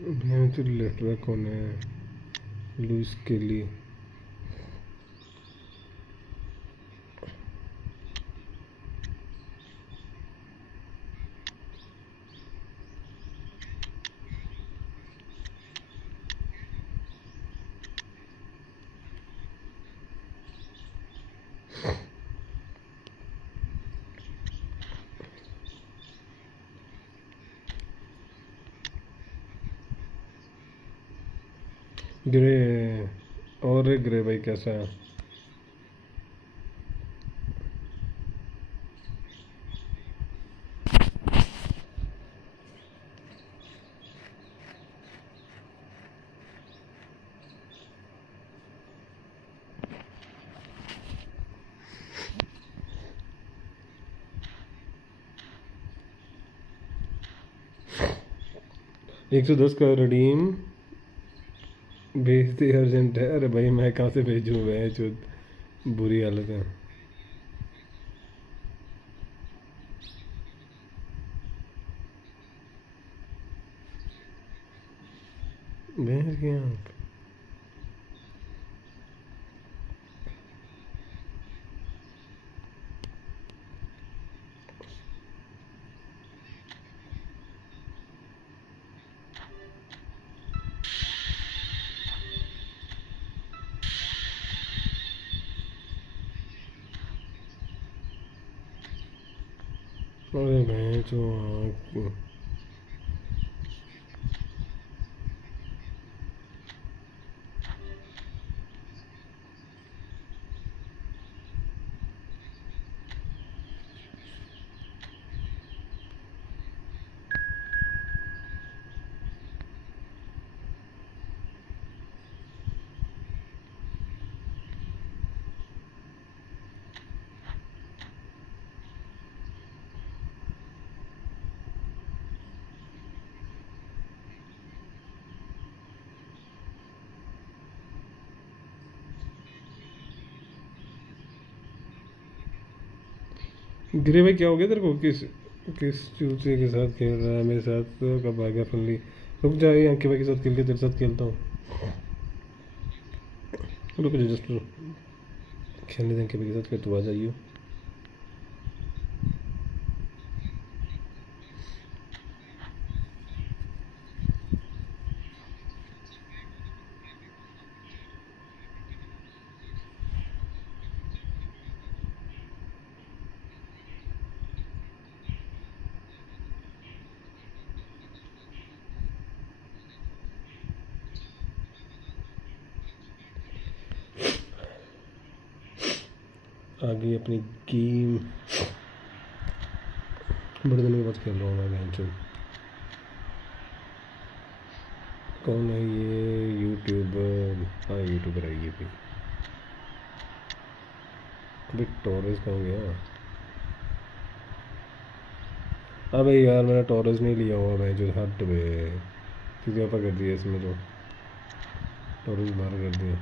तो left back कौन है? लुइस केली। ग्रे और एक ग्रे भाई कैसा है? $110 का रिडीम भेज दे अर्जेंट है। अरे भाई मैं कहाँ से भेजूँ? मैं जो बुरी हालत है। भेज गया। अरे मैं जो गिरे भाई क्या हो गया तेरे को? किस किस चूचे के साथ खेल रहा है? मेरे साथ तो कब आ गया फनली? रुक जा, ये अंकित भाई के साथ खेल के तेरे साथ खेलता हूँ। रुक जा, जस्ट खेलने दे अंकित भाई के साथ, फिर तू आ जाइयो। आ गई अपनी गेम। बड़े दिनों के बाद खेल रहा हूँ मैं बेंच। कौन है ये? यूट्यूबर। हाँ यूट्यूबर है ये भी। अभी टॉरेस कहाँ गया? अबे यार मैंने टॉरेस नहीं लिया हुआ मैं जो हट बे। किसी आपा कर दिया इसमें तो टॉरेस बाहर कर दिया।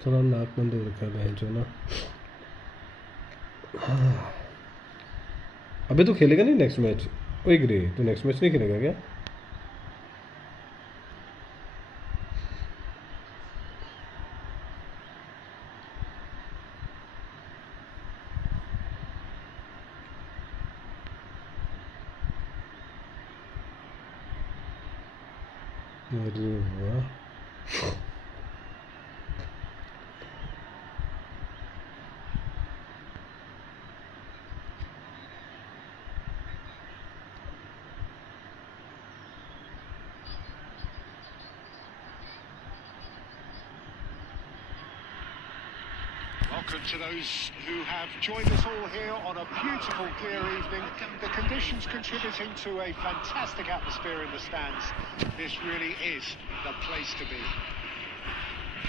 थोड़ा नाक बंद हो रखा है जो ना। अबे तू खेलेगा नहीं नेक्स्ट मैच? ओए ग्रे, तू नेक्स्ट मैच नहीं खेलेगा क्या? अरे वाह। Welcome to those who have joined us all here on a beautiful, clear evening. The conditions contributing to a fantastic atmosphere in the stands. This really is the place to be.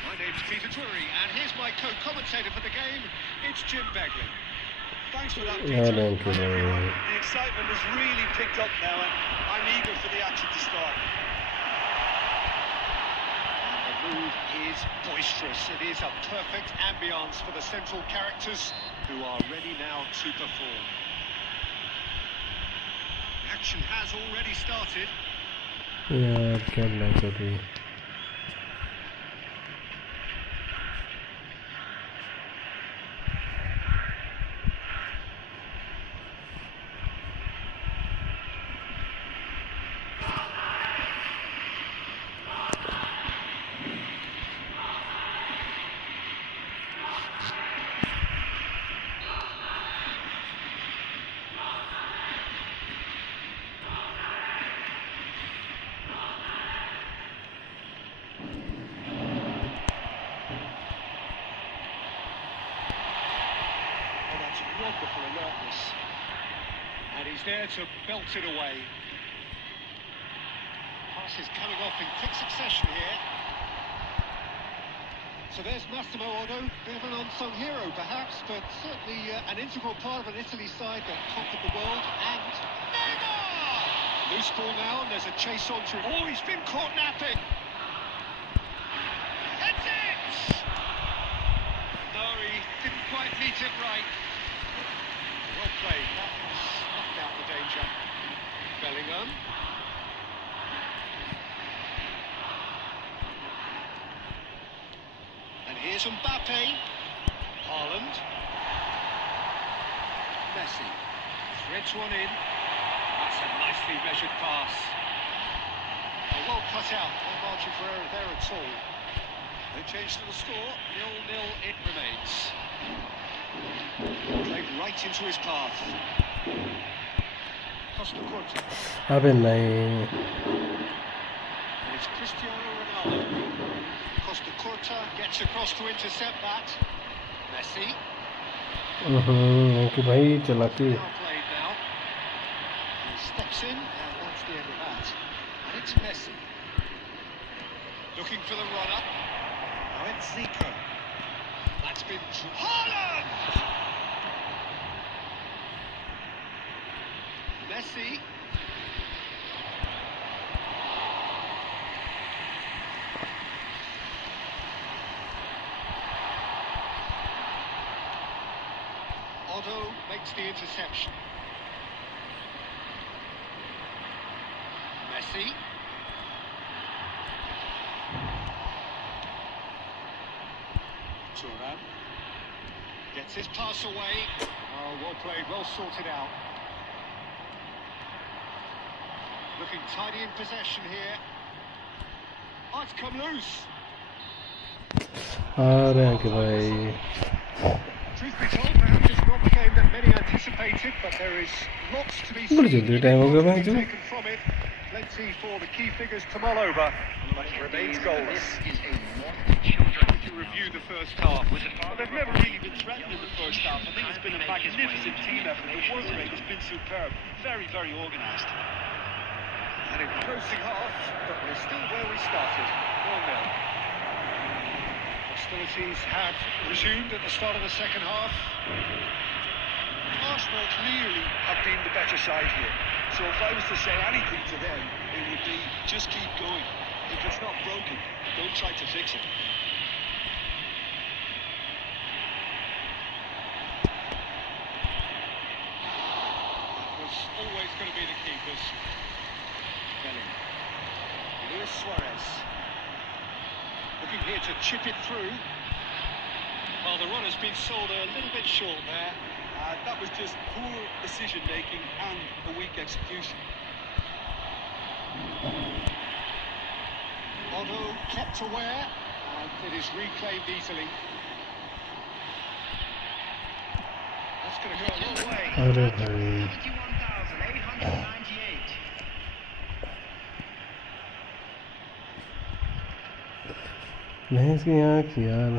My name's Peter Drury, and here's my co-commentator for the game. It's Jim Begley. Thanks for that, Peter. The excitement has really picked up now, and I'm eager for the action to start. The mood is boisterous. It is a perfect ambience for the central characters who are ready now to perform. Action has already started. Yeah, can match it. Wonderful alertness, and he's there to belt it away. Passes coming off in quick succession here. So there's Massimo Otto, bit of an unsung hero perhaps, but certainly an integral part of an Italy side that conquered the world. And Neymar! Loose ball now, and there's a chase on through. Oh, he's been caught napping. Heads it! No, he didn't quite meet it right. Well played, that snuffed out the danger. Bellingham. And here's Mbappe. Haaland. Messi. Threads one in. That's a nicely measured pass. Well cut out, no margin for error there at all. They changed the score, 0-0 it remains. Played right into his path. Costa Curta. अबे नहीं. And it's Cristiano Ronaldo. Costa Curta gets across to intercept that. Messi. कि भाई चलाती. Well played now. He steps in, and that's the end of that. And it's Messi. Looking for the run-up. Now it's Zico. That's been Haaland! Messi. Otto makes the interception. Messi. Turan. Gets his pass away. Oh, well played, well sorted out. Looking tidy in possession here. Oh, it's come loose. Truth be told, perhaps it's not the game that many anticipated, but there is lots to be seen, taken from it. Plenty for the key figures to mull over, but it remains goalless. How would you review the first half? Well, they've never really been threatened in the first half. I think it's been a magnificent team effort. The work rate has been superb. Very, very organised. An engrossing half, but we're still where we started. 1-0. Hostilities had resumed at the start of the second half. Arsenal clearly have been the better side here. So if I was to say anything to them, it would be just keep going. If it's not broken, don't try to fix it. It was always going to be the keepers. Bellingham. Luis Suarez. Looking here to chip it through. Well, the run has been sold a little bit short there. That was just poor decision-making and a weak execution. Otto kept aware, and it is reclaimed easily. That's going to go a long way. 71,898. भैंस की आँख यार.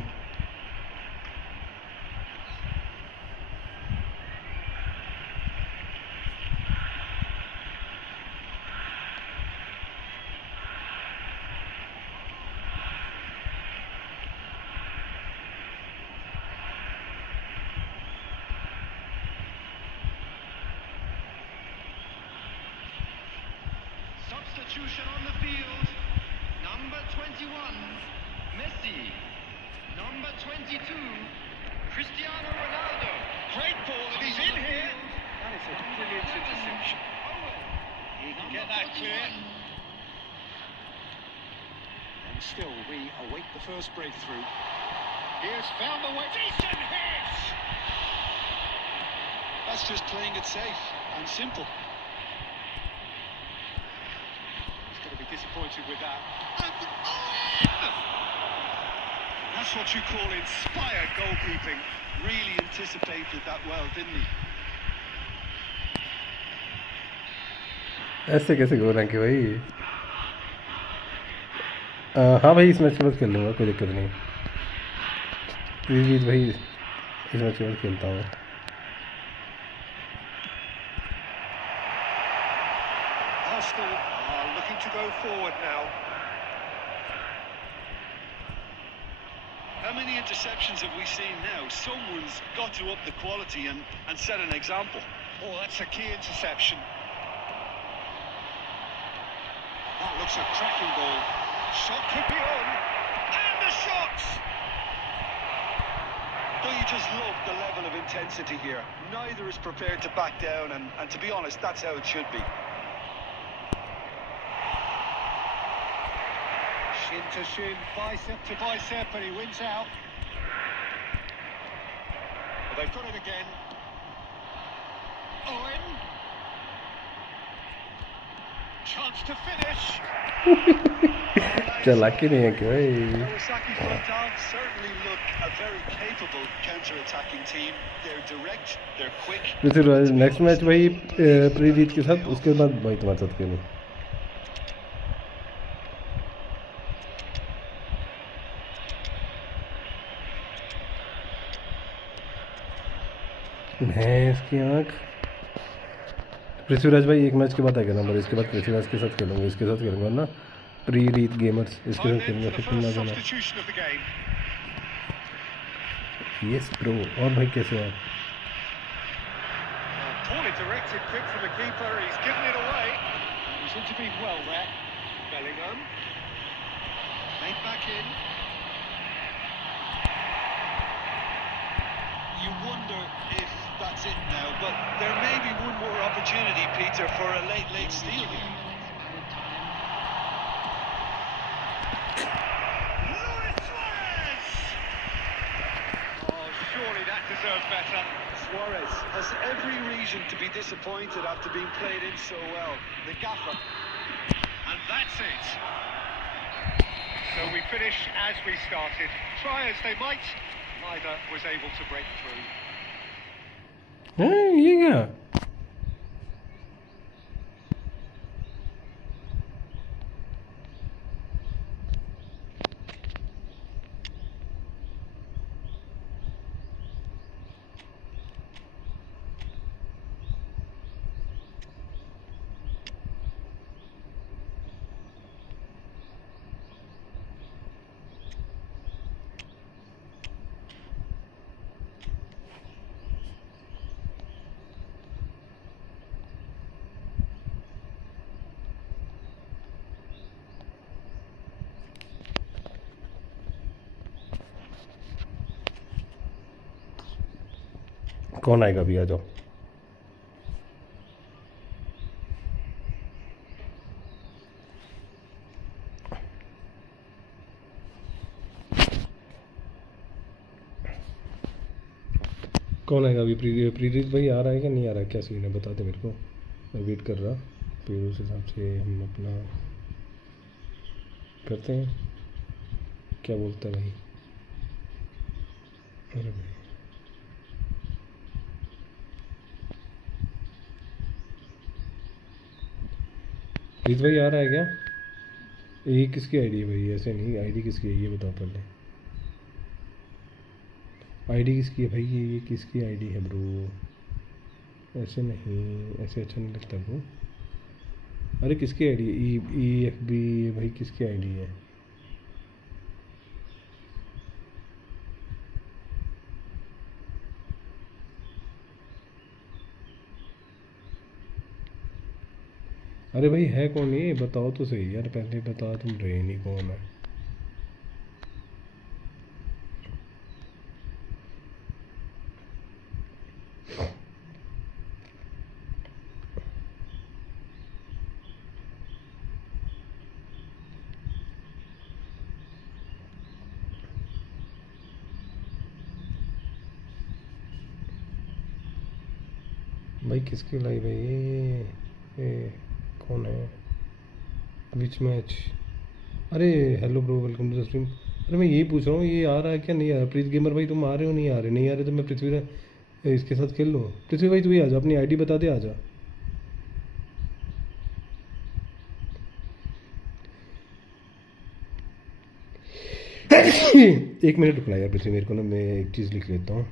substitution on the field. Number 21, Messi. Number 22, Cristiano Ronaldo. Great ball, and he's in here. That is a brilliant interception. He can get that clear. And still, we await the first breakthrough. He has found the way. Decent hit! That's just playing it safe and simple. He's going to be disappointed with that. That's what you call inspired goalkeeping. Really anticipated that well, didn't he? ऐसे कैसे गोल है कि भाई हाँ भाई इस match के बाद खेल लूँगा कोई दिक्कत नहीं प्लीज़ भाई इस मैच के बाद खेलता हूँ Arsenal are looking to go forward now. How many interceptions have we seen now? Someone's got to up the quality and set an example. Oh, that's a key interception. That looks a cracking goal. Shot could be on. And the shots! Don't you just love the level of intensity here? Neither is prepared to back down, and to be honest, that's how it should be. Shin to shin, bicep to bicep, and he wins out. But they've got it again. Owen. Chance to finish. चालाकी नहीं है कि भाई Kawasaki's front half certainly look a very capable counter-attacking team. They're direct, they're quick. फिर next match भाई प्रीजीत के साथ उसके बाद भाई तुम्हारे साथ खेलूँ भैंस की आँख पृथ्वीराज भाई एक मैच के बाद आएगा नंबर इसके बाद पृथ्वीराज के साथ खेलूँगा इसके साथ खेलूँगा ना प्री रीत गेमर्स इसके साथ खेलूँगा फिर तुम मजा ना यस ब्रो और भाई कैसे हो आप Poorly directed, quick from the keeper. He's given it away. He's intervened well there. Bellingham. Made back in. You wonder if that's it now, but there may be one more opportunity, Peter, for a late steal here. Luis Suarez! Oh, surely that deserved better. Suarez has every reason to be disappointed after being played in so well. The gaffer. And that's it. So we finish as we started. Try as they might, neither was able to break through. ये क्या कौन आएगा अभी आ जाओ कौन आएगा अभी प्रीरीत भाई आ रहा है क्या नहीं आ रहा है क्या सीन है बता दे मेरे को मैं वेट कर रहा फिर उस हिसाब से हम अपना करते हैं क्या बोलता है भाई अरे भाई प्रीत भाई आ रहा है क्या ये किसकी आईडी है भाई ऐसे नहीं आईडी किसकी है ये बताओ पहले आईडी किसकी है भाई ये किसकी आईडी है ब्रो ऐसे नहीं ऐसे अच्छा नहीं लगता ब्रो अरे किसकी आईडी है ई एफ बी भाई किसकी आईडी है अरे भाई है कौन ये, बताओ तो सही यार, पहले बता तुम रहे नहीं कौन है। भाई किसकी लाइव है ये कौन है, विच मैच। अरे hello bro, welcome to the stream. अरे मैं यही पूछ रहा हूँ, ये आ रहा है क्या नहीं आ रहा। प्रीत गेमर भाई तुम आ रहे हो, नहीं आ रहे, नहीं आ रहे तो मैं पृथ्वी इसके साथ खेल लो। पृथ्वी भाई तू ही आ जा, अपनी आईडी बता दे, आ जा। एक मिनट रुकना यार पृथ्वी, मेरे को ना, मैं एक चीज़ लिख लेता हूँ।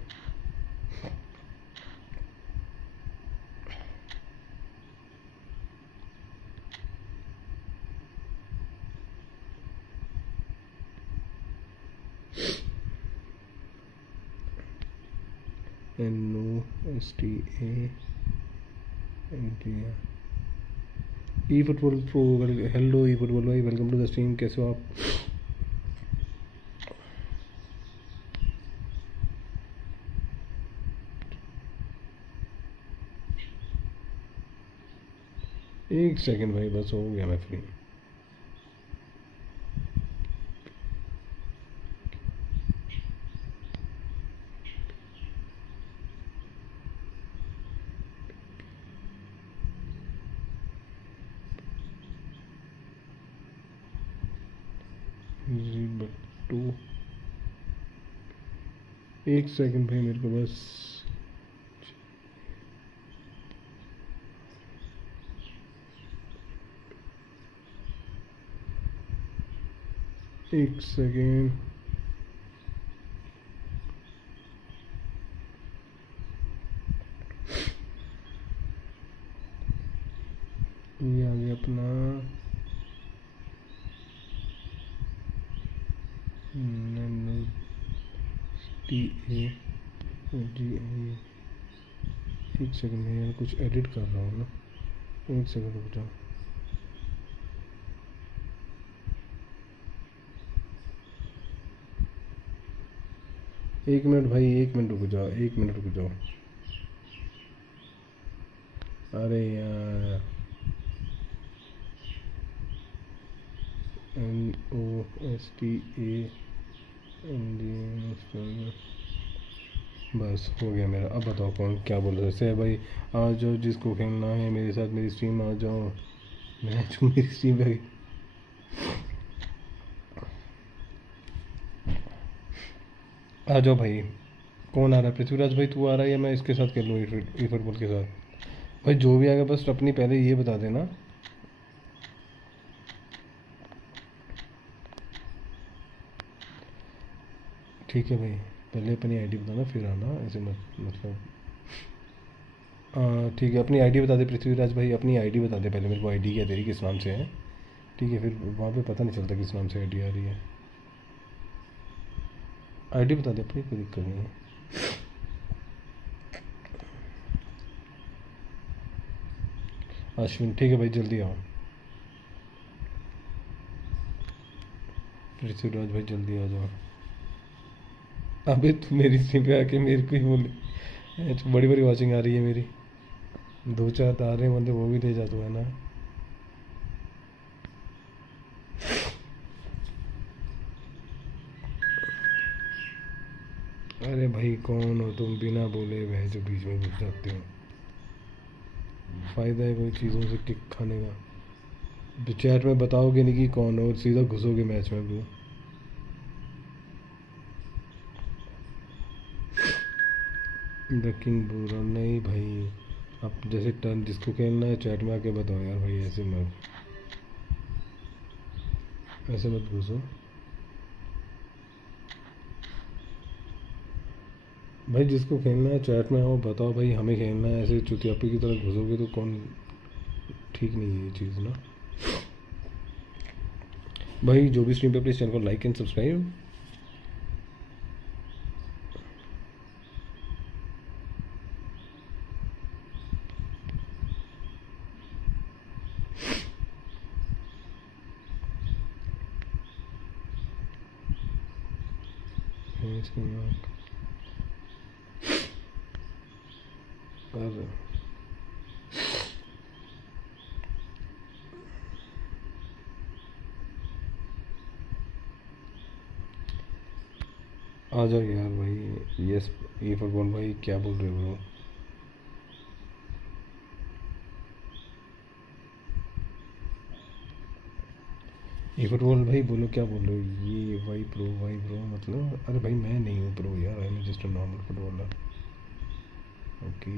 NOSTA ई फुटबॉल प्रो। हेलो ई फुटबॉल भाई, वेलकम टू द स्ट्रीम, कैसे हो आप। एक सेकंड भाई, बस हो गया मैं फ्री। बट्टू, एक सेकंड भाई, मेरे को बस एक सेकेंड। ये आ गया अपना एक सेकंड में यार, कुछ एडिट कर रहा हूँ ना, एक सेकंड रुक जाओ। एक मिनट भाई, एक मिनट रुक जाओ, एक मिनट रुक जाओ। अरे यार, NOSTANG, बस हो गया मेरा। अब बताओ कौन क्या बोल रहे थे भाई। आ जाओ, जिसको खेलना है मेरे साथ, मेरी स्ट्रीम आ जाओ। मैच मेरी स्ट्रीम पे आ जाओ भाई। कौन आ रहा है, पृथ्वीराज भाई तू आ रहा है या मैं इसके साथ खेल लूँ, ई फुटबॉल के साथ। भाई जो भी आएगा बस अपनी पहले ये बता देना। ठीक है भाई, पहले अपनी आईडी बताना फिर आना, ऐसे मत, मतलब ठीक है, अपनी आईडी बता दे पृथ्वीराज भाई, अपनी आईडी बता दे पहले मेरे को, आईडी क्या तेरी किस नाम से है। ठीक है, फिर वहाँ पे पता नहीं चलता किस नाम से आईडी आ रही है। आईडी बता दे अपनी, कोई दिक्कत नहीं है। अश्विन, ठीक है भाई, जल्दी आओ। पृथ्वीराज भाई जल्दी आ जाओ। अबे तू मेरी स्ट्रीम पे आके मेरे को ही बोले, बड़ी बड़ी वॉचिंग आ रही है मेरी, 2-4 तो आ रहे हैं बंदे, वो भी दे जा तू, है ना। अरे भाई कौन हो तुम, बिना बोले वह जो बीच में घुस जाते हो। फ़ायदा है कोई चीज़ों से किक खाने का। चैट में बताओगे नहीं कि कौन हो, सीधा घुसोगे मैच में भी। द किंग बुरा नहीं भाई, अब जैसे टर्न जिसको खेलना है चैट में आके बताओ यार भाई, ऐसे मत घुसो भाई। जिसको खेलना है चैट में आओ, बताओ भाई हमें खेलना है। ऐसे चुतियापी की तरह घुसोगे तो कौन, ठीक नहीं है ये चीज़ ना भाई। जो भी स्ट्रीम पे प्लीज़ चैनल को लाइक एंड सब्सक्राइब। इसकी अरे आ जाओ यार भाई। यस ये फुटबॉल भाई क्या बोल रहे हो? ये फुटबॉल भाई बोलो क्या बोल रहे हो? ये भाई प्रो मतलब अरे भाई मैं नहीं हूँ प्रो यार, I am just a normal footballer. Okay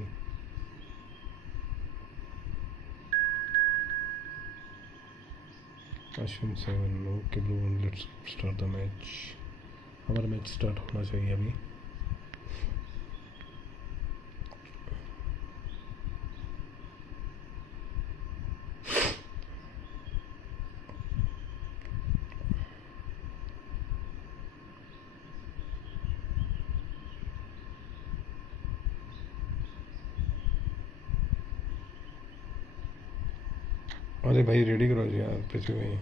Ashwin 7 okay bro, let's start the match. हमारा मैच स्टार्ट होना चाहिए अभी। अरे भाई रेडी करो यार पृथ्वी भाई।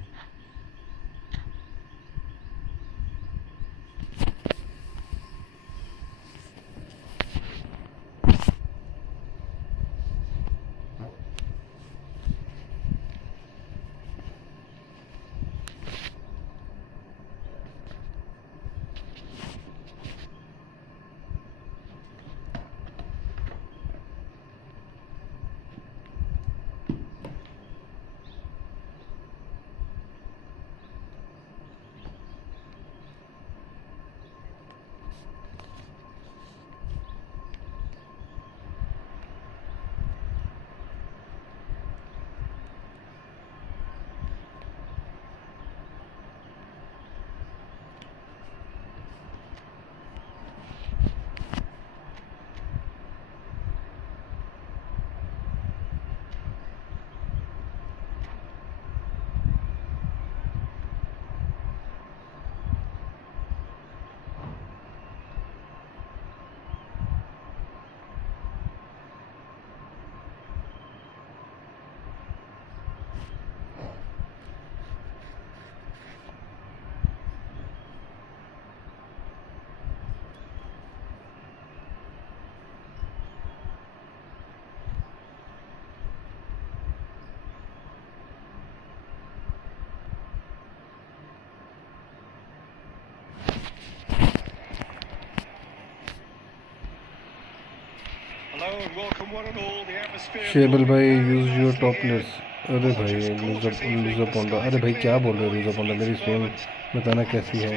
शेबल भाई यूज योर टॉप प्लेयर्स। अरे भाई लूजर पोंडा, अरे भाई क्या बोल रहे हो लूजर पोंडा? मेरी स्ट्रीम बताना कैसी है?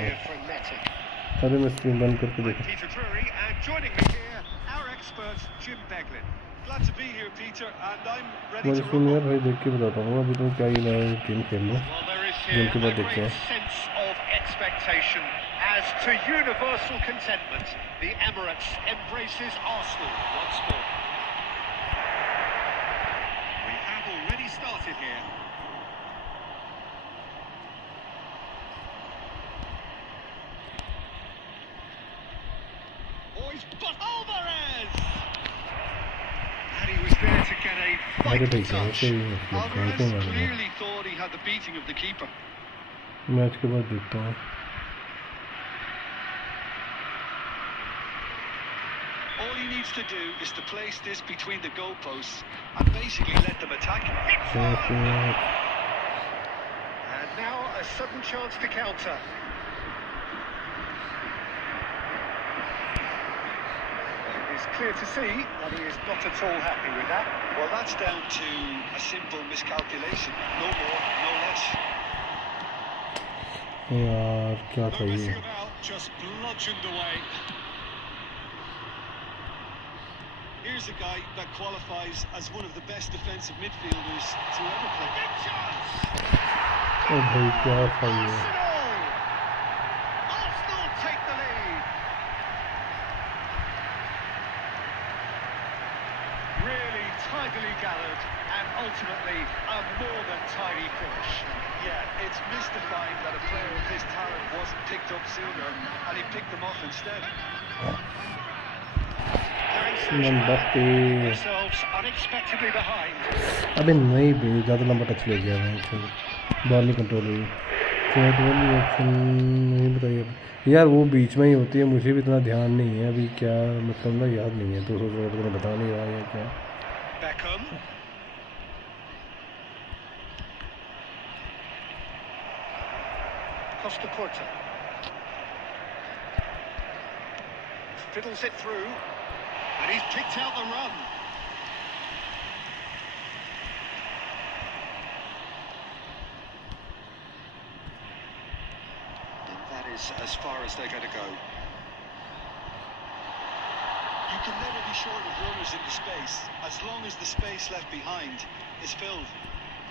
अरे मैं स्ट्रीम बंद करके देखा। मेरी स्ट्रीम यार भाई देख के बताता हूँ। अभी तो क्या ही नया गेम खेल लो, गेम के बाद देखते हैं। As to universal contentment, the Emirates embraces Arsenal once more. We have already started here. Boys, but Alvarez! And he was there to get a fighting touch. Alvarez clearly thought he had the beating of the keeper. Match के बाद देखता हूँ। All he needs to do is to place this between the goalposts and basically let them attack. And now a sudden chance to counter. It's clear to see that he is not at all happy with that. Well, that's down to a simple miscalculation. No more, no less. यार क्या था ये? Just bludgeoned away. Here's a guy that qualifies as one of the best defensive midfielders to ever play. Big chance! ओ भाई क्या था ये? Arsenal take the lead. Really tidily gathered and ultimately a more than tidy finish. Yeah, it's mystifying that a player of his talent wasn't picked up sooner and he picked them off instead. Unexpectedly behind. अबे नहीं बे ज़्यादा लंबा touch ले गया मैं, ball नहीं control हुई। Chat वाली ऑप्शन नहीं बताइए यार, वो बीच में ही होती है, मुझे भी इतना ध्यान नहीं है अभी, क्या मतलब ना याद नहीं है, 200 चैट तो बता नहीं रहा है क्या। Beckham. Costa Curta. Fiddles it through, and he's picked out the run. And that is as far as they're going to go. You can never be short of runners in the space, as long as the space left behind is filled.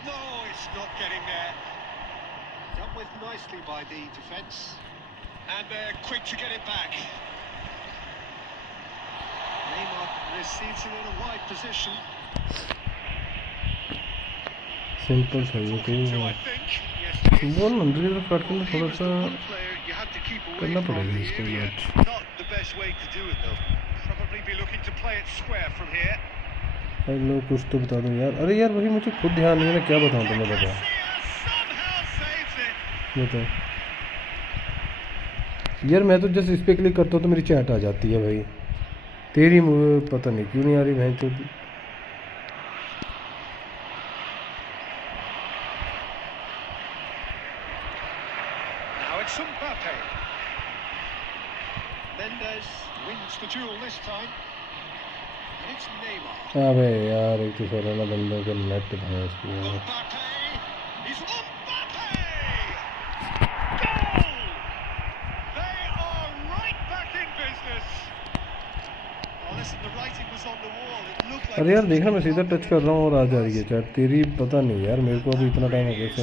No, it's not getting there. Dealt with nicely by the defence, and they're quick to get it back. Neymar receives it in a wide position. Simple था ये तो, वो मंदिर की तरफ काटने में थोड़ा सा करना पड़ेगा इसको match. Not the best way to do it though. Probably be looking to play it square from here. भाई लो कुछ तो बता दो यार, अरे यार वही मुझे खुद ध्यान नहीं है ना, क्या बताऊँ तुम्हें, बताओ बताओ यार, मैं तो जस्ट इस पे क्लिक करता हूँ तो मेरी चैट आ जाती है भाई, तेरी पता नहीं क्यों नहीं आ रही बहन चोद। Now it's Mbappe. Mendes wins the duel this time. And it's Neymar. अबे यार एक तो सारा बंदों का नेट भैंस की है। Mbappe. He's Mbappe. अरे यार देखना, मैं सीधा टच कर रहा हूँ और आ जा रही है चैट, तेरी पता नहीं यार, मेरे को अभी इतना टाइम हो गया से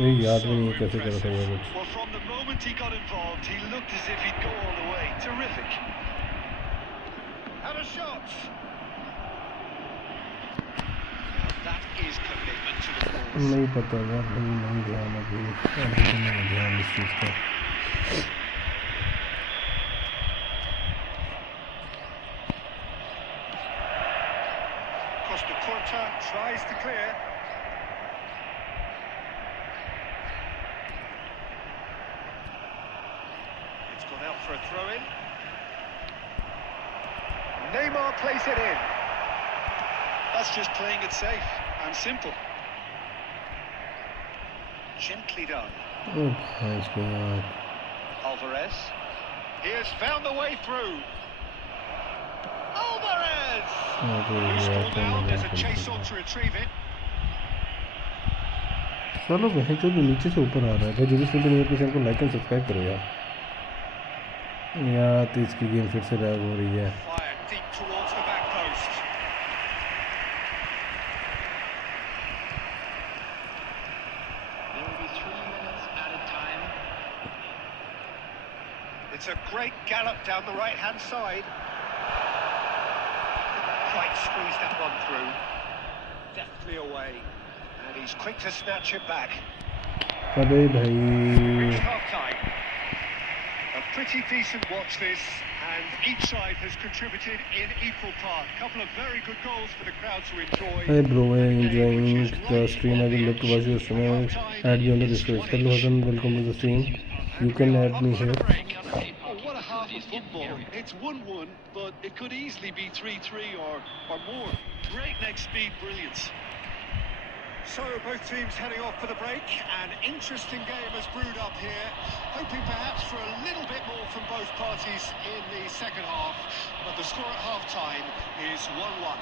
मुझे याद भी नहीं है कैसे कर सकता कुछ। नहीं पता यार, नहीं ध्यान अभी नहीं ध्यान इस चीज़ का। Costa Curta tries to clear. It's gone out for a throw-in. Neymar plays it in. That's just playing it safe and simple. Gently done. Oh, nice God. Alvarez. He has found the way through. Alvarez! Who's scored now? There's a chase on to retrieve it. चलो भाई जो भी नीचे से ऊपर आ रहा है भाई, जो भी सुन रहे हैं को लाइक एंड सब्सक्राइब करो यार। यार तो इसकी गेम फिर से लैग हो रही है। Fired deep towards the back post. There will be 3 minutes added time. It's a great gallop down the right-hand side. Quite squeezed that one through. Deftly away. And he's quick to snatch it back. अरे भाई Reached half-time. A pretty decent watch this, and each side has contributed in equal part. A couple of very good goals for the crowd to enjoy. Hey bro, enjoying the stream. I will love to watch your stream. Add me on the Discord. Hello Hassan, welcome to the stream. You can add me here. Oh, what a half of football. It's 1-1, but it could easily be 3-3 or more. Breakneck speed, brilliance. So both teams heading off for the break. An interesting game has brewed up here. Hoping perhaps for a little bit more from both parties in the second half. But the score at half-time is 1-1.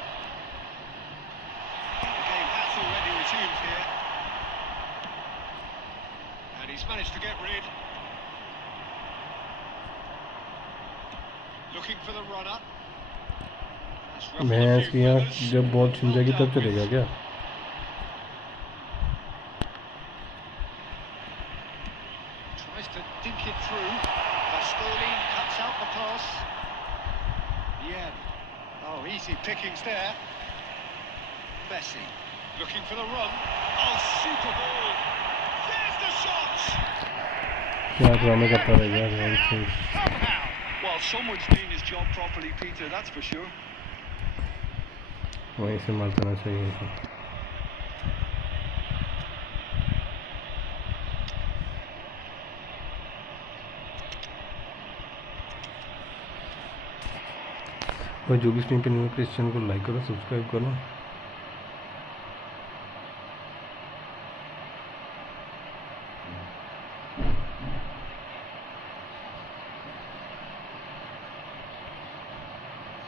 The game has already resumed here. And he's managed to get rid. Looking for the runner. भैंस की आँख जब ball छिन जाएगी तब चलेगा क्या? Tries to dink it through. Bastoni cuts out the pass. Yeah. Oh, easy pickings there. Messi looking for the run. Oh, super ball. There's the shot. क्या ड्रामे करता रहेगा यार? Somehow. Well, someone's doing his job properly, Peter, that's for sure. वहीं से मारता ना चाहिए। भाई जो भी स्ट्रीम पे न्यू है प्लीज़ चैनल को लाइक करो, सब्सक्राइब करो।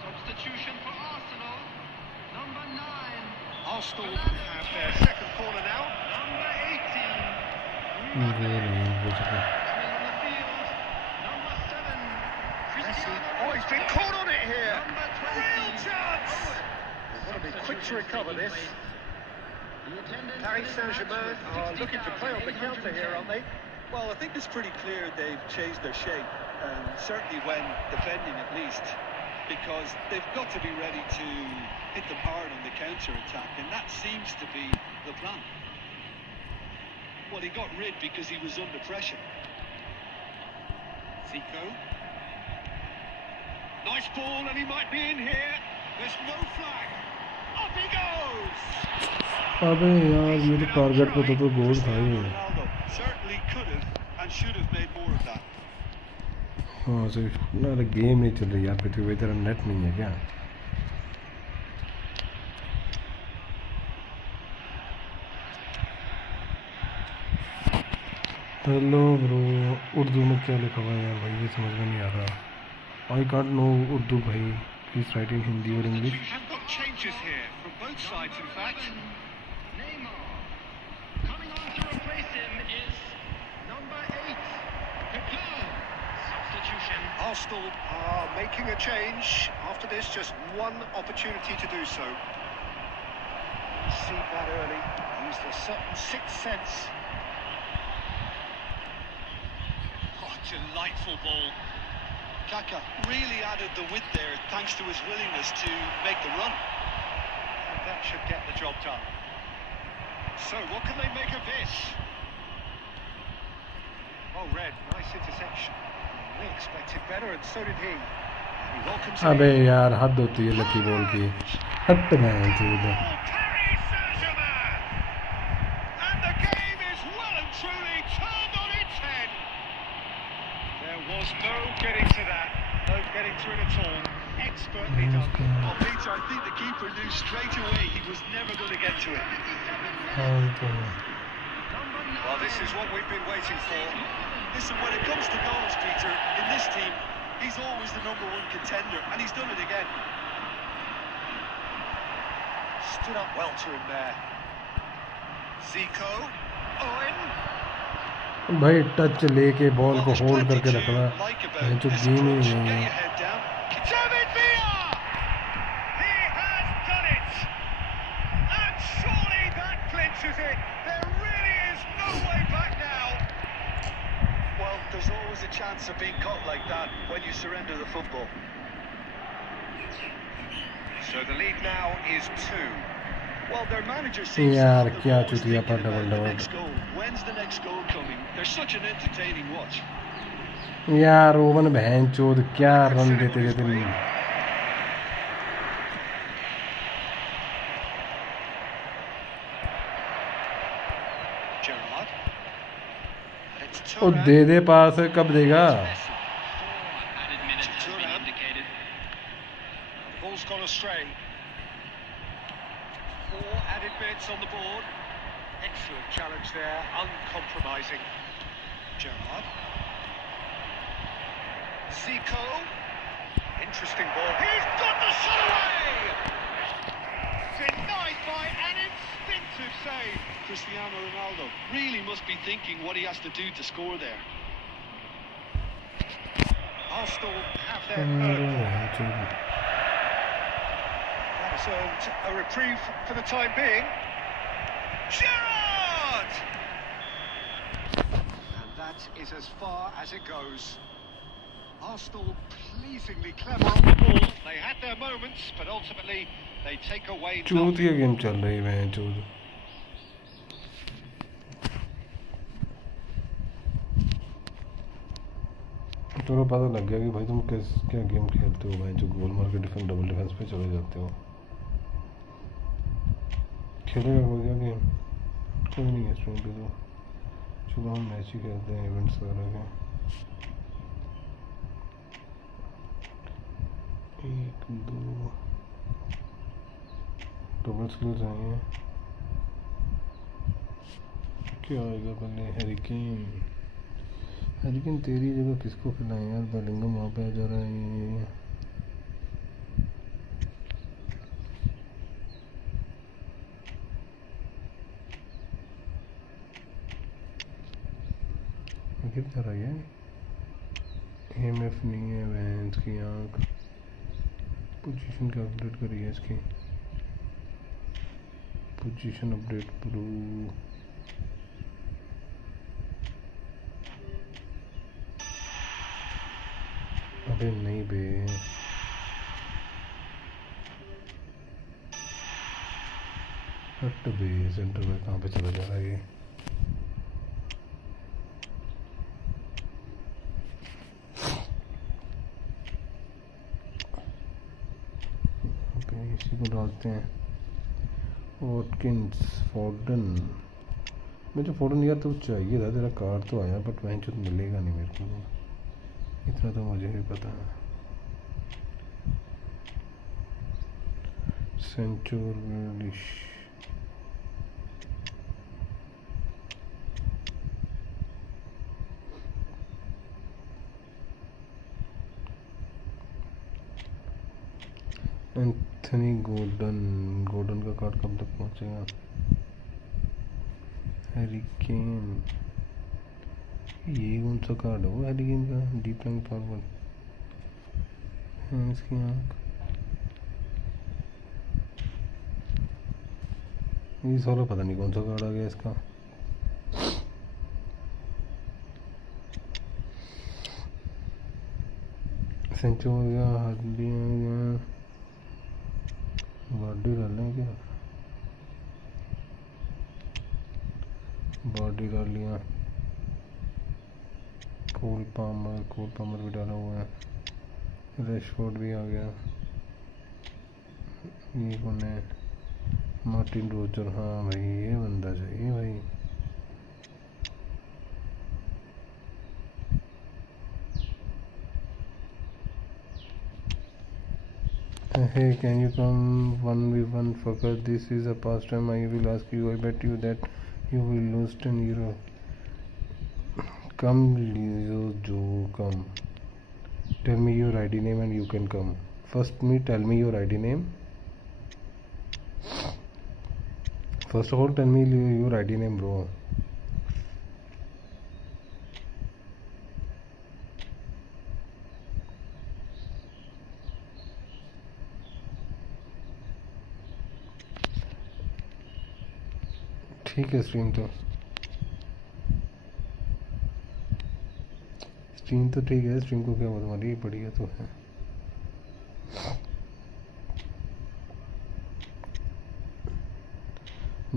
Substitution for Arsenal. Number 9. Arsenal have their second corner now. Number 18. ये नहीं हो सका। Coming on the field. Number 7. Messi. Cristiano Oh, he's been caught on it here. Number 20. Real chance. They've got to be quick to recover this. Paris Saint-Germain are looking to play on the counter here, aren't they? Well, I think it's pretty clear they've changed their shape, certainly when defending at least, because they've got to be ready to hit them hard on the counter-attack, and that seems to be the plan. Well, he got rid because he was under pressure. Zico. Nice ball, and he might be in here. There's no flag. Up he goes. अबे यार ये तो target पे तो गोल था ही। Ronaldo certainly could have and should have made more of that. हाँ सिर्फ ना गेम नहीं चल रही यार, पृथ्वी भाई तेरा नेट नहीं है क्या? हेलो ब्रो, उर्दू में क्या लिखा हुआ है यार भाई, ये समझ में नहीं आ रहा। आई कांट नो उर्दू भाई, please right in Hindi or English. Have got changes here from both sides, in fact. Neymar. Coming on to replace him is number 8. Pepin. Substitution. Arsenal are making a change. After this, just one opportunity to do so. See that early. Used a certain sixth sense. Oh, delightful ball. Kaka really added the width there thanks to his willingness to make the run. And that should get the job done. So, what can they make of this? Oh, Red, nice interception. We expected better, and so did he. He welcomes अबे it. यार हद होती है lucky ball की, हद मैं इधर। Paris Saint-Germain! And the game is well and truly turned on its head. There was no getting to that. No getting to it at all. Expertly done. Well, Peter, I think the keeper knew straight away he was never going to get to it. Well, this is what we've been waiting for. Listen, when it comes to goals, Peter, in this team, he's always the number one contender, and he's done it again. Stood up well to him there. Zico. Owen. भाई touch लेके ball को Well, there's hold plenty करके to रखना like है about जो this game he approach. नहीं Get है। your head down. David Villa! He has done it! And surely that clinches it. There really is no way back now. Well, there's always a chance of being caught like that when you surrender the football. So the lead now is 2. Well, their manager seems यार to क्या always चुतिया पर thinking about double the double. next goal. When's the next goal coming? They're such an entertaining watch. यार oven बहन चोद क्या run देते देते Gerrard. It's O Turnip. दे दे पास, कब देगा? Messi. Added minutes has been Turnip. indicated. Ball's gone astray. 4 added minutes on the board. Excellent challenge there, uncompromising. Gerrard. Zico. Interesting ball. He's got the shot away! Denied by an instinctive save. Cristiano Ronaldo really must be thinking what he has to do to score there. Arsenal have their third. That has earned a reprieve for the time being. Gerrard! And that is as far as it goes. Arsenal pleasingly clever on the ball. They had their moments, but ultimately they take away चूतिया nothing. Game चल रही है बहन चोद। तुम्हें पता लग गया कि भाई तुम क्या गेम खेलते हो भाई, जो गोल मार के डिफेंस डबल डिफेंस पे चले जाते हो। खेलेगा कोई क्या गेम? कोई नहीं है स्ट्रीम पे तो। चलो हम मैच ही खेलते हैं इवेंट्स वगैरह के। एक दो डबल स्किल्स आए हैं। क्या आएगा पहले? हैरिकेन तेरी जगह किसको खिलाएं यार? बेलिंगम वहाँ पे आ जा रहा है। ये गिर जा रहा है। EMF नहीं है वैंस की आँख। पोजीशन क्या अपडेट करी है इसकी? Position update pro. अबे नहीं बे, हट बे। सेंटर में कहाँ पे चला जा रहा है ये? इसी को डालते हैं। वॉटकिंस, फॉर्डन। मुझे फॉर्डन यार तो चाहिए था, तेरा कार्ड तो आया बट वहीं तो मिलेगा नहीं मेरे को, इतना तो मुझे भी पता है। सेंचुरिश, एंथनी गोर्डन का कार्ड कब तक पहुंचेगा? हैरिकेन, ये कौन सा कार्ड है वो हैरिकेन का? डीप लाइन फॉरवर्ड है इसकी आँख। ये सारा पता नहीं कौन सा कार्ड आ गया इसका। सेंचुरी हार्डी बॉडी डालें क्या? बॉडी डाल लिया। कोल पामर भी डाला हुआ है। रैशफोर्ड भी आ गया। ये कौन है? Martin Roger. हाँ भाई ये बंदा चाहिए भाई। Hey, can you come 1v1 fucker? This is a pastime. I will ask you. I bet you that you will lose 10 euro. Come, Joe, come. Tell me your ID name and you can come. First, tell me your ID name. First of all, tell me your ID name, bro. ठीक है, stream तो ठीक है। Stream को क्या तुम्हारी बढ़िया तो है।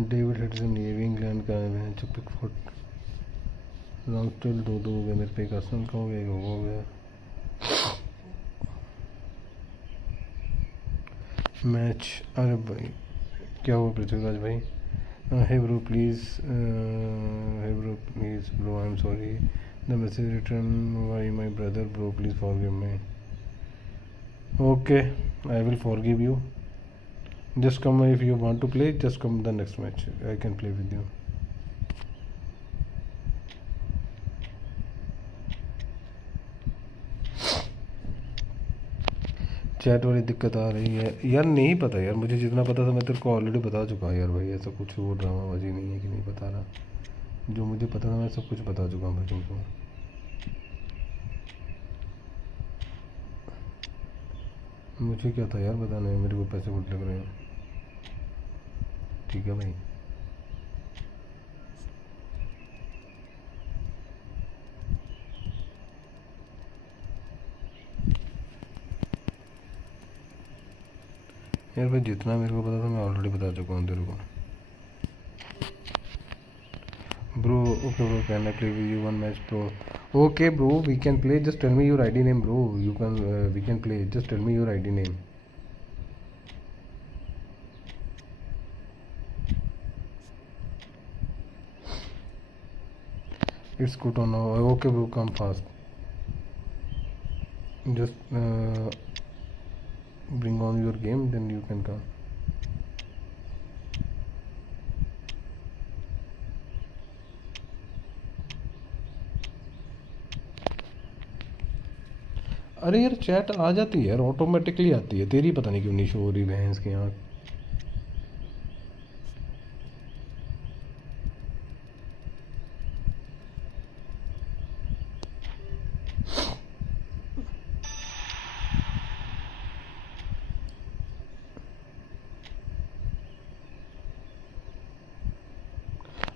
डेविड हेडसन, ये भी इंग्लैंड का है। पिकफोर्ड, लॉन्गस्टेल दो हो गया मेरे पे। एक आर्सेनल का हो गया, एक हो गया। मैच, अरे भाई क्या हुआ पृथ्वीराज भाई? Hey bro, please, bro, I'm sorry. The message returned by my brother, bro. Please forgive me. Okay, I will forgive you. Just come if you want to play. Just come the next match. I can play with you. Chat वाली दिक्कत आ रही है यार। नहीं पता यार, मुझे जितना पता था मैं तेरे को ऑलरेडी बता चुका यार भाई। ऐसा कुछ वो ड्रामाबाजी नहीं है कि नहीं बता रहा। जो मुझे पता था मैं सब कुछ बता चुका हूँ भाई तुमको। मुझे क्या था यार बताना है? मेरे को पैसे बहुत लग रहे हैं। ठीक है भाई। यार भाई जितना मेरे को पता था मैं ऑलरेडी बता चुका हूँ तेरे को bro. Okay bro, can I play with you one match bro? Okay bro, we can play. Just tell me your ID name bro. You can, we can play. Just tell me your ID name. It's good on. Okay bro, come fast. Just bring on your game, then you can come. अरे यार chat आ जाती है यार, automatically आती है, तेरी पता नहीं क्यों नहीं शो हो रही भैंस की आँख।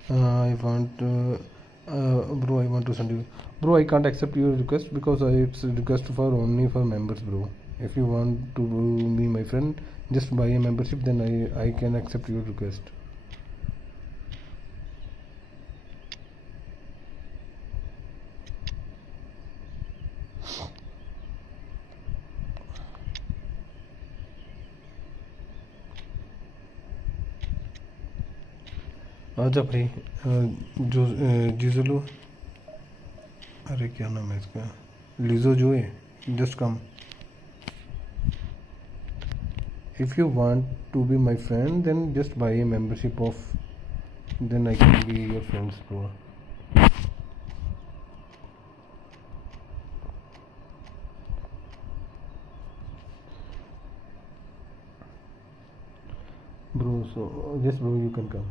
I want bro, I want to send you. Bro, I can't accept your request because it's a request for only for members, bro. If you want to be my friend, just buy a membership, then I can accept your request. आजा भाई। जो जिजलो, अरे क्या नाम है इसका, लिजो जो है, just come. If you want to be my friend then just buy a membership of, then I can be your friends bro. Bro, so yes bro, you can come.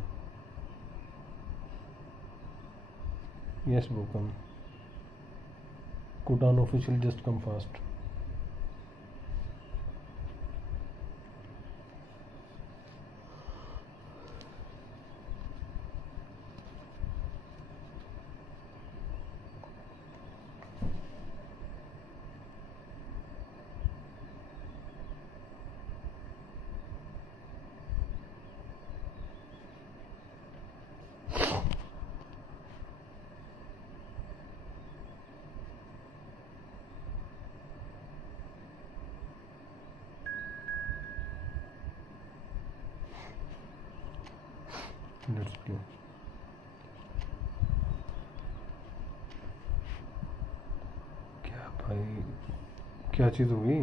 Yes bro, come. Kutan official, just come fast. Let's play. क्या भाई, क्या चीज़ होगी?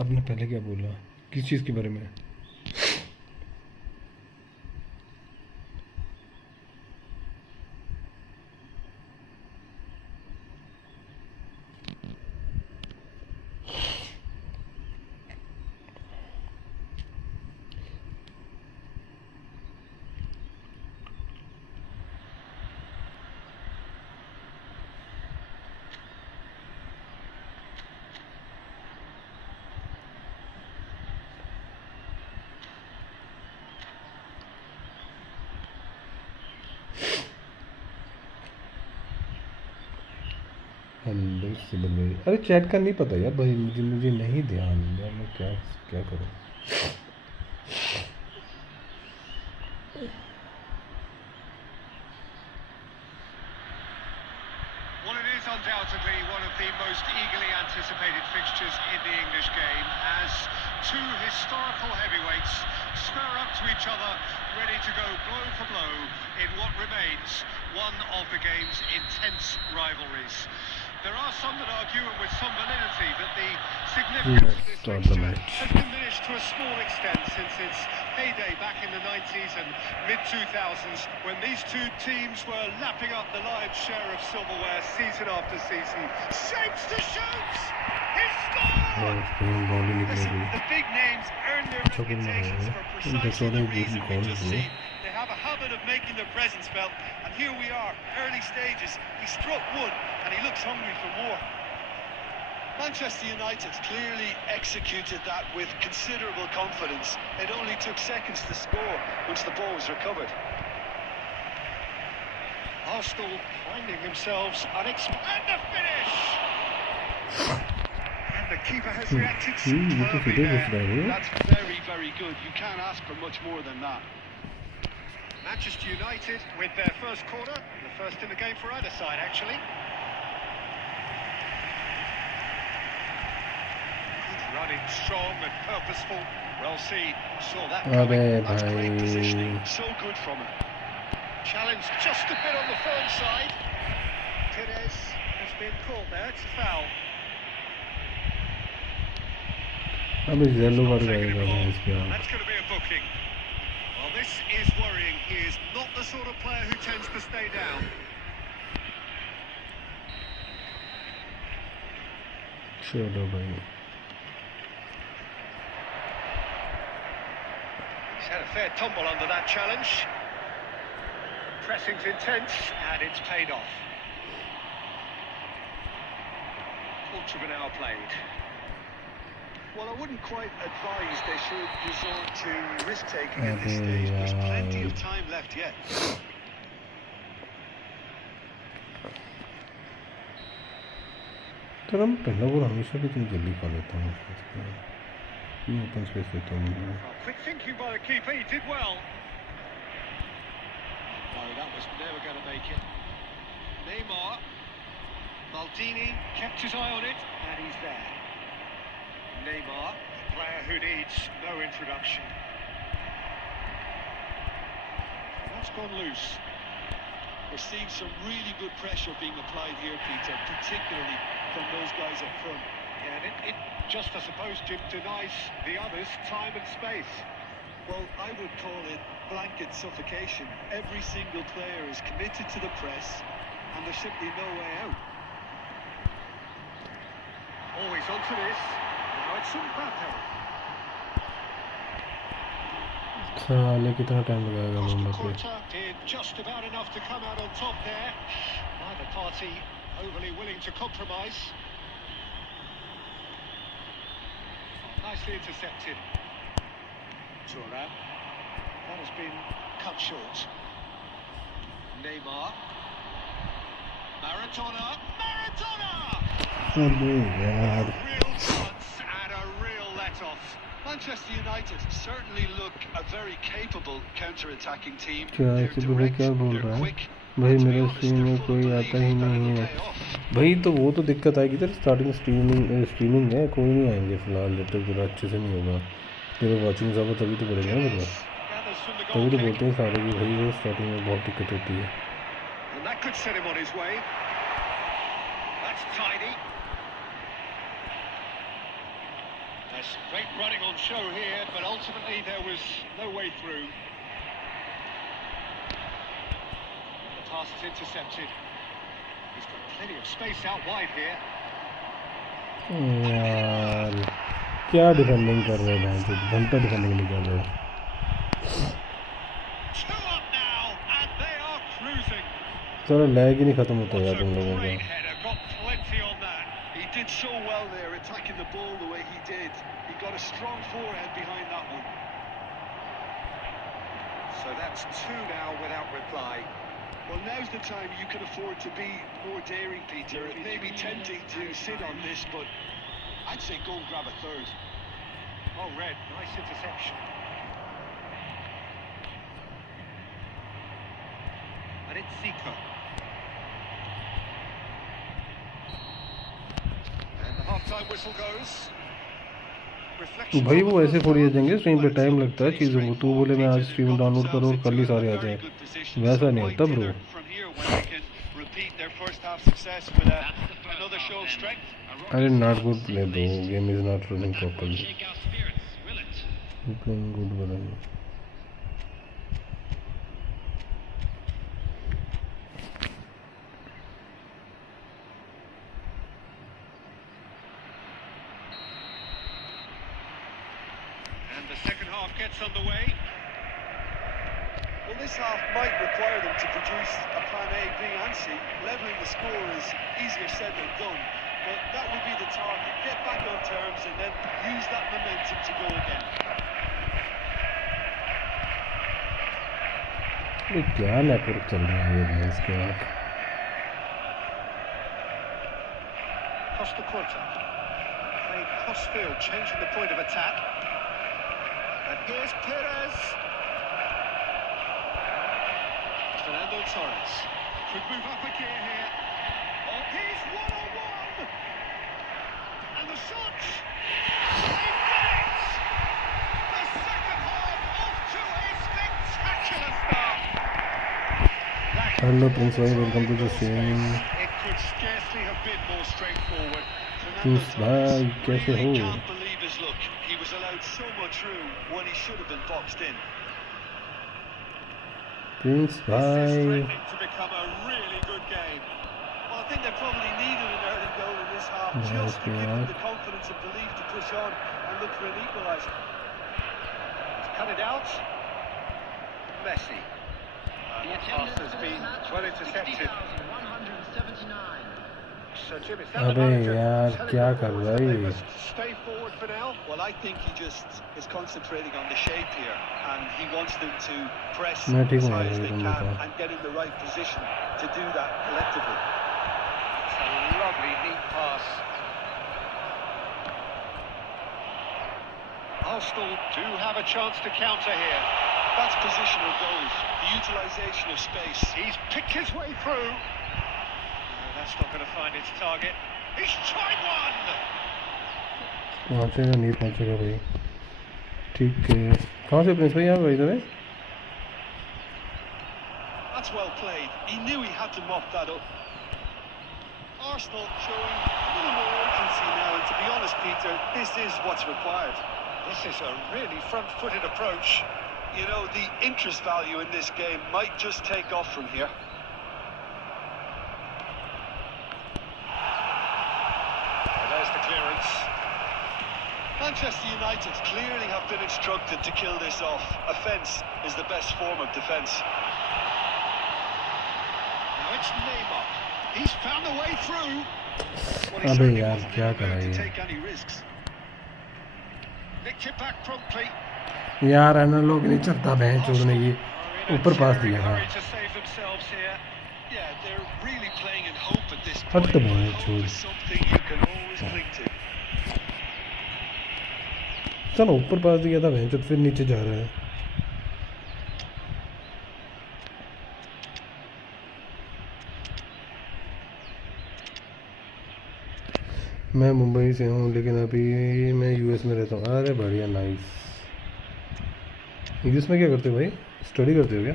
आपने पहले क्या बोला, किस चीज़ के बारे में? अरे चैट का नहीं पता यार भाई, मुझे नहीं ध्यान यार, मैं क्या करूँ। Well, it is undoubtedly one of the most eagerly anticipated fixtures in the English game, as two historical heavyweights spur up to each other, ready to go blow for blow in what remains one of the game's intense rivalries. There are some that argue, and with some validity, that the significance of this fixture has diminished to a small extent since its heyday back in the 90s and mid-2000s, when these two teams were lapping up the lion's share of silverware season after season. Shapes to shoot! He scored! Listen, the big names earn their reputations for precisely the reason we just seen. They have a habit of making their presence felt, and here we are, early stages. He struck one, and he looks hungry for more. Manchester United clearly executed that with considerable confidence. It only took seconds to score once the ball was recovered. Arsenal finding themselves unexpected. And the finish! And the keeper has reacted superbly there. That's very, very good. You can't ask for much more than that. Manchester United with their first corner, the first in the game for either side, actually. Good running, strong and purposeful. Well seen. Saw that coming. That's great positioning. So good from him. Challenge just a bit on the firm side. Perez has been called there. It's a foul. अब इस yellow Not कर taking जाएगा the ball. इसके आप That's going to be a booking. Well, this is worrying. He is not the sort of player who tends to stay down. चलो भाई He's had a fair tumble under that challenge. Pressing's intense, and it's paid off. Quarter of an hour played. Well, I wouldn't quite advise they should resort to risk-taking at this stage. There's plenty of time left yet. Turnip पहला गोल हमेशा भी तुम जल्दी खा लेता हूँ ये open space देता हूँ Quick thinking by the keeper, he did well. No, that was never going to make it. Neymar. Maldini kept his eye on it, and he's there. Neymar, a player who needs no introduction. That's gone loose. We're seeing some really good pressure being applied here, Peter, particularly from those guys up front. Yeah, and it just, I suppose, denies the others time and space. Well, I would call it blanket suffocation. Every single player is committed to the press, and there's simply no way out. Always onto this. Now it's Mbappe. साले कितना time लगाएगा मुंबई पे Did just about enough to come out on top there. Neither party overly willing to compromise. Nicely intercepted. Turnip. That has been cut short. Neymar. Maradona. अरे यार Real chance and a real let-off. Manchester United certainly look a very capable counter-attacking team. क्या ऐसे बोले क्या बोल रहा है भाई मेरे स्ट्रीम में कोई आता ही नहीं है भाई तो वो तो दिक्कत आएगी तेरे स्टार्टिंग स्ट्रीमिंग है कोई नहीं आएंगे फिलहाल जब तक पूरा अच्छे से नहीं होगा तेरे वाचिंग सब तभी तो बढ़ेगा ना मेरे तभी तो बोलते हैं सारे कि भाई वो स्टार्टिंग में बहुत दिक्कत होती है And that could set him on his way. That's tidy. There's great running on show here, but ultimately there was no way through. The pass is intercepted. He's got plenty of space out wide here. यार क्या defending कर रहे हैं जो घंटा defending नहीं कर रहे Two up now, and they are cruising. सारा लैग ही नहीं खत्म होता यार तुम लोगों का Great header, got plenty on that. He did so well there, attacking the ball the way he did. He got a strong forehand behind that one. So that's two now without reply. Well, now's the time you can afford to be more daring, Peter. It may be tempting to sit on this, but I'd say go and grab a third. Oh, Red, nice interception. And it's Zico. And the half-time whistle goes. तो भाई वो ऐसे थोड़ी आ जाएंगे stream पे time लगता है चीज़ों को तू बोले मैं आज स्ट्रीम डाउनलोड करो और कल ही सारे आ जाए वैसा नहीं होता ब्रो अरे not good play bro game is not running properly playing good बदन Gets underway. Well, this half might require them to produce a plan A, B and C. Levelling the score is easier said than done, but that would be the target. Get back on terms and then use that momentum to go again. ये क्या network चल रहा है भाई इसके यहाँ? Costa Quinta. Playing cross field, changing the point of attack. And here's Perez. Fernando Torres. Could move up a gear here. Oh, he's one-on-one! And the shot! They've done it! The second half off to a spectacular start. Hello Prince Bhai, welcome to the stream. It could scarcely have been more straightforward. Prince Bhai, कैसे हो? Really can't believe his luck. He was allowed so much room when he should have been boxed in. Prince This is Bhai, threatening to become a really good game. Well, I think they probably needed an early goal in this half Nice, just to give them yeah. the confidence and belief to push on and look for an equaliser. Cut it out. Messi. The That pass attendance has for been this match well was intercepted. 60,179. So Jim, is अबे यार, क्या कर रहा है ये? Stay forward for now. Well, I think he just is concentrating on the shape here and he wants them to press मैं ठीक as हूँ high यार, as ये they तुम can बताओ। and get in the right position to do that collectively. It's a lovely neat pass. Arsenal do have a chance to counter here. That's positional goals, the utilisation of space. He's picked his way through. No, that's not going to find its target. He's tried one. पहुँचेगा नहीं पहुँचेगा भाई? ठीक है। कहाँ से Prince भाई? आप इधर है? That's well played. He knew he had to mop that up. Arsenal showing a little more urgency now, and to be honest, Peter, this is what's required. This is a really front-footed approach. You know, the interest value in this game might just take off from here. And there's the clearance. Manchester United clearly have been instructed to kill this off. Offence is the best form of defence. Now it's Neymar. He's found a way through. Well, he अबे certainly यार, wasn't क्या in the कर रहा mood है to ये? take any risks. Nicked it back promptly. यार analogue नहीं चलता बहन चोदने की Are in a ऊपर पास tearing दिया था। hurry to save themselves here. Yeah, they're really playing in hope at this हट point. तो बहुत Hope छोड़। is something you can always cling to. चलो ऊपर पास दिया था बहन चोद, फिर नीचे जा रहा है। मैं मुंबई से हूँ लेकिन अभी मैं यूएस में रहता हूँ। अरे बढ़िया, नाइस। यूएस में क्या करते हो भाई? स्टडी करते हो क्या?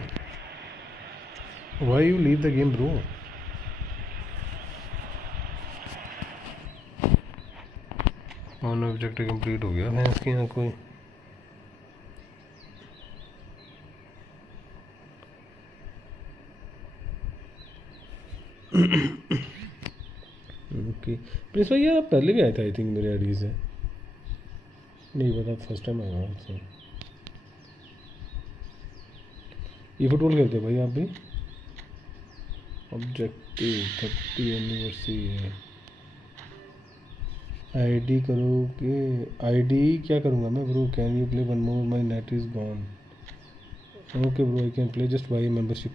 Why you leave the game bro? On objective complete हो गया है इसके यहाँ कोई? ओके प्रिंस भाई, यार आप पहले भी आए थे आई थिंक मेरे आईडी से। नहीं पता, फर्स्ट टाइम आया हूँ सर। ये फुटबॉल खेलते हो भाई आप भी? ऑब्जेक्टिव 30 एनिवर्सरी आईडी करोगे? आईडी क्या करूँगा मैं bro? Can you play one more? My net is gone. Okay bro, I can play, just by membership.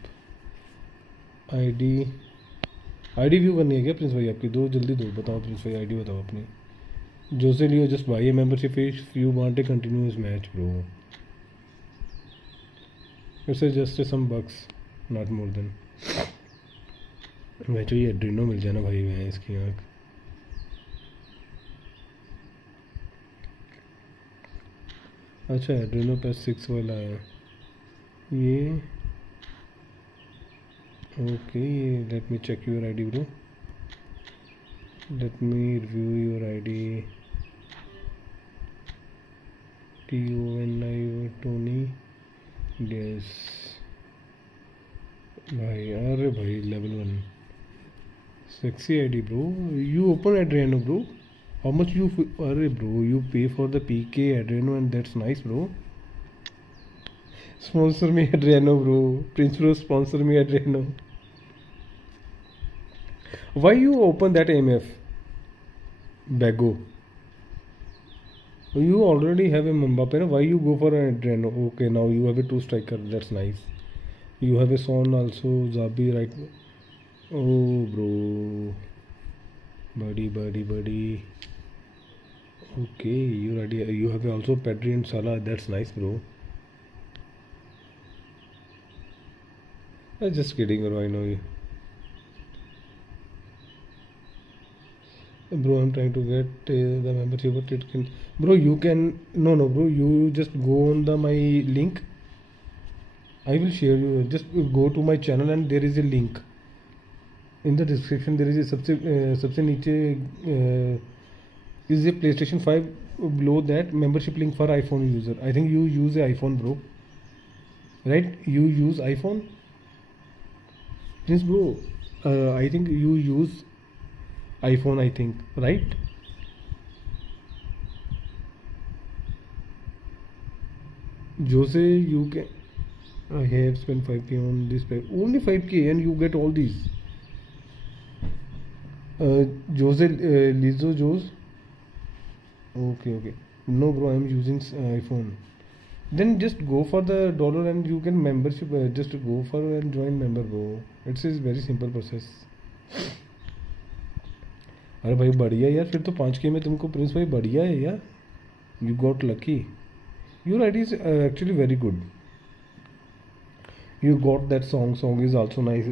ID view करनी है क्या प्रिंस भाई आपकी? दो जल्दी दो, बताओ प्रिंस भाई, आईडी बताओ अपनी। Jose Leo just buy a membership if you want a continuous match bro. It's just some bugs, not more than. मैं चाहिए एड्रीनो मिल जाना भाई, मैं इसकी आँख। अच्छा एड्रीनो प्लस 6 वाला है ये। Okay, let me check your ID bro, let me review your ID. TONI Toni, yes भाई। अरे भाई level 1 sexy ID bro. You open Adriano bro? How much you? अरे bro, you pay for the PK Adriano and that's nice bro. Sponsor me Adriano bro, prince bro sponsor me Adriano. Why you open that AMF? Bago. You already have a Mbappe. Why you go for an Adriano? Okay, now you have a 2 striker. That's nice. You have a son also, Zabi, right? Oh, bro. Buddy. Okay, you ready? You have also Pedri and Salah. That's nice, bro. I'm just kidding, bro. I know you. Bro, I'm trying to get the membership, but it can. Bro, you can. No, bro. You just go on my link. I will share you. Just go to my channel and there is a link. In the description there is a सबसे नीचे is a PlayStation 5. Below that, membership link for iPhone user. I think you use a iPhone, bro. Right? You use iPhone? Yes, bro. I think you use iPhone, I think. Right? Jose, you can. I have spent 5k on this pack. Only 5k and you get all these. Jose, Lizzo, Jose. Okay. No, bro, I'm using iPhone. Then just go for the dollar and you can membership. Just go for and join member, bro. It's a very simple process. अरे भाई बढ़िया यार, फिर तो 5k में तुमको Prince भाई बढ़िया है यार. You got lucky. Your idea is actually very good. You got that song. Song is also nice.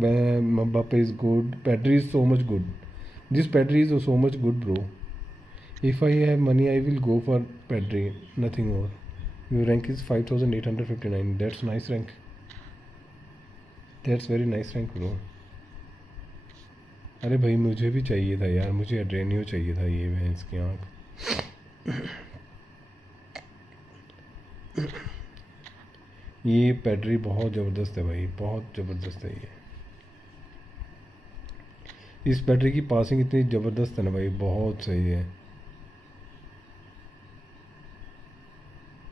Mbappe is good. Pedri is so much good. This Pedri is so much good, bro. If I have money, I will go for Pedri. Nothing more. Your rank is 5859. That's nice rank. That's very nice rank, bro. अरे भाई मुझे भी चाहिए था यार, मुझे एड्रेनियो चाहिए था, ये भैंस की आँख. ये पैडरी बहुत ज़बरदस्त है भाई, बहुत ज़बरदस्त है ये. इस पैडरी की पासिंग इतनी ज़बरदस्त है ना भाई, बहुत सही है.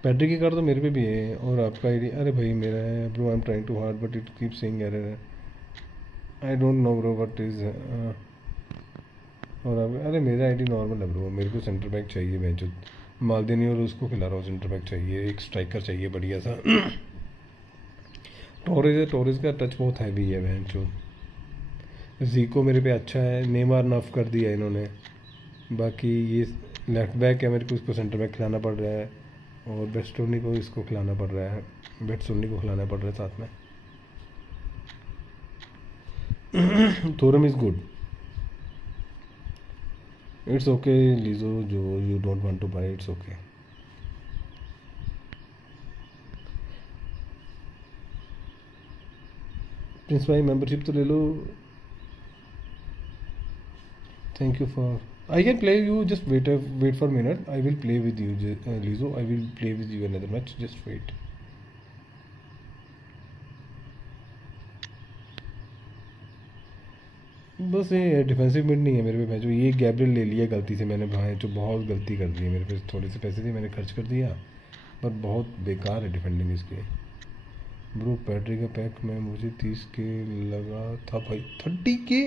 पैडरी की कार्ड तो मेरे पे भी है. और आपका आईडी? अरे भाई मेरा है bro. I am trying to hard but it keep saying error. I don't know bro what is. और अरे मेरा आईडी नॉर्मल है ब्रो. मेरे को सेंटर बैक चाहिए बेंच मालदीनी, और उसको खिला रहा हूँ. सेंटर बैक चाहिए, एक स्ट्राइकर चाहिए बढ़िया सा. टोरेस का टच बहुत हैवी है बेंच. जीको मेरे पे अच्छा है. नेमार नफ कर दिया इन्होंने. बाकी ये लेफ्ट बैक है मेरे को, इसको सेंटर बैक खिलाना पड़ रहा है. और बेस्टोनी को इसको खिलाना पड़ रहा है. बेटसोनी को खिलाना पड़ रहा है साथ में. Thuram is good. It's okay लीजो, जो you don't want to buy, it's okay. Prince भाई मेंबरशिप तो ले लो. Thank you for. I can play you. Just wait for a minute. I will play with you, Lizo. I will play with you another match. Just wait. बस ये defensive mid नहीं है मेरे पे. जो ये गैब्रियल ले लिया गलती से मैंने भाई, जो बहुत गलती कर दी है. मेरे पे थोड़े से पैसे थे, मैंने खर्च कर दिया, पर बहुत बेकार है डिफेंडिंग इसके. ब्रो पैड्री का पैक में मुझे 30 के लगा था भाई. 30 के?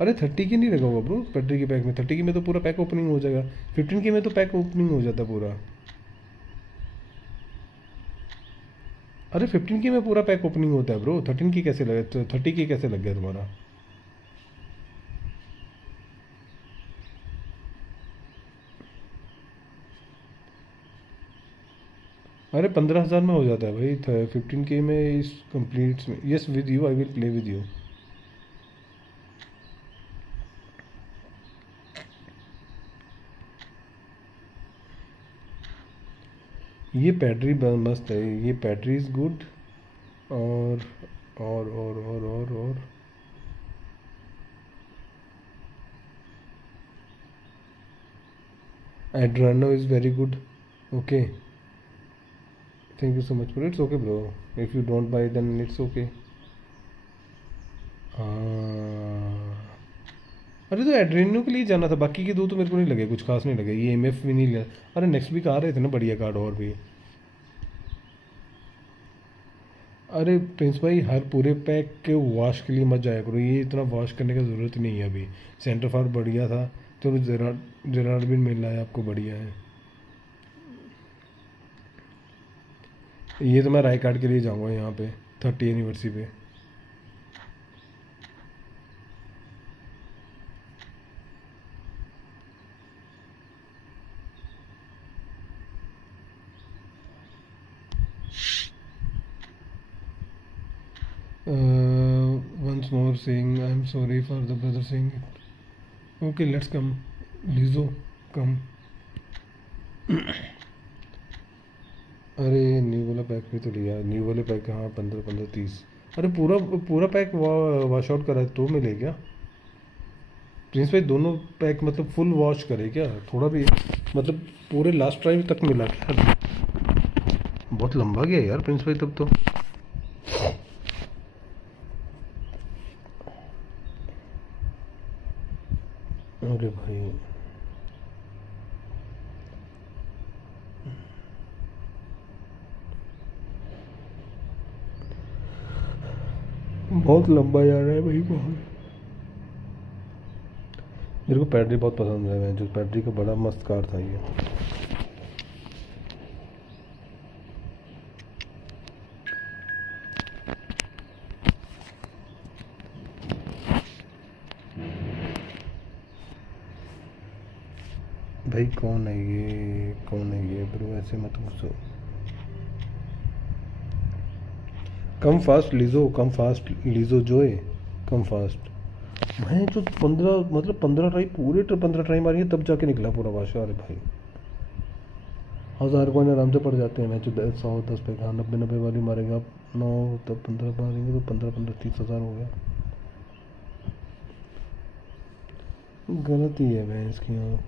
अरे 30 नहीं लगा होगा ब्रो पैड्री के पैक में. 30 में तो पूरा पैक ओपनिंग हो जाएगा. 15 में तो पैक ओपनिंग हो जाता पूरा. अरे 15 में पूरा पैक ओपनिंग होता है ब्रो. 13 कैसे लगा? 30 कैसे लग गया तुम्हारा? अरे 15,000 में हो जाता है भाई. 15 में इस कंप्लीट में. Yes with you, I will play with you. ये पैड्री मस्त है. ये पैड्री इज गुड. और और और और और और Adriano is very good. Okay, thank you so much bro. It's okay bro. If you don't buy then it's okay. अरे तो एड्रेनो के लिए जाना था. बाकी के दो तो मेरे को नहीं लगे, कुछ खास नहीं लगे. ये एमएफ भी नहीं लिया. अरे नेक्स्ट वीक आ रहे थे ना बढ़िया कार्ड और भी. अरे प्रिंस भाई हर पूरे पैक के वॉश के लिए मत जाया करो. ये इतना वॉश करने का ज़रूरत नहीं है अभी. सेंटर फॉर बढ़िया था. चलो जेरार्ड भी मिल रहा है आपको, बढ़िया है. ये तो मैं राय कार्ड के लिए जाऊँगा यहाँ पे. 30 एनिवर्सरी पे। Once more saying I'm sorry for the brother saying it. Okay, let's come. Lizzo, come. अरे न्यू वाला पैक भी तो लिया। न्यू वाले पैक हाँ 15-15-30। अरे पूरा पूरा पैक वॉश आउट करा तो मिले क्या प्रिंस भाई? दोनों पैक मतलब फुल वॉश करे क्या? थोड़ा भी मतलब पूरे लास्ट टाइम तक मिला क्या? बहुत लंबा गया यार प्रिंस भाई तब तो। अरे भाई बहुत लंबा जा रहा है भाई बहुत। मेरे को पैड्री बहुत पसंद है, जो पैड्री का बड़ा मस्त कार था ये। भाई कौन है ये, कौन है ये ब्रो? ऐसे मत पूछो। कम फास्ट लीजो, कम फास्ट लीजो जोए, कम फास्ट। मैं जो 15 मतलब 15 ट्राई पूरे 15 ट्राई मारी है तब जाके निकला पूरा वाशा। अरे भाई 1000 कॉइन आराम से पड़ जाते हैं। मैं जो 100-10 पे हाँ 90 वाली मारेगा आप 9 तब 15 मारेंगे तो 15-15-30 हज़ार हो गया। गलत ही है मैं इसकी। यहाँ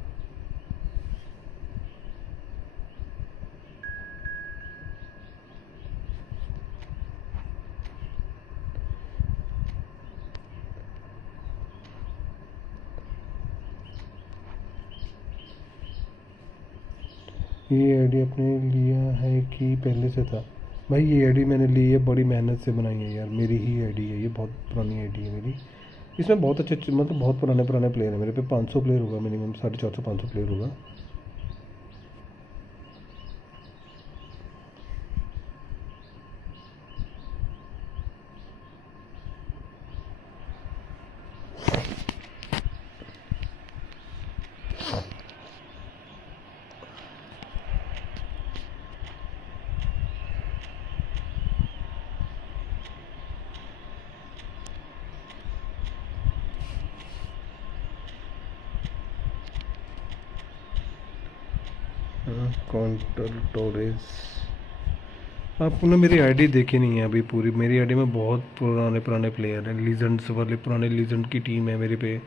ये आईडी आपने लिया है कि पहले से था? भाई ये आईडी मैंने ली है, बड़ी मेहनत से बनाई है यार। मेरी ही आईडी है ये, बहुत पुरानी आईडी है मेरी। इसमें बहुत अच्छे मतलब बहुत पुराने पुराने प्लेयर हैं मेरे पे। 500 प्लेयर होगा मिनिमम, 450-500 प्लेयर होगा। टोरेस आपने मेरी आईडी देखी नहीं है अभी पूरी। मेरी आईडी में बहुत पुराने पुराने प्लेयर हैं, लीजेंड्स वाले पुराने लीजेंड की टीम है मेरे पे।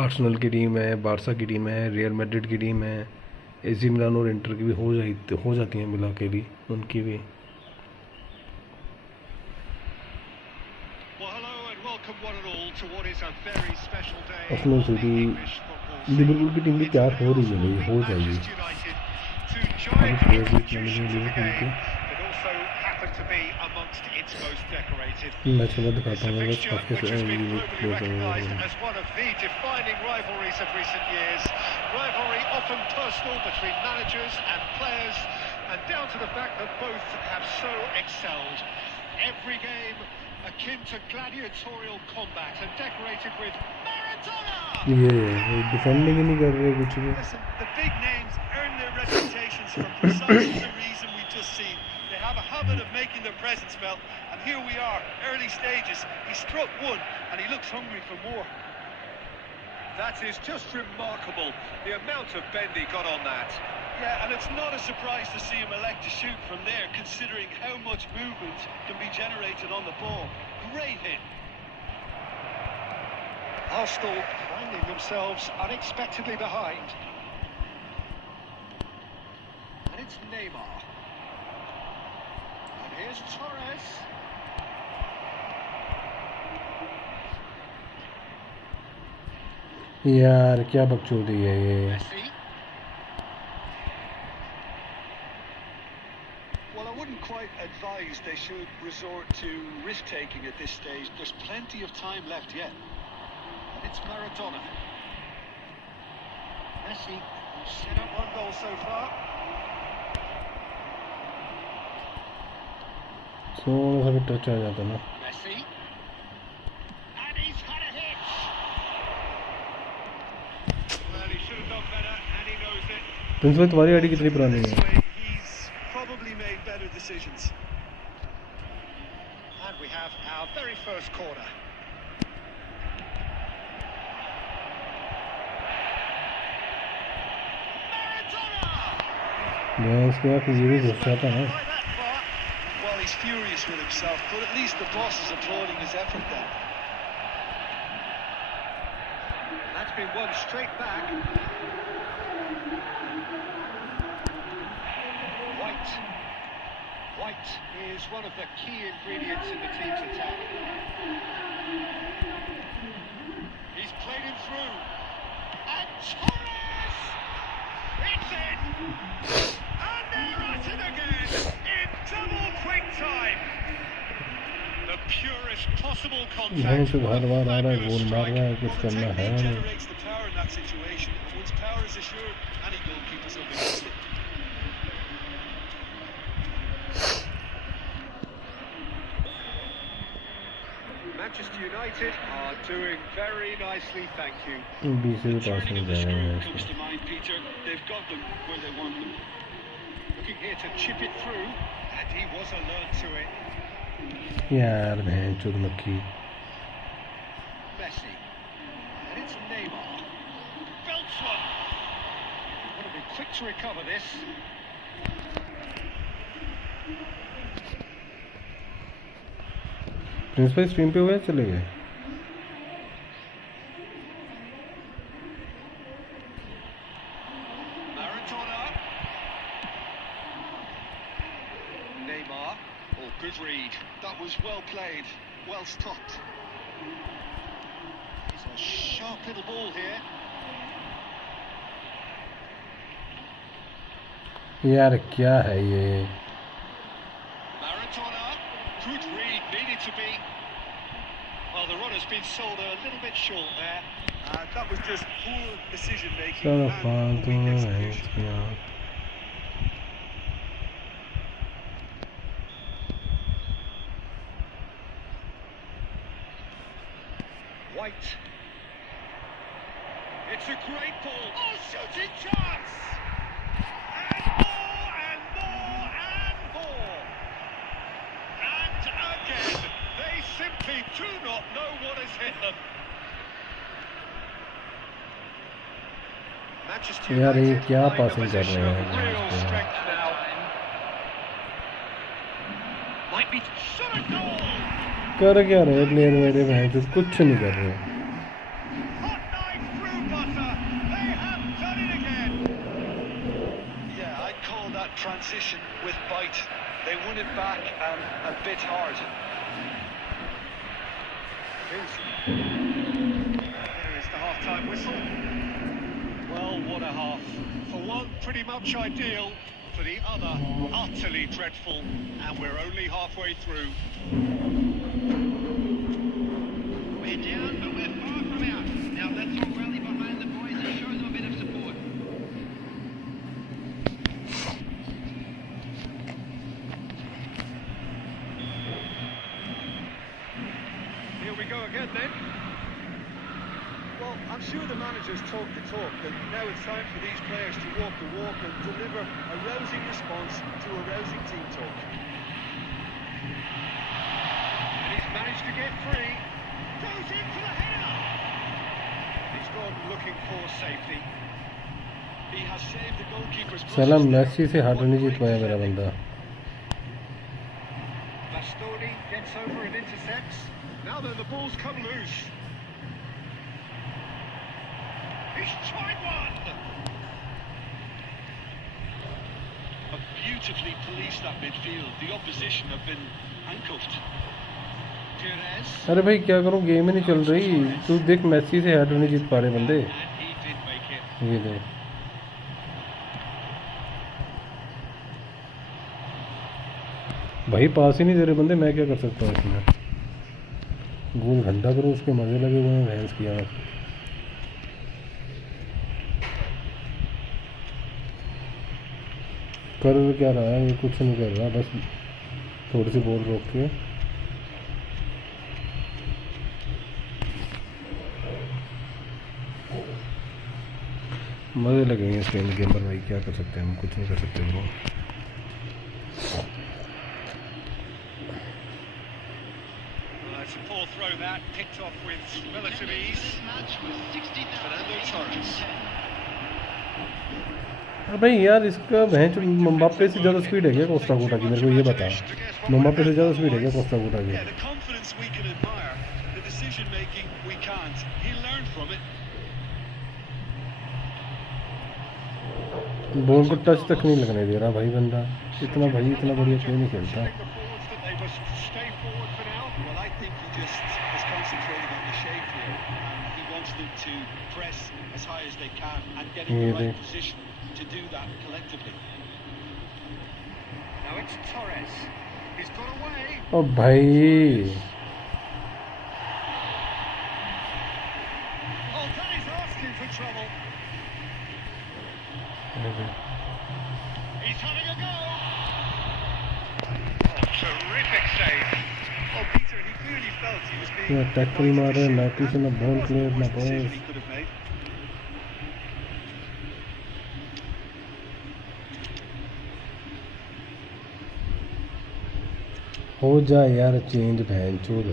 आर्सेनल की टीम है, बारसा की टीम है, रियल मैड्रिड की टीम है, एसी मिलान और इंटर की भी हो जाती हैं मिला के भी उनकी भी। आर्सेनल सिटी लिवरपूल की टीम भी तैयार हो रही है भाई, हो जाएगी। मैच के बाद दिखाता हूँ बस आपके ये डिफेंडिंग ही नहीं कर रहे कुछ भी। for precisely the reason we just seen. They have a habit of making their presence felt, and here we are, early stages. He struck one, and he looks hungry for more. That is just remarkable, the amount of bend he got on that. Yeah, and it's not a surprise to see him elect to shoot from there, considering how much movement can be generated on the ball. Great hit. Arsenal finding themselves unexpectedly behind. And it's Neymar. And here's Torres. यार क्या बकचोदी है ये। Well, I wouldn't quite advise they should resort to risk-taking at this stage. There's plenty of time left yet. And it's Maradona. Messi, who's set up one goal so far. थोड़ा सा भी touch आ जाता ना। Messi. And he's had a hit. Well, he should have done better, and he knows it. Prince भाई तुम्हारी ID कितनी पुरानी है? He's probably made better decisions. And we have our very first corner. मैं इसके बाद ये भी घुस जाता है। Well, he's furious with himself, but at least the boss is applauding his effort then. That's been won straight back. White is one of the key ingredients in the team's attack. He's played him through. And Torres! It's in! And they're at it again in double quick time. The purest possible यहाँ contact. से हर बार आ रहा है, गोल मार रहा है, कुछ Well, the करना है technique नहीं। generates the power in that situation. And once power is assured, any goalkeeper's up against it. Manchester United are doing very nicely, thank you. बीच से पास Turning में of the जा रहे हैं screw comes इसमें। to mind, Peter. They've got them where they want them. Looking here to chip it through, and he was alert to it. यार बहन चोद मक्खी। Messi. And it's Neymar. Belts one. Want to be quick to recover this. Prince भाई stream पे हुए चले गए? Maradona. Neymar. Oh, good read. That was well played. Well stopped. It's a sharp little ball here. यार क्या है ये? Maradona. Good read. Needed to be. Well, the run has been sold a little bit short there. That was just poor decision making चलो and फालतू weak में execution. भैंस यार। White. It's a great ball. Oh, shooting chance! And more and more and more. And again, they simply do not know what has hit them. Manchester यार ये United क्या find a passing कर position रहे of हैं real इसको? strength now. Might be shot a goal. कर क्या रहे प्लेयर मेरे भैंस चोद? कुछ नहीं कर रहे। Hot knife through butter. They have done it again. Yeah, I'd call that transition with bite. They won it back and a bit hard. Here is the half-time whistle. Well, what a half. For one, pretty much ideal. For the other, utterly dreadful. And we're only halfway through. We're down, but we're far from out. Now let's all rally behind the boys and show them a bit of support. Here we go again then. Well, I'm sure the managers talk the talk, and now it's time for these players to walk the walk and deliver a rousing response to a rousing team talk. And he's managed to get free. Goes in for the header. He's gone looking for safety. He has saved the goalkeeper's साला brushes there. Massey से हाथ नहीं जीत पाया मेरा बंदा। Bastoni gets over and intercepts. Now then, the ball's come loose. He's tried one. Beautifully policed that midfield. The opposition have been handcuffed. Gires. अरे भाई क्या करूं, गेम ही नहीं चल रही। तू देख मैसी से हाथ नहीं जीत पा रहे बंदे। And he did make it. ये देख भाई पास ही नहीं दे रहे बंदे, मैं क्या कर सकता हूँ इसमें? गोल घंटा करो, उसके मजे लगे हुए हैं भैंस की आँख। कर क्या रहा है ये? कुछ नहीं कर रहा, बस थोड़ी सी बॉल रोक के मज़े लगेंगे स्पेन गेमर भाई, क्या कर सकते हैं हम, कुछ नहीं कर सकते bro. It's a poor throw that, picked off with relative ease. Fernando Torres. भाई यार इसका भैंस मम्बाप्पे से ज़्यादा स्पीड है क्या कोस्टा कोटा की, मेरे को ये बता। मम्बाप्पे से ज़्यादा स्पीड है क्या कोस्टा कोटा की? Yeah, the confidence we can admire, the decision making we can't. He learned from it. Ball को टच तक नहीं लगने दे रहा भाई बंदा, इतना भाई इतना बढ़िया कोई नहीं खेलता। Well, I think he just is concentrating on the shape here. He wants them to press as high as they can and get in the right position to do that collectively. Now it's Torres. He's got away. ओ भाई Oh, that is asking for trouble. He's having a go. Oh, terrific save. Oh, Peter, he clearly felt he was being या tackle मारे ना किसी ना ball clear ना पास। he could have made. हो जा यार चेंज भैन चोद।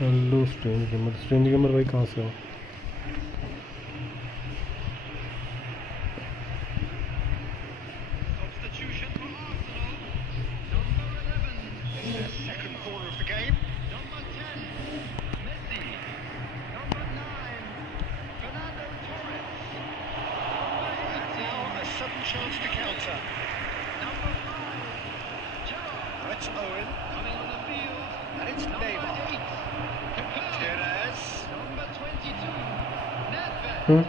हेलो स्ट्रेंज गेमर भाई कहाँ से हो? Substitution for Arsenal. Number 11. Second corner of the game. Number 10. Messi. Number 9. Fernando Torres. Now a sudden chance to counter. Number 5. Gerrard. That's Owen. Coming on the field. And it's Number Neymar. 8. Torres. Number 22. Nedved. Hmm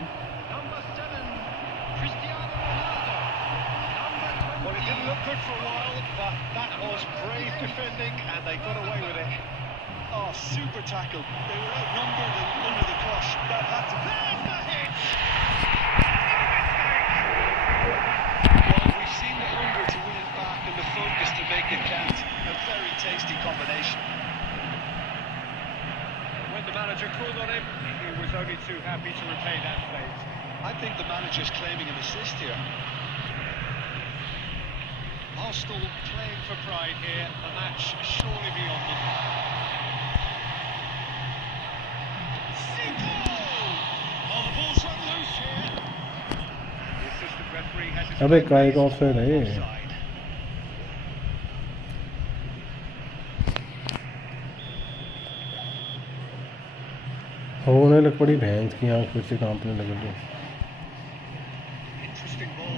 Number 7. Cristiano Ronaldo. Number 20. Well, it didn't look good for a while, but that was brave defending, and they got away with it. Oh, super tackle. They were outnumbered and under the cloche. That had to be. There's the hit! Well, we've seen the hunger to win it back and the focus to make it count. A very tasty combination. When the manager called on him, he was only too happy to repay that fate. I think the manager's claiming an assist here. Arsenal playing for pride here, the match surely beyond them. Zico! Oh, the ball's run loose here. The assistant referee has his अबे finger काय raised का offside है ये? offside. होने लग पड़ी भैंस की आँख फिर से कांपने लग गई। Interesting ball.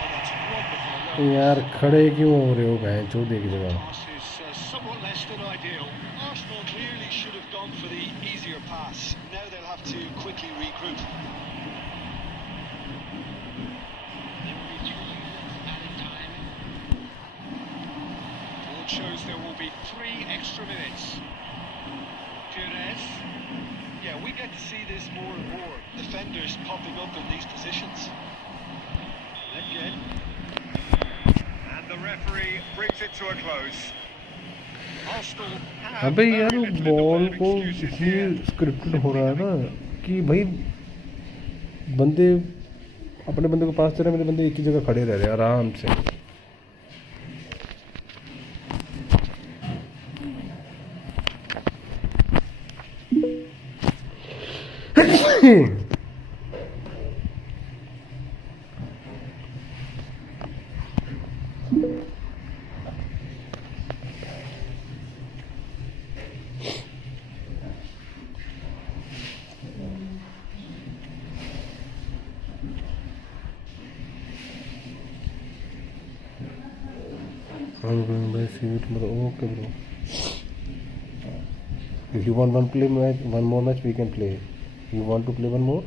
Oh, that's wonderful. यार खड़े क्यों हो रहे हो भैंस चोद एक जगह? Pass is somewhat less than ideal. Arsenal clearly should have gone for the easier pass. Now they'll have to quickly regroup. Board shows there will be 3 extra minutes. Torres. Yeah, we get to see this more and more. Defenders popping up in these positions. Again. And the referee brings it to a close. Arsenal have अबे यार very वो little in the ball way of को excuses इतनी here. Scripted हो रहा है ना कि भाई बंदे अपने बंदे को पास दे रहे हैं, मेरे बंदे एक ही जगह खड़े रह रहे हैं आराम से। I'm going by see you tomorrow. Okay, bro. If you want one more match, we can play. You want to play one more?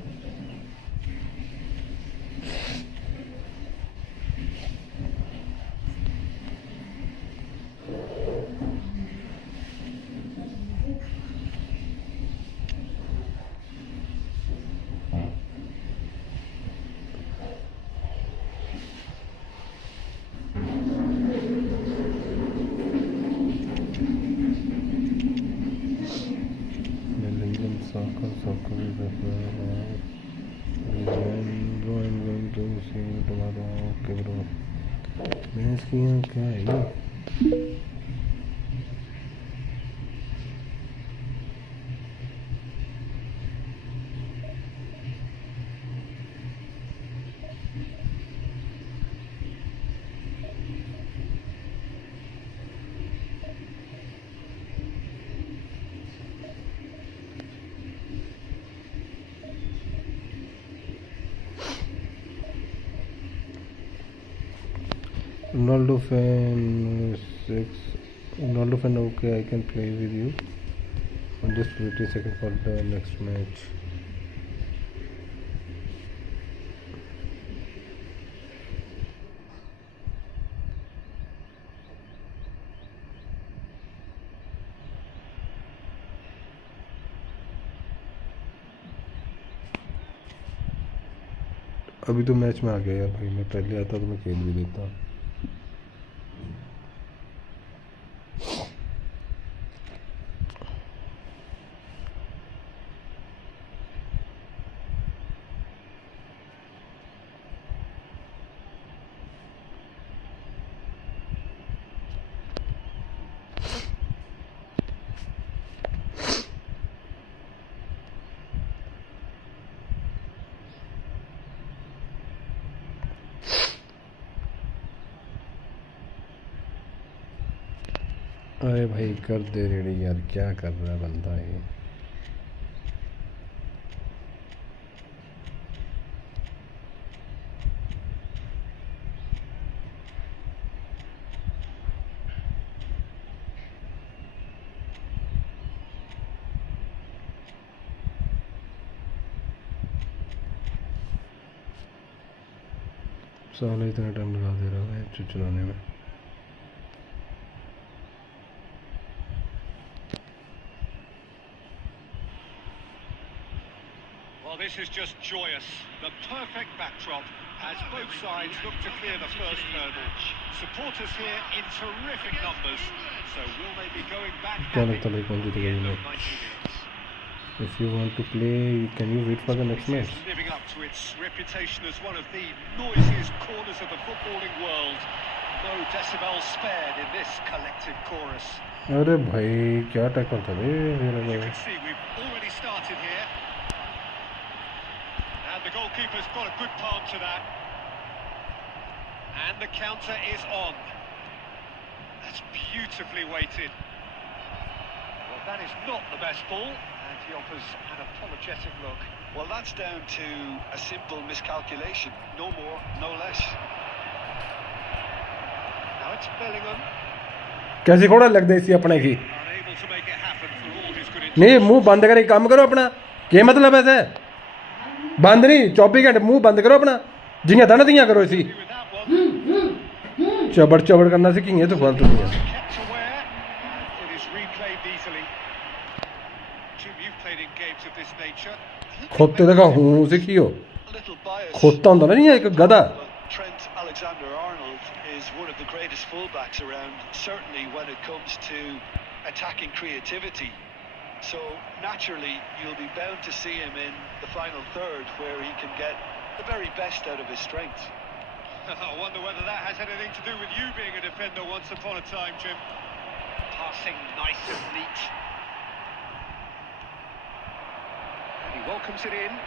उसे डुबा दो। ओके ब्रो, मैं इसकी यहाँ क्या है ये? Ronaldo fan 6. Ronaldo fan, okay, I can play with you. On just 15 seconds for the next match. अभी तो मैच में आ गया यार भाई, मैं पहले आता तो मैं खेल भी देता। अरे भाई कर दे रेडी यार, क्या कर रहा है बंदा ये। साला इतना टाइम लगा दे रहा है चलाने में। This is just joyous. The perfect backdrop as both sides look to clear the first hurdle. Supporters here in terrific numbers. So will they be going back at it at the end of 90 minutes? If you want to play, can you wait for the next match? Living up to its reputation as one of the noisiest corners of the footballing world. No decibels spared in this collective chorus. अरे भाई क्या tackle था बे मेरा You भाई। can see we've already started here. And the goalkeeper's got a good palm to that. And the counter is on. That's beautifully weighted. Well, that is not the best ball. And he offers an apologetic look. Well, that's down to a simple miscalculation. No more, no less. Now it's Bellingham. कैसे घोड़ा लग दे इसी अपने की। Unable to make it happen for all his good नहीं intentions. मुंह बंद करे काम करो अपना, क्या मतलब है ऐसे? बंद नहीं 24 घंटे मुंह बंद करो अपना, जियां था ना तियां करो इसी। With that one, चबड़ चबड़ करना सीखेंगे तो फालतू नहीं है। kept aware. And it is replayed easily. Jim, you've played in games of this nature. खोते देखा हूँ सीखियो, A little bias. खोता होता ना नहीं एक गधा। But Trent Alexander-Arnold is one of the greatest fullbacks around, certainly when it comes to attacking creativity. So naturally, you'll be bound to see him in the final third, where he can get the very best out of his strengths. I wonder whether that has anything to do with you being a defender once upon a time, Jim. Passing nice and neat. And he welcomes it in.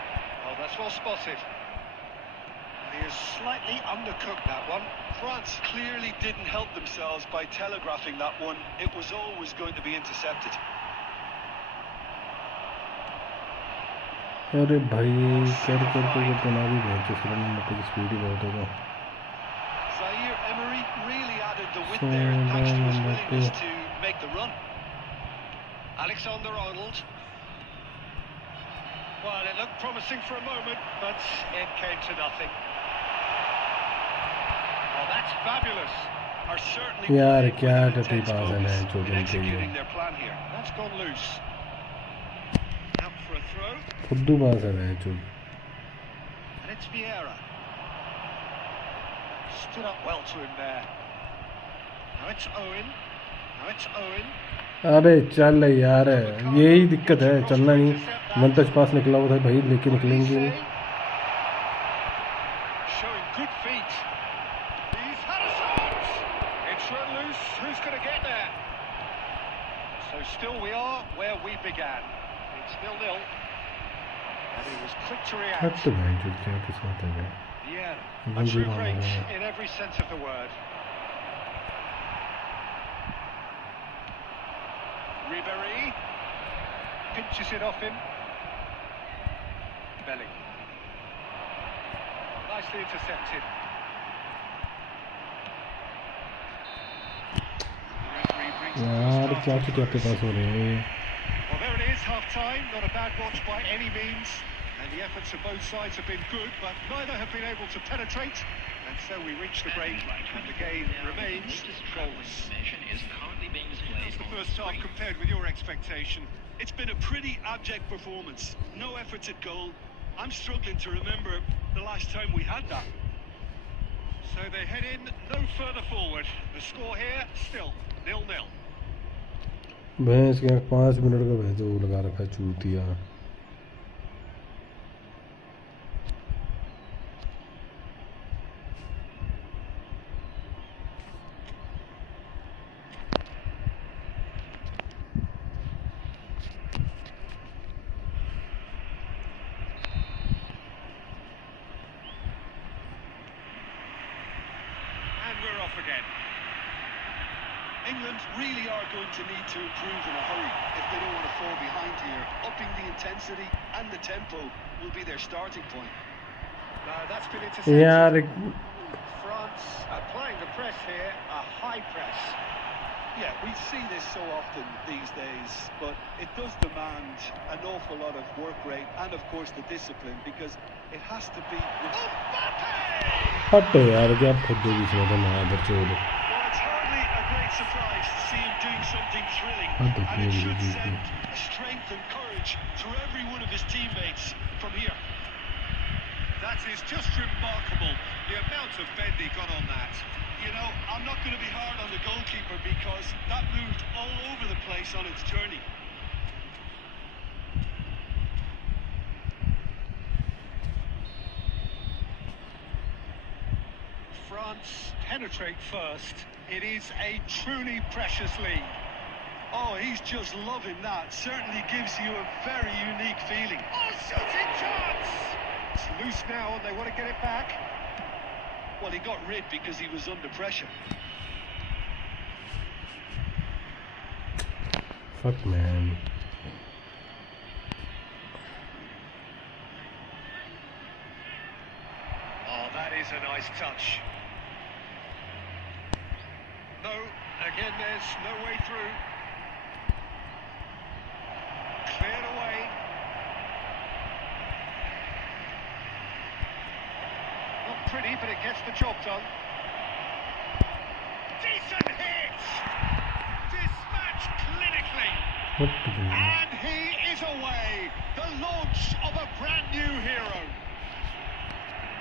Oh, that's well spotted. He is slightly undercooked, that one. France clearly didn't help themselves by telegraphing that one. It was always going to be intercepted. अरे भाई कर बना भी बहुत है, फिर मतलब speed ही बहुत होगा। Zaire Emery really added the width there, thanks to his willingness to make the run. Alexander-Arnold. Well, it looked promising for a moment, but it came to nothing. Oh, that's fabulous. Are certainly यार playing क्या with an टट्टी intense पास है focus मैं in चोदन के लिए। executing their plan here. That's gone loose. Out for a throw. खुद्दू पास है मैं चोद। And it's Vieira. Stood up well to him there. Now it's Owen. अबे चल यार, यही दिक्कत है, चलना नहीं। वन टच पास निकला हुआ था भाई, लेके निकलेंगे। showing good feet. He's had a shot! It's run loose. Who's going to get there? So still we are where we began. It's 0-0. And he was quick to react. हट भाई जो क्या किस्मत है Yeah, a Bungee true line great है। in every sense of the word. Ribéry pinches it off him. Belly. Nicely intercepted. The referee brings the यार first क्या half कुछ to a आपके close. पास हो रहे हैं Well, there it is, half-time. Not a bad watch by any means. And the efforts of both sides have been good, but neither have been able to penetrate. And so we reach the break, and the game remains goalless. How's the first half compared with your expectation? It's been a pretty abject performance. No efforts at goal. I'm struggling to remember the last time we had that. So they head in no further forward. The score here, still 0-0. भैंस के 5 minute का भैंस वो लगा रखा चूतिया And we're off again. England really are going to need to improve in a hurry if they don't want to fall behind here. Upping the intensity and the tempo will be their starting point. That's been intercepted. यार France applying the press here, a high press. Yeah, we see this so often these days, but it does demand an awful lot of work rate and, of course, the discipline, because it has to be... हट यार क्या फुद्दू बीच में था ना बच्चों Well, it's hardly a great surprise to see him doing something thrilling, What the and it should hell? send a strength and courage through every one of his teammates from here. That is just remarkable, the amount of bending got on that. You know, I'm not going to be hard on the goalkeeper because that moved all over the place on its journey. France penetrate first. It is a truly precious lead. Oh, he's just loving that. Certainly gives you a very unique feeling. Oh, shooting chance! It's loose now and they want to get it back. Well, he got rid because he was under pressure. fuck man Oh, that is a nice touch. No, again, there's no way through. Cleared away. Not pretty, but it gets the job done. Decent hit! Dispatched clinically. what to do And he is away. The launch of a brand new hero.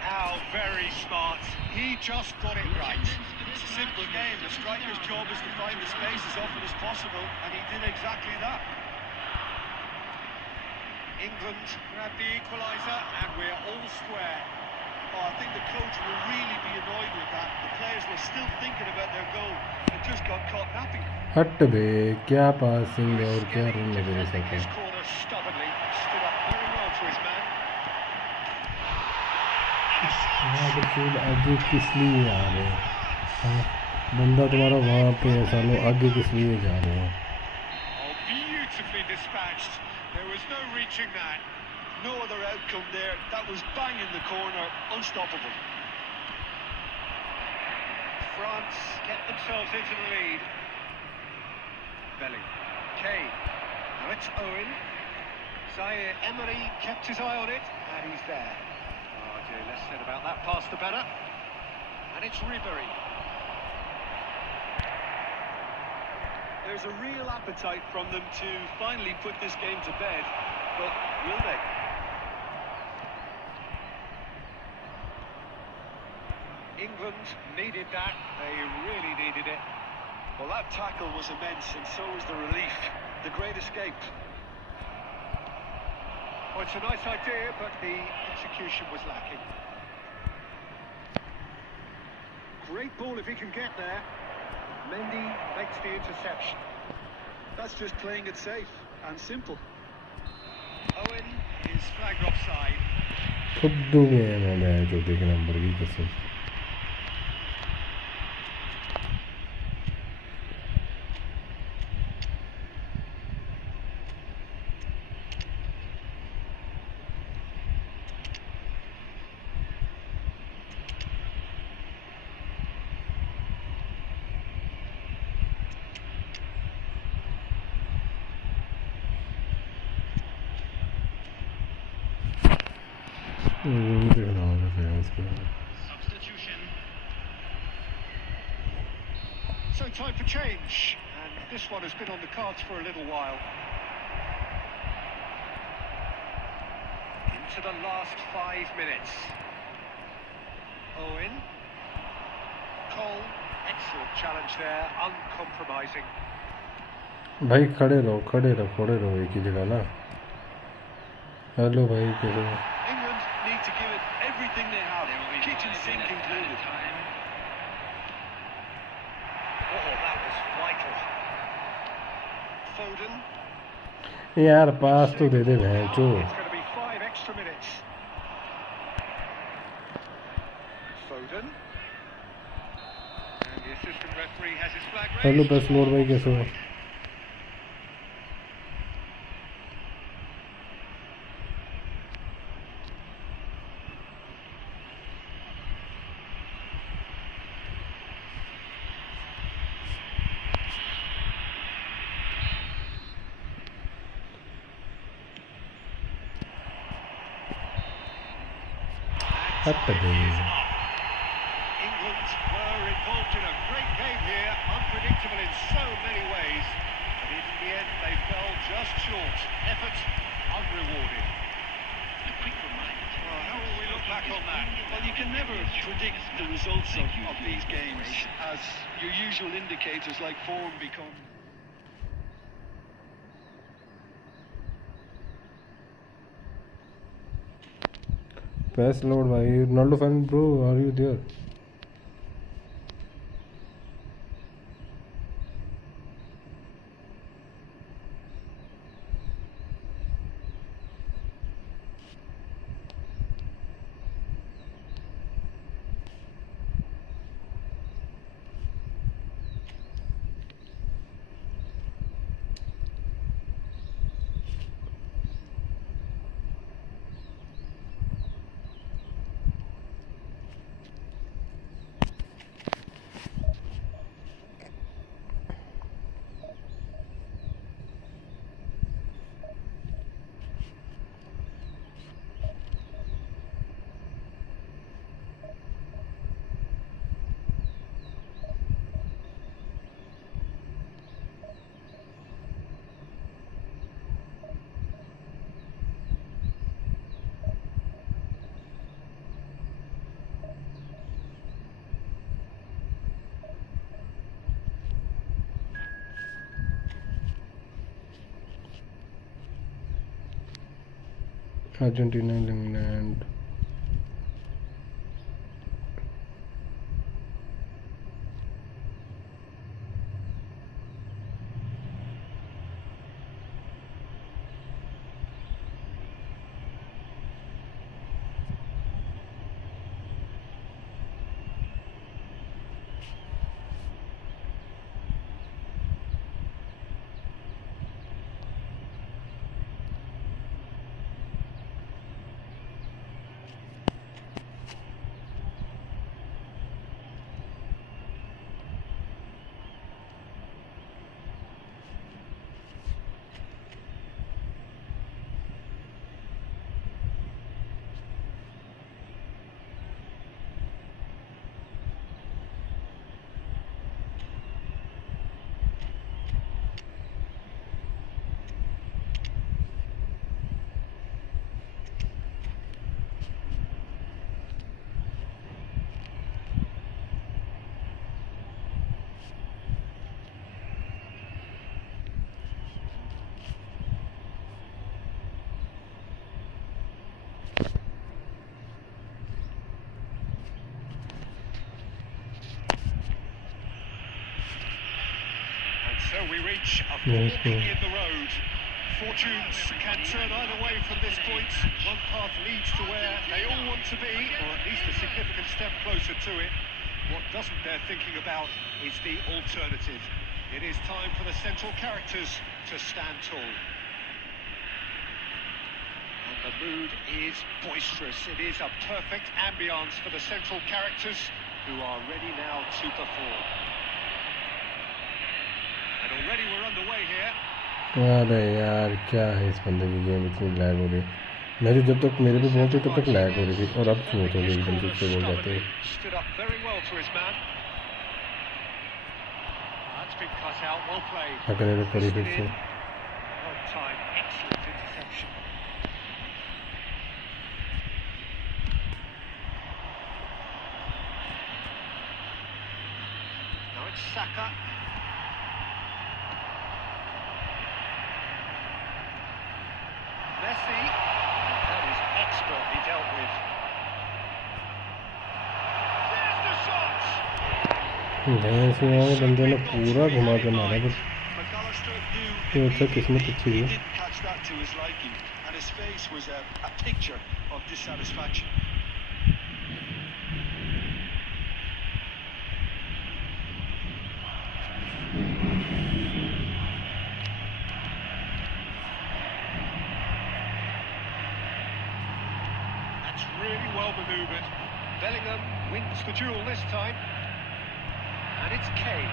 How very smart. He just got it right. It's a simple game. The striker's job is to find the space as often as possible, and he did exactly that. England grab the equaliser, and we're all square. Oh, I think the coach will really be annoyed with that. The players were still thinking about their goal and just got caught napping. हट बे क्या passing है और क्या run लगे रे Defending his सके corner stubbornly, stood up very well to his man. यहाँ पे फूल आगे किस लिए आ रहे हैं हाँ, बंदा तुम्हारा वहाँ पे है सालों आगे किस लिए जा रहे हो Oh, beautifully dispatched. There was no reaching that. No other outcome there. That was bang in the corner. Unstoppable. France get themselves into the lead. Belly. Kane. Now it's Owen. Zaire Emery kept his eye on it, and he's there. Oh dear, less said about that pass the better. And it's Ribéry. There's a real appetite from them to finally put this game to bed, but will they? England needed that. They really needed it. Well, that tackle was immense, and so was the relief. The great escape. Well, it's a nice idea, but the execution was lacking. Great ball if he can get there. Mendy makes the interception. That's just playing it safe and simple. Owen is flagged offside. खुद गए मैं जो देख number की कसम Substitution. So time for change, and this one has been on the cards for a little while. Into the last 5 minutes. Owen. Cole, excellent challenge there, uncompromising. भाई खड़े रहो एक ही जगह ना हेलो भाई कैसे हो England need to give it everything they have, kitchen sink included. Oh, that was vital. Foden. यार पास तो दे दे भैंचो It's going to be 5 extra minutes. Foden. And the assistant referee has his flag raised. Hello पेस्मोर भाई कैसे हो England were involved in a great game here, unpredictable in so many ways, but in the end they fell just short. Effort unrewarded. A quick reminder. Well, how will we look back on that? Well, you can never predict the results of these games, as your usual indicators like form become. पैस load भाई Ronaldo fan bro are you there Argentina, England. So we reach a fork in the road. Fortunes can turn either way from this point. One path leads to where they all want to be, or at least a significant step closer to it. What doesn't bear thinking about is the alternative. It is time for the central characters to stand tall. And the mood is boisterous. It is a perfect ambience for the central characters who are ready now to perform. And already we're underway here. अरे यार क्या है इस बंदे की game इतनी lag हो रही मैं जब तक मेरे पे बोलते तब तक लैग हो रही थी और अब स्मूथ हो गई एकदम से उससे बोल जाते हैं अगर ये पड़ी फिर से Messi, that is expertly dealt with. There's the shot. ऐसे यार बंदे ने पूरा घुमा के मारा बस ये अच्छा किस्मत अच्छी है Didn't catch that to his liking, and his face was a picture of dissatisfaction. Really well manoeuvred. Bellingham wins the duel this time. And it's Kane.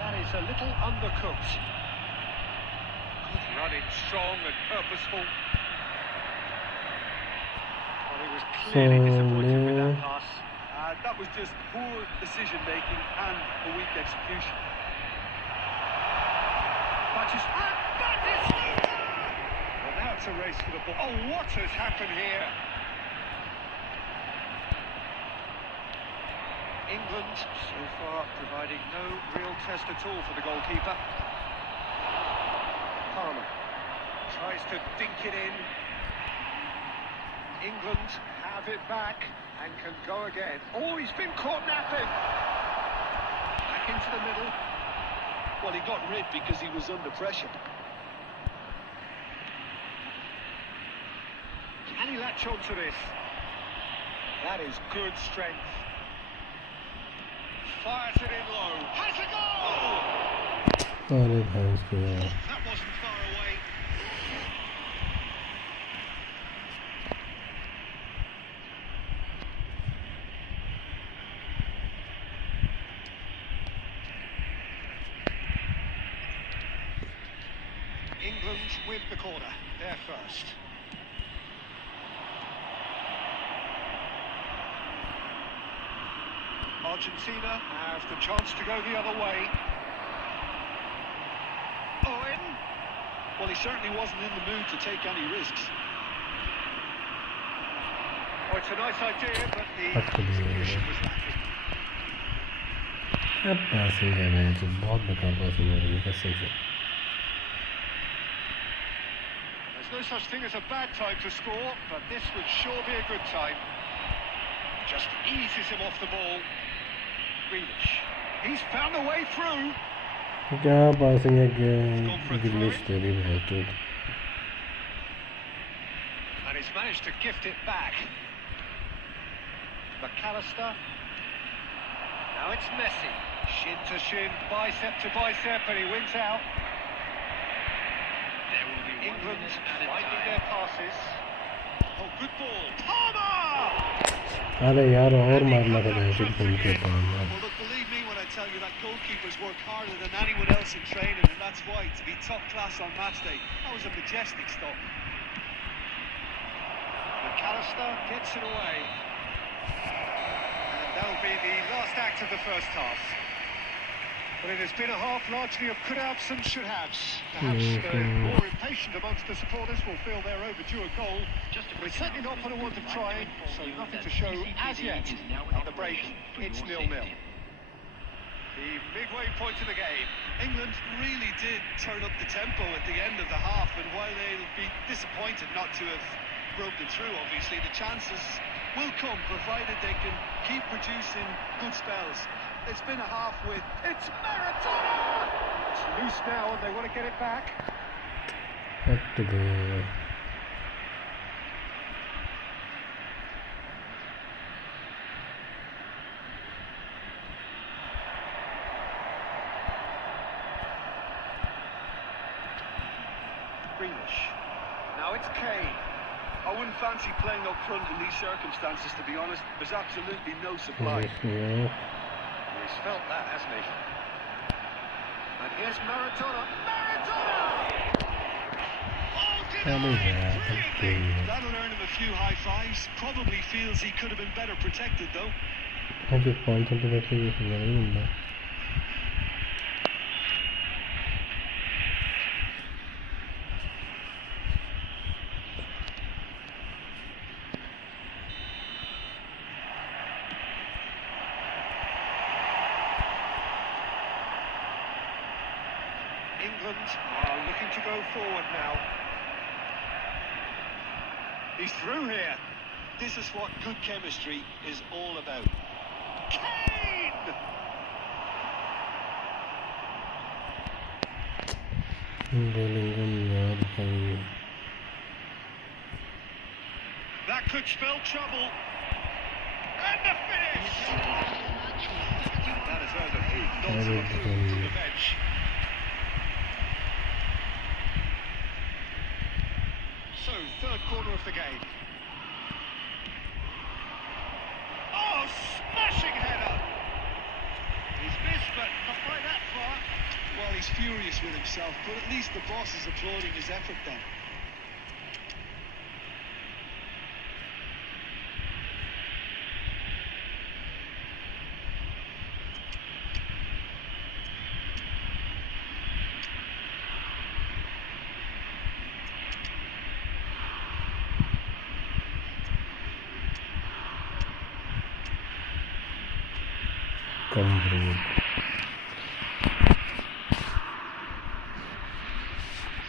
That is a little undercooked. Good running, strong and purposeful. Well, he was clearly disappointed with that pass. That was just poor decision-making and a weak execution. Well, now it's a race for the ball. Oh, what has happened here? England so far providing no real test at all for the goalkeeper. Palmer tries to dink it in. England have it back and can go again. Oh, he's been caught napping. Back into the middle. Well, he got rid because he was under pressure. Can he latch on to this? That is good strength. Fires it in low. Has a goal! अरे भाई इसको यार That wasn't far away. England win the corner. They're first. Argentina have the chance to go the other way. Owen. Well, he certainly wasn't in the mood to take any risks. Oh, it's a nice idea, but the execution was lacking. अब passing है मैं तो बहुत बेकार passing हो रही है कसम से There's no such thing as a bad time to score, but this would sure be a good time. Just eases him off the ball. Grealish. He's found a way through. क्या passing है गिलिश तेरी बहुत तो And he's managed to gift it back. McAllister. Now it's Messi. Shin to shin, bicep to bicep, and he wins out. There will be England 1 minute at a finding time. their passes. Oh, good ball. Palmer! अरे यार और मारना था ऐसे phone के पास Well, look, believe me when I tell you that goalkeepers work harder than anyone else in training, and that's why, to be top class on match day, that was a majestic stop. McAllister gets it away. And that'll be the last act of the first half. Well, it has been a half largely of could-haves and should-haves. Perhaps the more impatient amongst the supporters will feel they're overdue a goal. We're certainly not going to want to try, so nothing to show as yet. At the break, it's 0-0. The midway point of the game. England really did turn up the tempo at the end of the half, and while they'll be disappointed not to have broken through, obviously, the chances will come, provided they can keep producing good spells. It's been a half with... It's Maradona! It's loose now and they want to get it back. Now it's Kane. I wouldn't fancy playing up front in these circumstances, to be honest. There's absolutely no supply. He's felt that, hasn't he? And here's Maradona. Maradona! That'll earn him a few high fives. Probably feels he could have been better protected, though. England are looking to go forward now. He's through here. This is what good chemistry is all about. Kane! That could spell trouble. And the finish! That has earned a few nods of approval from the bench. So, third corner of the game. Oh, smashing header! He's missed, but not by that far. Well, he's furious with himself, but at least the boss is applauding his effort then.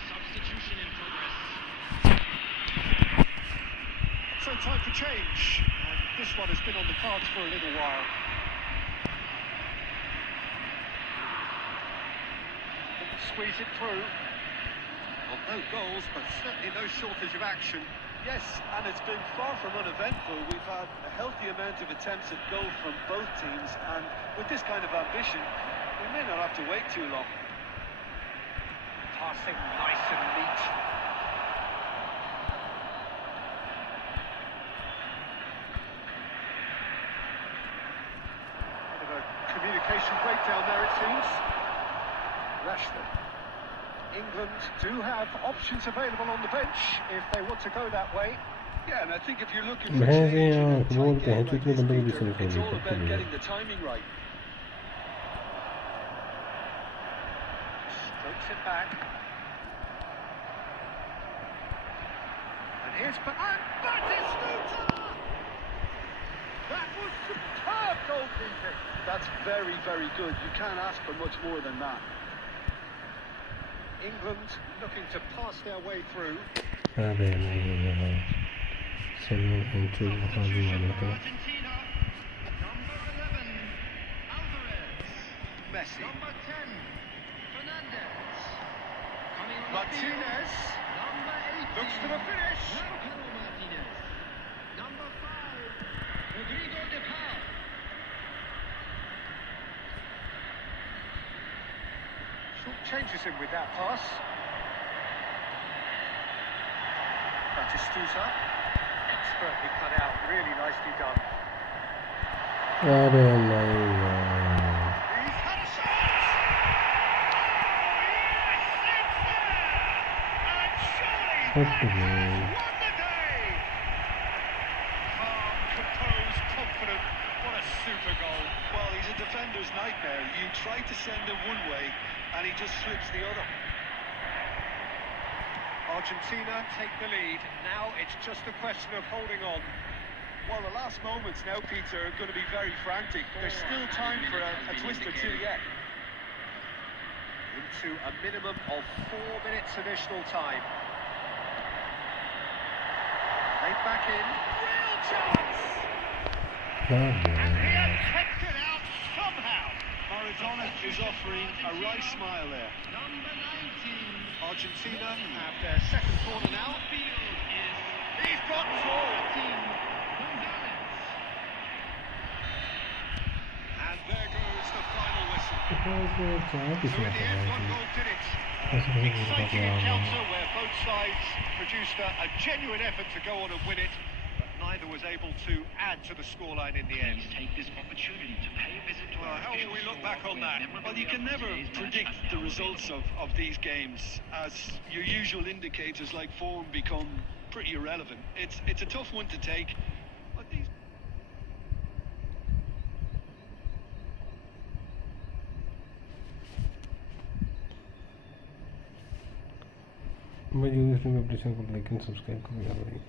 Substitution in progress. So time for change. And this one has been on the cards for a little while. Didn't squeeze it through. Well, no goals, but certainly no shortage of action. Yes, and it's been far from uneventful. We've had a healthy amount of attempts at goal from both teams, and with this kind of ambition, we may not have to wait too long. Passing nice and neat. Bit of a communication breakdown there, it seems. Rashford. England do have options available on the bench if they want to go that way. Yeah, and I think if you're looking for change in a tight game like this, Peter, it's all about getting the timing right. Strokes it back. And here's Batistuta! That was superb goalkeeping. That's very, very good. You can't ask for much more than that. England looking to pass their way through. Argentina. Number 11, Alvarez. Messi. Number 10, Fernandez. Coming on Martinez. Number 18. Looks for the finish. Lautaro Martinez. Number 5, Rodrigo de Paul. Short changes him with that pass. Batistuta. Expertly cut out. Really nicely done. He's had a shot! Oh, yes, it's there! And surely that has won the day! Calm, composed, confident. What a super goal. Well, he's a defender's nightmare. You try to send him one way, and he just flips the other. Argentina take the lead. Now it's just a question of holding on. Well, the last moments now, Peter, are going to be very frantic. There's still time for a twist or two yet. Into a minimum of 4 minutes additional time. Played back in. Real chance! And he attempts it out somehow. Maradona is offering a right smile there. Number 19. Argentina have their second corner now. He's got and there goes the final whistle. So in the end, one goal did it. Exciting encounter where both sides produced a genuine effort to go on and win it, but neither was able to add to the scoreline in the end. Take this opportunity to pay a visit to Well, how will we look back on that? Well, you can never predict the results of these games, as your usual indicators like form become pretty irrelevant. It's a tough one to take. But these मैं use application को like and subscribe कर दिया भाई।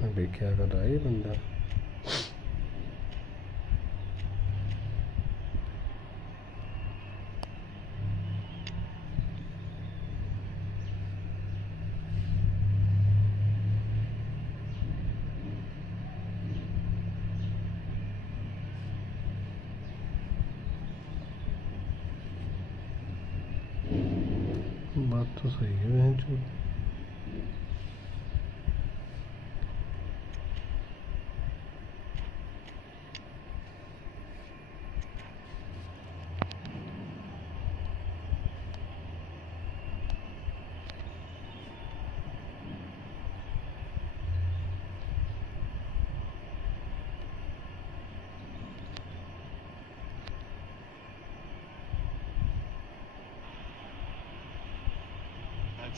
अबे क्या कर रहा है ये बंदा? बात तो सही है बहन।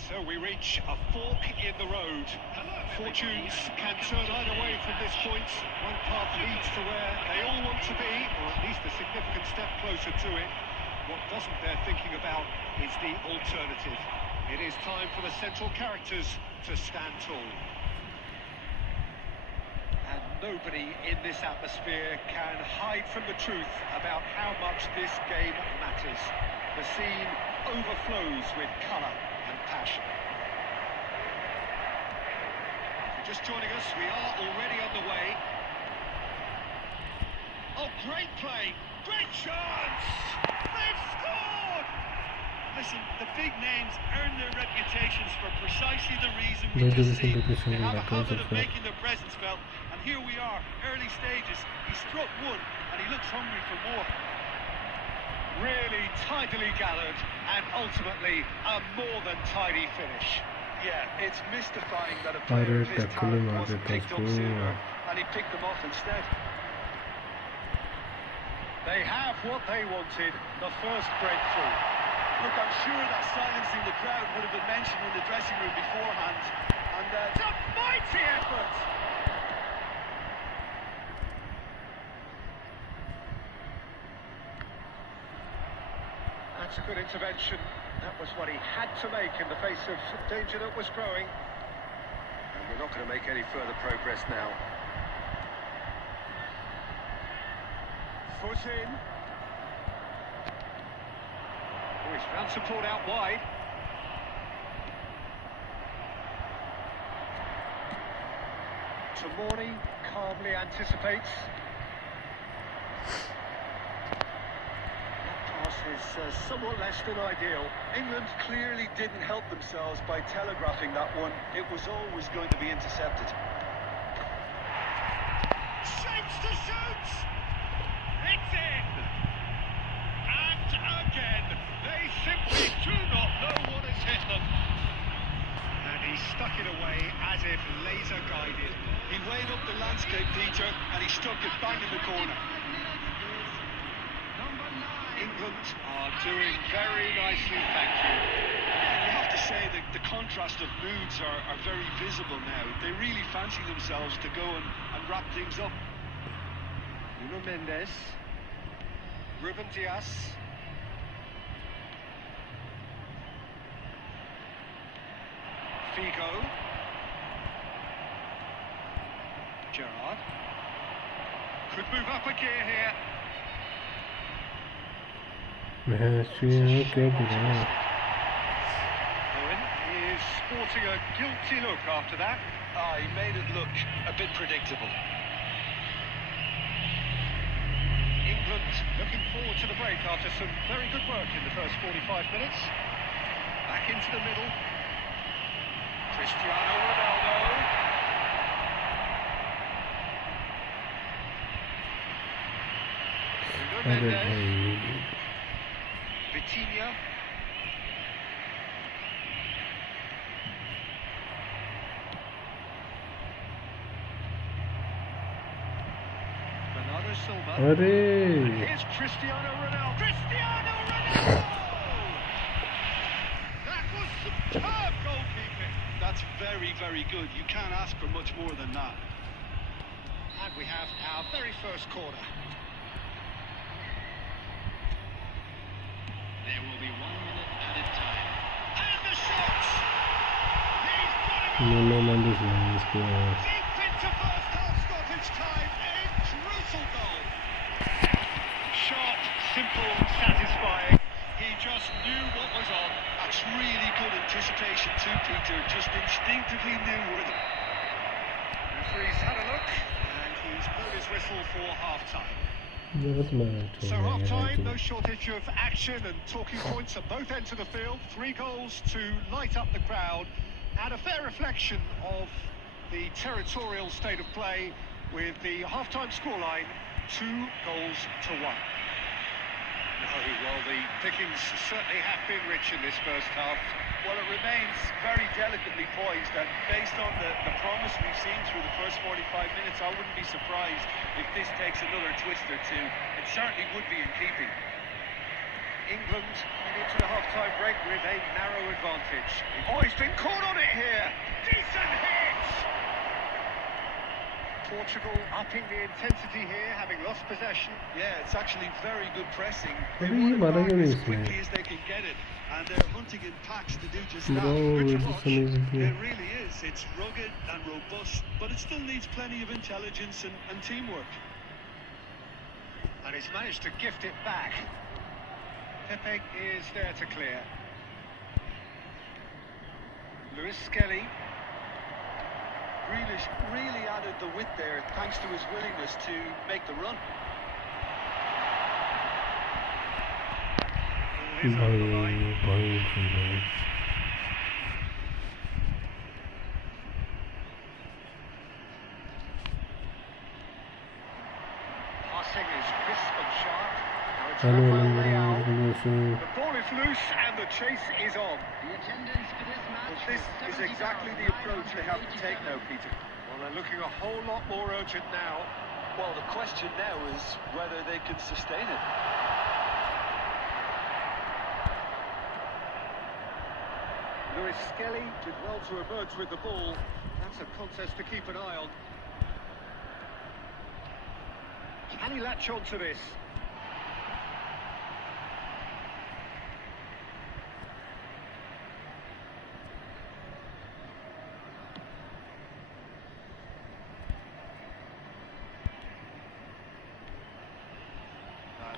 So we reach a fork in the road. Fortunes can turn either way from this point. One path leads to where they all want to be, or at least a significant step closer to it. What doesn't bear thinking about is the alternative. It is time for the central characters to stand tall. And nobody in this atmosphere can hide from the truth about how much this game matters. The scene overflows with colour and passion. If you're just joining us, we are already on the way. Oh, great play! Great chance! They've scored! Listen, the big names earn their reputations for precisely the reason we Those are just the seen. location They have a like habit of also. making their presence felt, and here we are, early stages. He struck one, and he looks hungry for more. Really tidily gathered and ultimately a more than tidy finish. Yeah, it's mystifying that a Pirate player of his tackling talent on wasn't the picked up crossbar. sooner, and he picked them off instead. They have what they wanted, the first breakthrough. Look, I'm sure that silencing the crowd would have been mentioned in the dressing room beforehand, and It's a mighty effort! That's a good intervention. That was what he had to make in the face of danger that was growing. And we're not going to make any further progress now. Foot in. Oh, he's found support out wide. Tamori calmly anticipates. That pass is somewhat less than ideal. England clearly didn't help themselves by telegraphing that one. It was always going to be intercepted. Shapes to shoot! It's in! And again, they simply do not know what has hit them. And he stuck it away as if laser guided. He weighed up the landscape, Peter, and he stuck it bang in the corner. England are doing very nicely, thank you. Yeah, you have to say that the contrast of moods are very visible now. They really fancy themselves to go and wrap things up. Nuno Mendes. Ruben Dias. Figo. Gerrard. Could move up a gear here. मैं क्या बुरा Owen is sporting a guilty look after that. He made it look a bit predictable. England looking forward to the break after some very good work in the first 45 minutes. Back into the middle. Cristiano Ronaldo. Nuno अरे Mendes. भाई Vitinha. Bernardo Silva. अरे Here's Cristiano Ronaldo. Cristiano Ronaldo! That was superb goalkeeping. That's very, very good. You can't ask for much more than that. And we have our very first corner. There will be 1 minute added time. And the shot! He's got it Nuno Mendes है इसके deep into first half stoppage time. A crucial goal. Sharp, simple, satisfying. He just knew what was on. That's really good anticipation too, Peter. Just instinctively knew where the... Referee's had a look, and he's blown his whistle for half-time. बहुत match So हो half-time, गया no shortage of action and talking points at both ends of the field. 3 goals to light up the crowd, and a fair reflection of the territorial state of play with the half-time scoreline 2 goals to 1. No, well, the pickings certainly have been rich in this first half. Well, it remains very delicately poised, and based on the promise we've seen through the first 45 minutes, I wouldn't be surprised if this takes another twist or two. It certainly would be in keeping. England heading into the half-time break with a narrow advantage. Oh, he's been caught on it here! Decent hit! Portugal upping the intensity here, having lost possession. Yeah, it's actually very good pressing. अरे They ये want मारा it क्यों back नहीं as quickly इसने as they can get it, and they're hunting in packs to do just that. Bro, Good to it's watch. amazing. It really is. It's rugged and robust, but it still needs plenty of intelligence and teamwork. And he's managed to gift it back. Pepe is there to clear. Lewis Skelly. Grealish really added the width there thanks to his willingness to make the run. is over the line. भाई Passing is crisp and sharp. Now it's hello Rafael Leao. Hello The ball is loose and the chase is on. The attendance for this match Well, this is exactly the approach they have to take now, Peter. Well, they're looking a whole lot more urgent now. Well, the question now is whether they can sustain it. Lewis Skelly did well to emerge with the ball. That's a contest to keep an eye on. Can he latch on to this?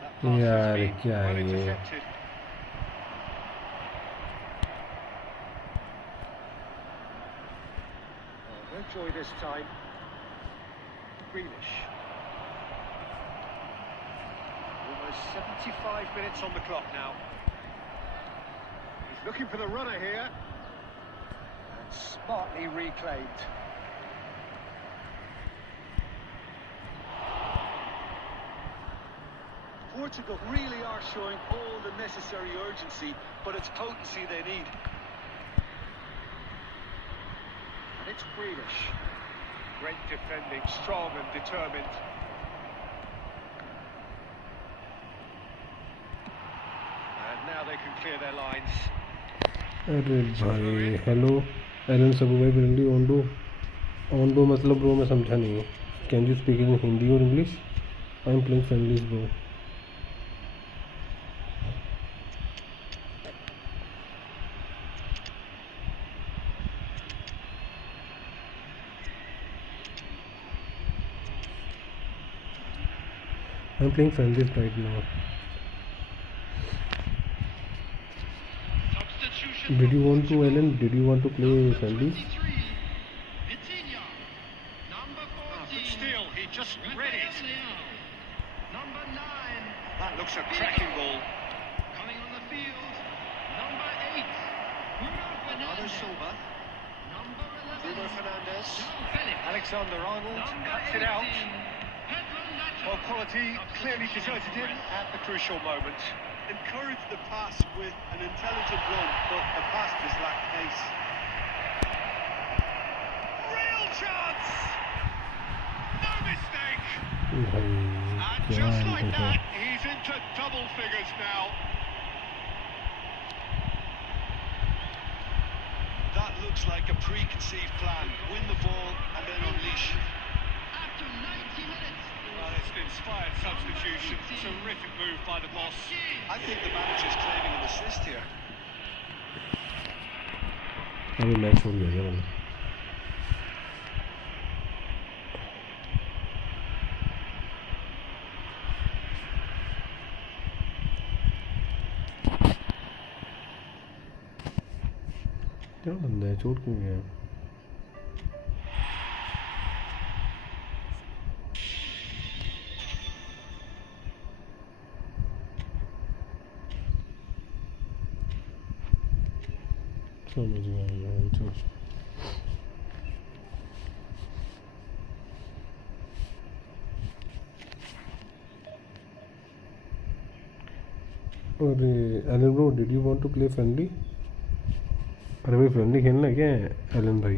That pass यार, has been क्या well है ये? intercepted. No joy this time. Grealish. Almost 75 minutes on the clock now. He's looking for the runner here. And smartly reclaimed. Portugal really are showing all the necessary urgency, but it's potency they need. And it's Grealish. Great defending, strong and determined. And now they can clear their lines. अरे भाई hello Elon सबू भाई friendly on दो मतलब bro मैं समझा नहीं है can you speak in Hindi or English I am playing friendlies bro I am playing friendlies right now Did you want to, Alan? Did you want to play friendlies? But still, he just read it. Number 9. That looks a cracking ball. Coming on the field. Number 8. Bruno Another Fernandes. Silva. Number 11. Bruno Fernandes. João Felix. Alexander-Arnold Number cuts it out. 18. Pedro Neto. Well, quality clearly deserted him at the crucial moment. Encourage the pass with an intelligent run, but the pass just lacked pace. Real chance! No mistake! भाई And क्या just like है that, he's into double figures now. That looks like a preconceived plan. Win the ball and then unleash. After 90 minutes. Well, it's an inspired substitution. Terrific move by the boss. I think the manager's claiming an assist here. अभी match हो गया क्या मैंने क्या बंदा है चोट क्यों गया समझ गया चल और Alan bro did you want to play friendly अरे भाई फ्रेंडली खेलना है क्या एलन भाई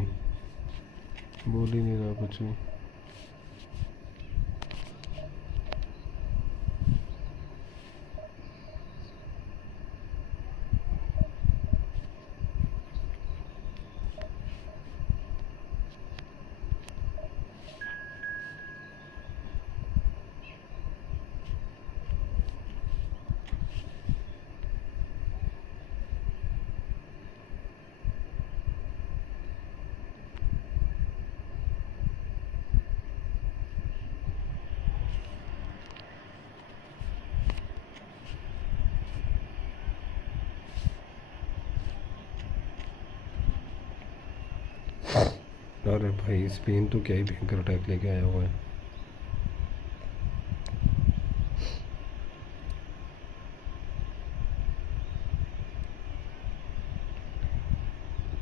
बोल ही नहीं रहा कुछ भी अरे भाई स्पेन तो क्या ही भयंकर अटैक लेके आया हुआ है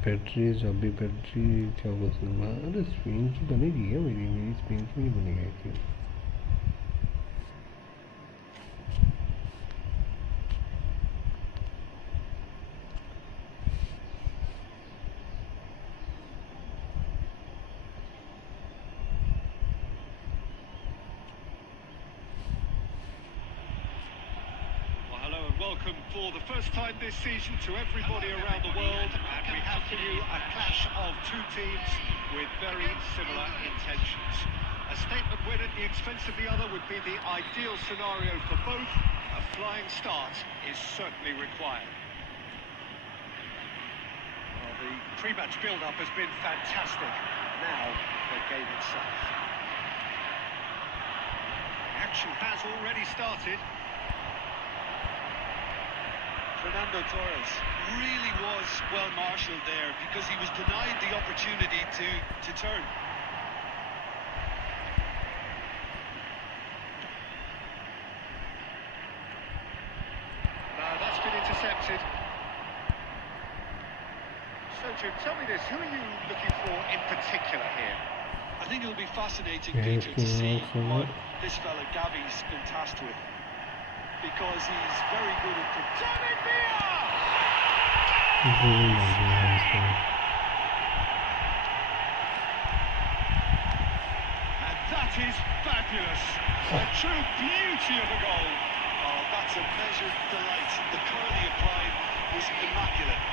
बैटरीज अभी बैटरी क्या बोलूँगा, अरे स्क्रीन की बनेगी क्या मेरी स्क्रीन की नहीं बनेगी actually. Welcome for the first time this season to everybody around the world, and we have for you a clash of two teams with very similar intentions. A statement win at the expense of the other would be the ideal scenario for both. A flying start is certainly required. Well, the pre-match build-up has been fantastic. Now, the game itself. Action has already started. Fernando Torres really was well marshalled there because he was denied the opportunity to turn. No, that's been intercepted. So, Jim, tell me this, who are you looking for in particular here? I think it'll be fascinating, Peter, to see what this fella Gavi's been tasked with, because he's very good at Turnip here! And that is fabulous. A true beauty of a goal. Oh, that's a measured delight. The curl he applied was immaculate.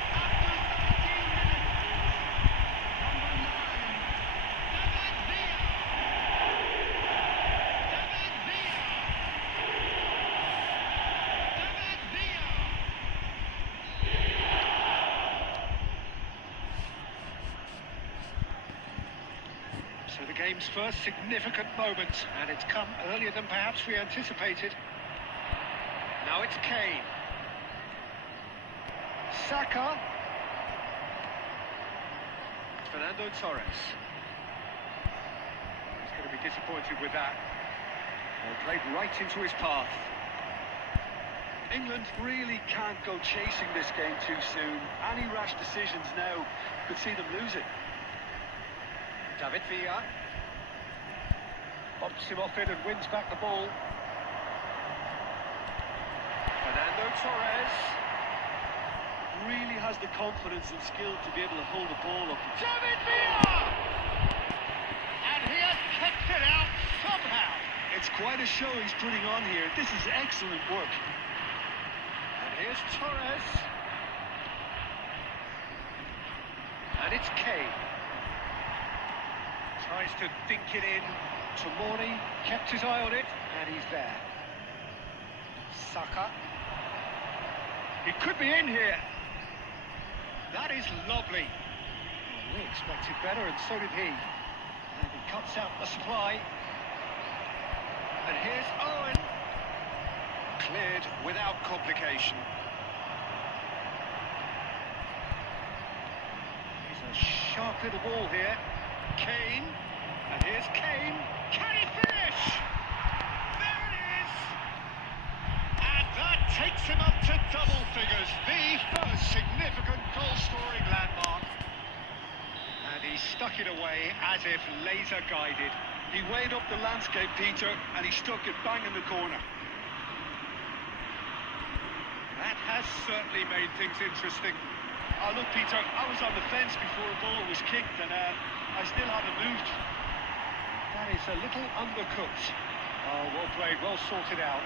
So the game's first significant moment, and it's come earlier than perhaps we anticipated. Now it's Kane. Saka. Fernando Torres. He's going to be disappointed with that. Well, played right into his path. England really can't go chasing this game too soon. Any rash decisions now could see them lose it. David Villa bumps him off it and wins back the ball. Fernando Torres Really has the confidence and skill to be able to hold the ball up. David Villa! And he has kept it out somehow. It's quite a show he's putting on here. This is excellent work. And here's Torres. And it's Kane. Tries to dink it in. Tomori kept his eye on it, and he's there. Saka. He could be in here. That is lovely. Well, we expected better, and so did he. And he cuts out the supply. And here's Owen. Cleared without complication. He's a sharp little ball here. Kane. And here's Kane. Can he finish? There it is. And that takes him up to double figures. The first significant goal-scoring landmark. And he stuck it away as if laser-guided. He weighed up the landscape, Peter, and he stuck it bang in the corner. That has certainly made things interesting. Oh, look, Peter, I was on the fence before the ball was kicked, and I still haven't moved. That is a little undercooked. Oh, well played, well sorted out.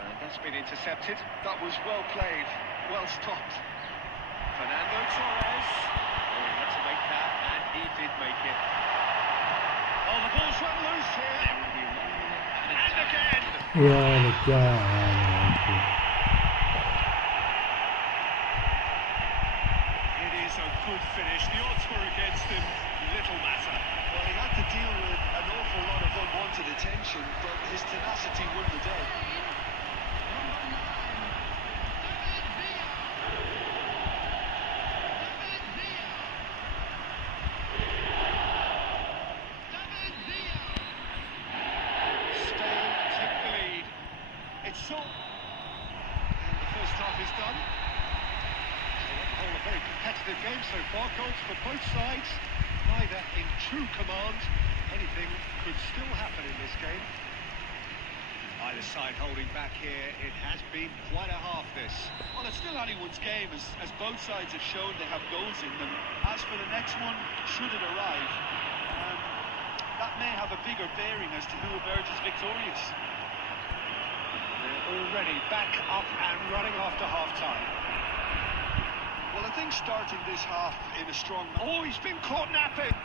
And that's been intercepted. That was well played, well stopped. Fernando Torres. Oh, he had to make that, and he did make it. Oh, the ball's run loose here. And again. It is a good finish. The odds were against him. Little matter. Well, he had to deal with an awful lot of unwanted attention, but his tenacity won the day. whistle. And the first half is done. So on the whole, a very competitive game so far. Goals for both sides, neither in true command. Anything could still happen in this game. Either side holding back here. It has been quite a half, this. Well, it's still anyone's game, as both sides have shown they have goals in them. As for the next one, should it arrive, that may have a bigger bearing as to who emerges victorious. They're already back up and running after half-time. Well, I think starting this half in a strong... Oh, he's been caught napping!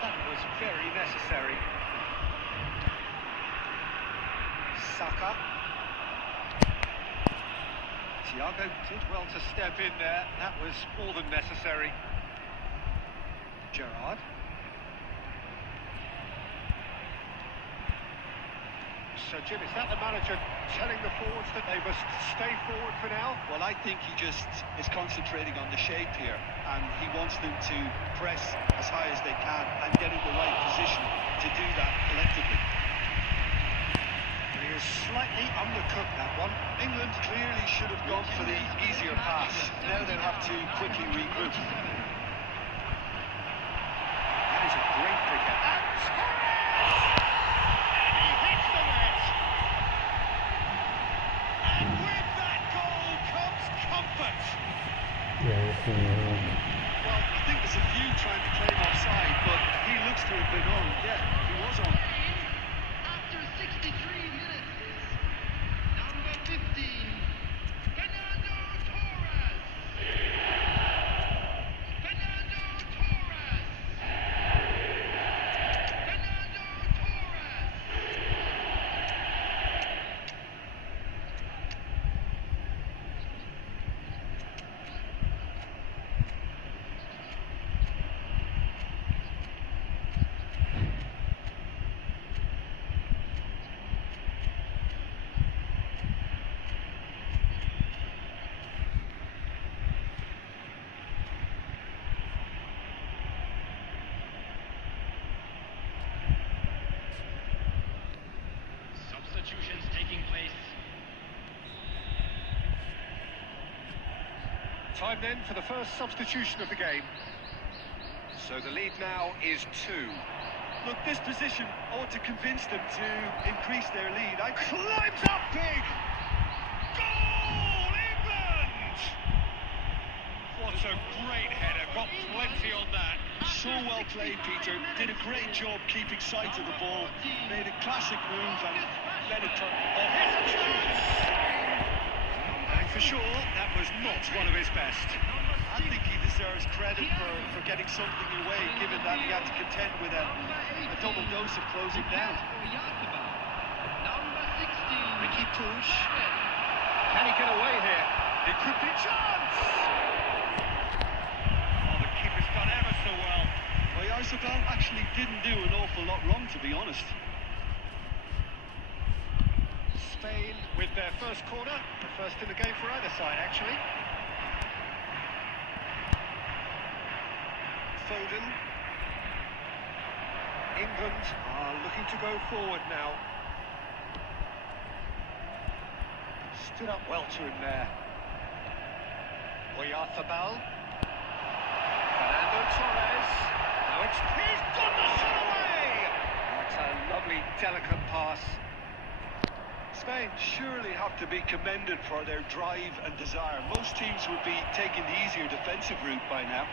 That was very necessary. Saka. Thiago did well to step in there. That was more than necessary. Gerrard. So, Jim, is that the manager telling the forwards that they must stay forward for now? Well, I think he just is concentrating on the shape here, and he wants them to press as high as they can and get in the right position to do that collectively. He is slightly undercooked, that one. England clearly should have gone for the easier pass. Now they'll have to quickly regroup. That is a great pick out. And he hits the net! And with that goal comes comfort! Well, I think there's a few trying to claim offside, but he looks to have been on. Yeah, he was on. After 63 minutes, number 15, Fernando Torres. Fernando Torres. Fernando Torres. Substitutions taking place. Time then for the first substitution of the game. So the lead now is 2. Look, this position ought to convince them to increase their lead. Climbs up big! Goal, England! What a great header, got plenty on that. So well played, Peter. Did a great job keeping sight of the ball. Made a classic move and let it turn. Oh, Here's a chance! And for sure, that was not one of his best. I think he deserves credit for getting something away, given that he had to contend with a double dose of closing down. Number 16, Ricky Push. Can he get away here? It could be a chance! Oh, the keeper's done ever so well. Well, Yarzabal actually didn't do an awful lot wrong, to be honest. Spain with their first corner, the first in the game for either side, actually. Foden. England are looking to go forward now. Stood up well to him there. Oyarzabal. Fernando Torres. Now he's got the shot away! That's a lovely, delicate pass. Spain surely have to be commended for their drive and desire. Most teams would be taking the easier defensive route by now.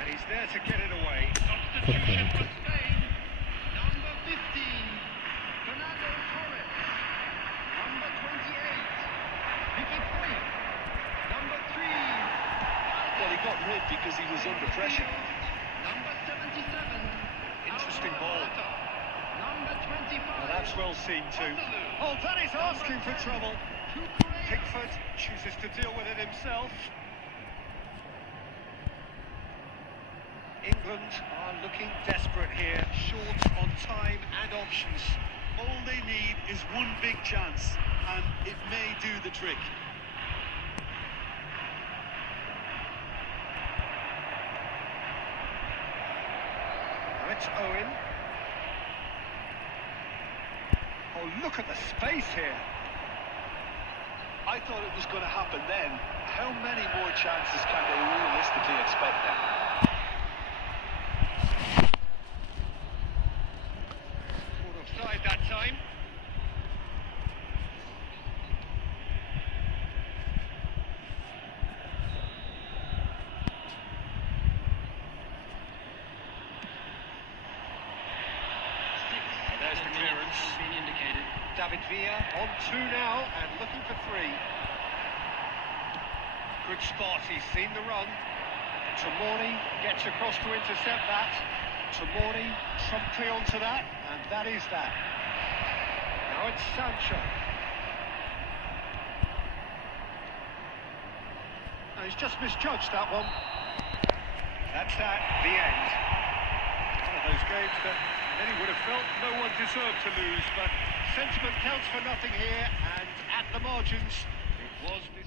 And he's there to get it away. substitution for Spain. Number 15, Fernando Torres. Number 28, Ricky Puig. Number 3, Well, he got rid because he was under pressure. Number 77, Interesting ball. Number 25, Well, that's well seen too. Oh, that is asking for trouble. Pickford chooses to deal with it himself. England are looking desperate here, short on time and options. All they need is one big chance, and it may do the trick. Now it's Owen. Oh, look at the space here. I thought it was going to happen then. How many more chances can they realistically expect now? Caught offside that time. There's the clearance. Being indicated. David Villa on 2 now and looking for 3. Good spot, he's seen the run. Tomori gets across to intercept that. Tomori promptly onto that, and that is that. Now it's Sancho. No, he's just misjudged that one. That's that, the end. One of those games that many would have felt no one deserved to lose, but sentiment counts for nothing here, and at the margins, it was this.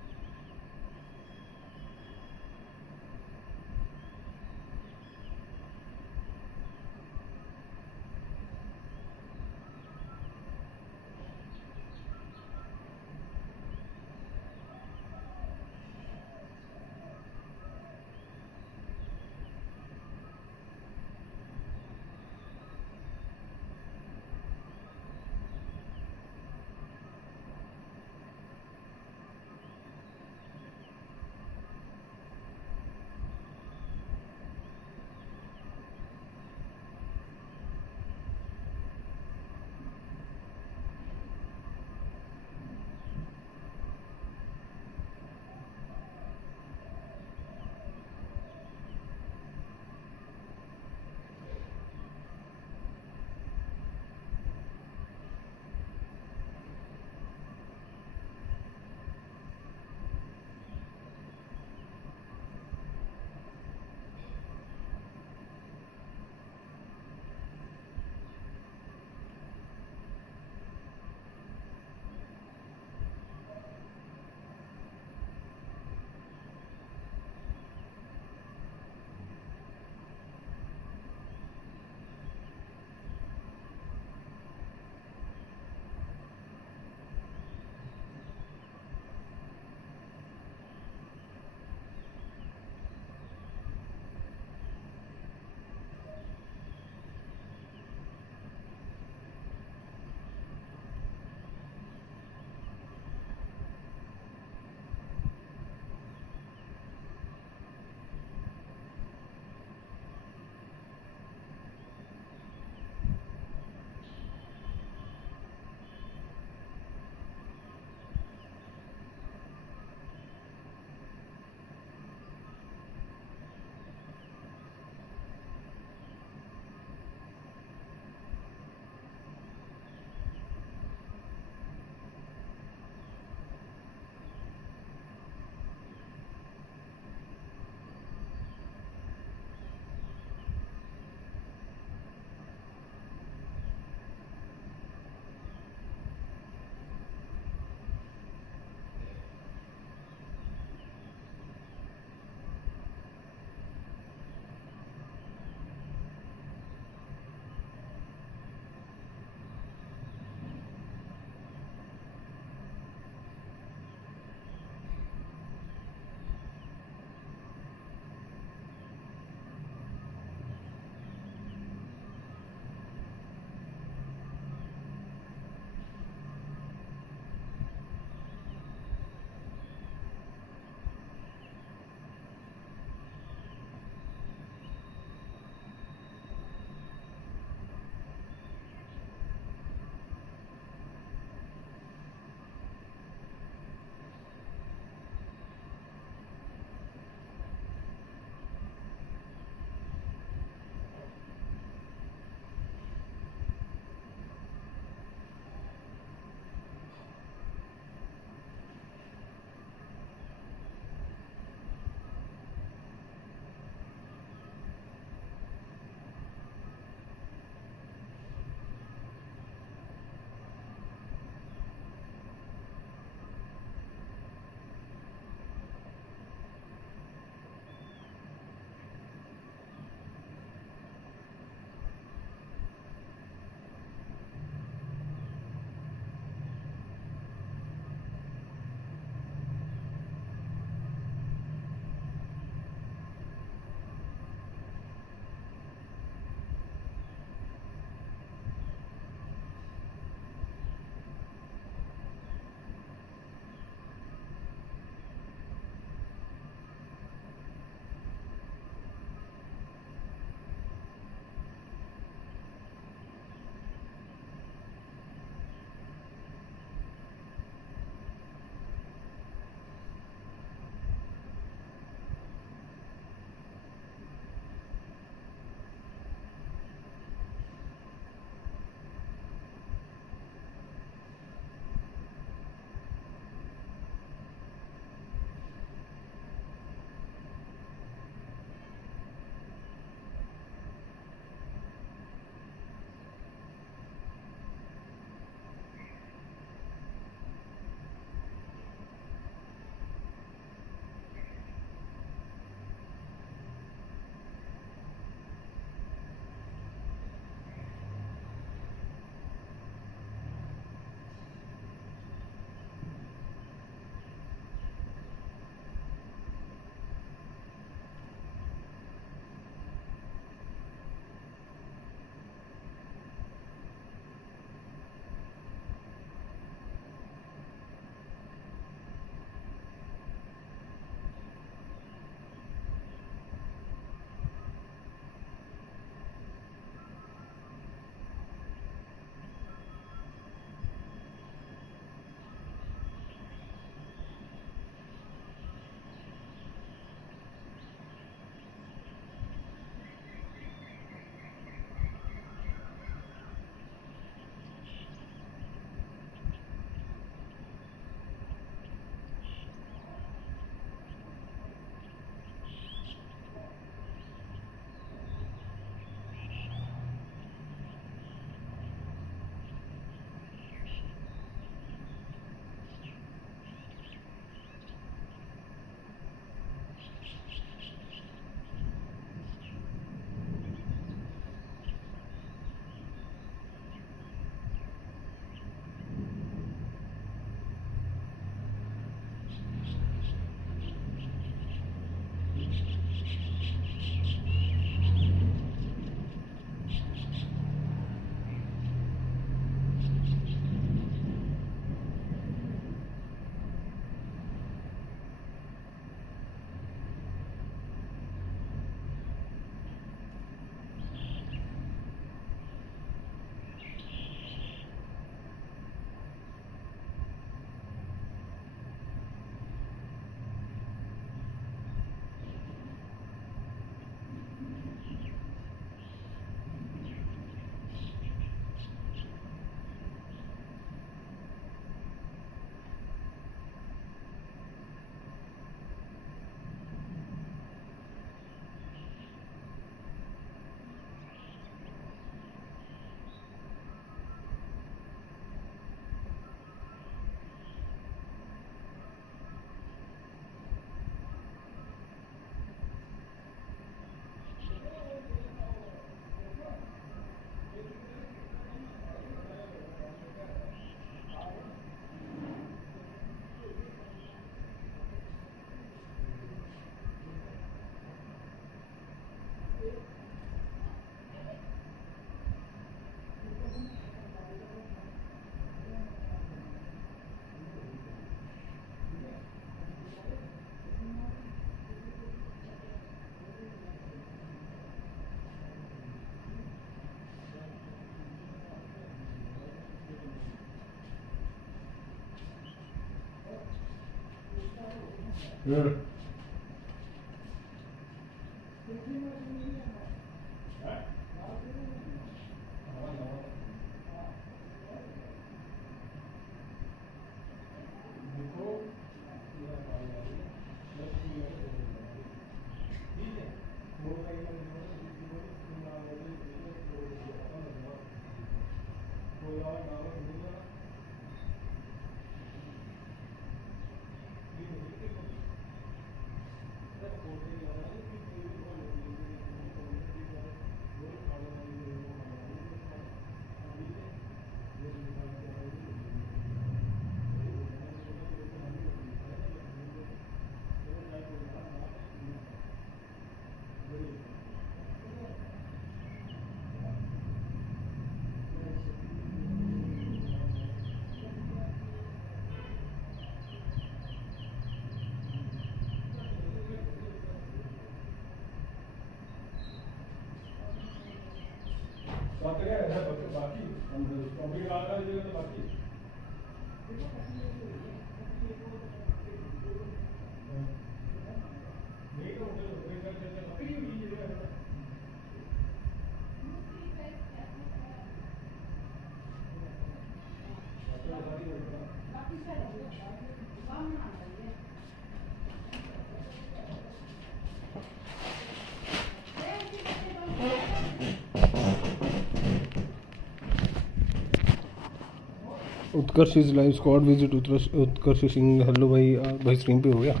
Utkarsh is live squad visit Utkarsh Singh. Hello भाई, भाई stream पे हो गया।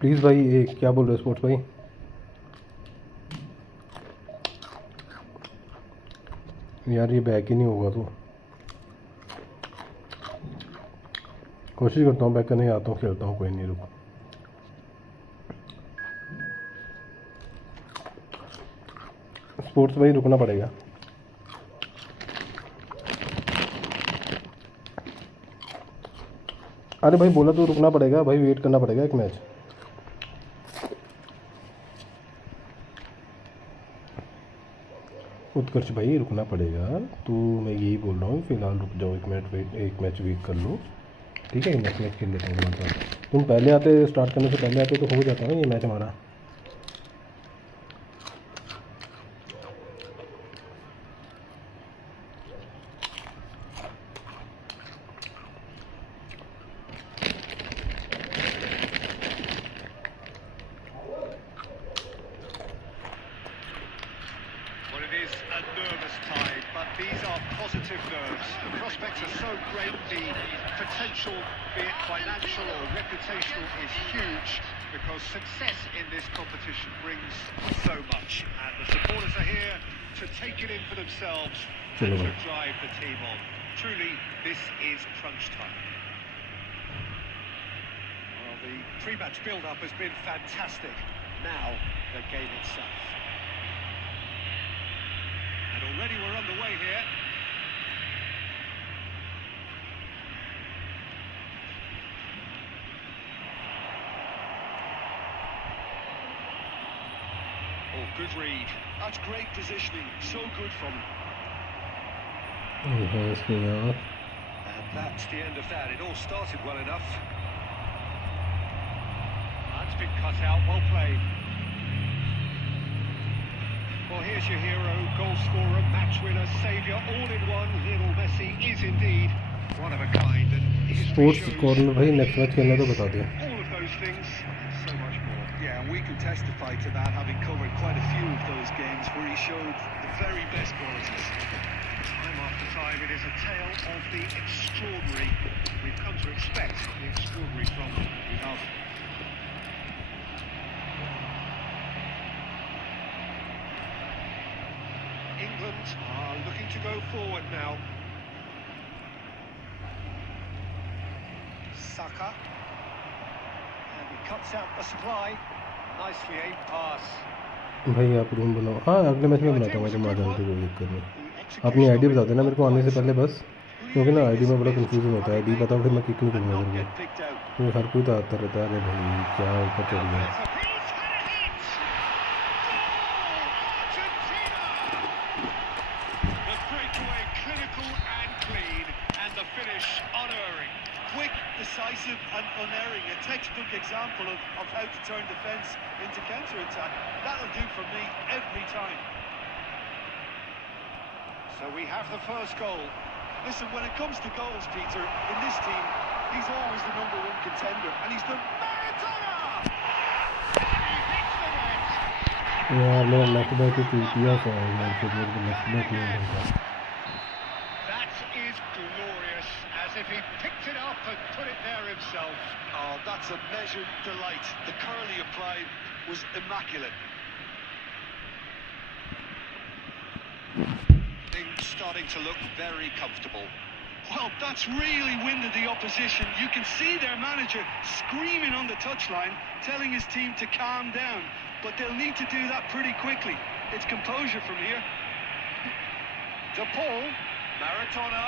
Please भाई, ये क्या बोल रहे हो स्पोर्ट्स भाई? यार ये बैक ही नहीं होगा तो कोशिश करता हूँ बैक करने, आता हूँ खेलता हूँ, कोई नहीं रुको। स्पोर्ट्स भाई रुकना पड़ेगा। अरे भाई बोला तो रुकना पड़ेगा भाई, वेट करना पड़ेगा एक मैच। उत्कर्ष भाई रुकना पड़ेगा, तो मैं यही बोल रहा हूँ फिलहाल रुक जाओ, एक मैच वेट कर लो, ठीक है? नेक्स्ट मैच खेल लेते हैं तुम्हारे साथ। तुम पहले आते, स्टार्ट करने से पहले आते तो हो जाता ना ये मैच हमारा। Success in this competition brings so much, and the supporters are here to take it in for themselves and to drive the team on. Truly, this is crunch time. Well, the pre-match build-up has been fantastic. Now, the game itself. And already we're underway here. Oh, good read. That's great positioning. So good from him. And that's the end of that. It all started well enough. That's been cut out. Well played. Well, here's your hero, goal scorer, match winner, saviour, all in one. Lionel Messi is indeed one of a kind. And sports corner भाई next match खेलना तो बता दिया। all of those things and so much more. Yeah, and we can testify to that, having covered quite a few of those games where he showed the very best qualities. Time after time, it is a tale of the extraordinary. We've come to expect the extraordinary from him. We have. England are looking to go forward now. Saka. And he cuts out the supply. Nicely aimed pass. भाई आप room बनाओ. हाँ अगले match में बनाता हूँ मैं, तुम आ जाओ, कोई दिक्कत नहीं. अपनी आईडी बता देना मेरे को आने से पहले बस, क्योंकि ना आईडी में बड़ा कंफ्यूजन होता है. आईडी बताओ फिर मैं किक नहीं करूँगा तेरे को. हर कोई तो आता रहता है. अरे भाई क्या ऊपर चढ़ गया. Decisive and unerring, a textbook example of how to turn defence into counter-attack. That'll do for me every time. So we have the first goal. Listen, when it comes to goals, Peter, in this team, he's always the number one contender, and he's done Maradona! यार मेरा left back को किया था यार, कि मेरे को left back नहीं मिलता. That is glorious, as if he picked it up and put it there himself. Oh, that's a measured delight. The curl he applied was immaculate. Things starting to look very comfortable. Well, that's really winded the opposition. You can see their manager screaming on the touchline, telling his team to calm down. But they'll need to do that pretty quickly. It's composure from here. De Paul, Maradona.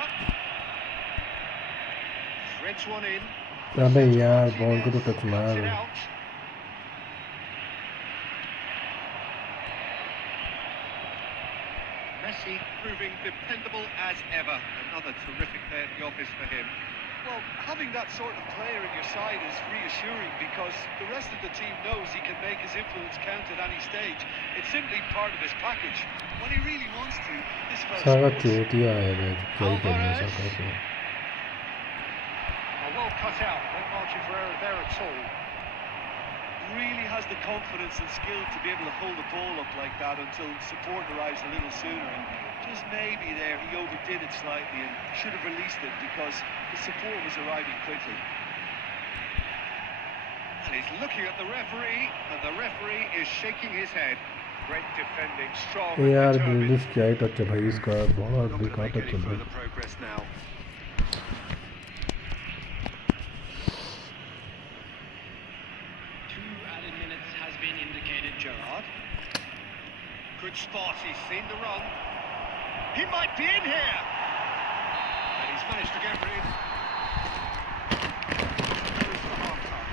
Threads one in. अबे यार ball को तो touch मार. Messi proving dependable as ever. Another terrific day at the office for him. Well, having that sort of player in your side is reassuring because the rest of the team knows he can make his influence count at any stage. It's simply part of his package. When he really wants to, this Saka चोटिया है भाई, क्या ही करना saga से. Well cut out, no margin for error there at all. Really has the confidence and skill to be able to hold the ball up like that until support arrives a little sooner. And just maybe there he overdid it slightly and should have released it because the support was arriving quickly. And he's looking at the referee, and the referee is shaking his head. Great defending, strong and यार determined. ग्रिलिश क्या ही touch है भाई इसका, बहुत Not बेकार going to touch make है any भाई. further progress now. 2 added minutes has been indicated, Gerrard. Good spot, he's seen the run. He might be in here! And he's managed to get rid. There is the half-time.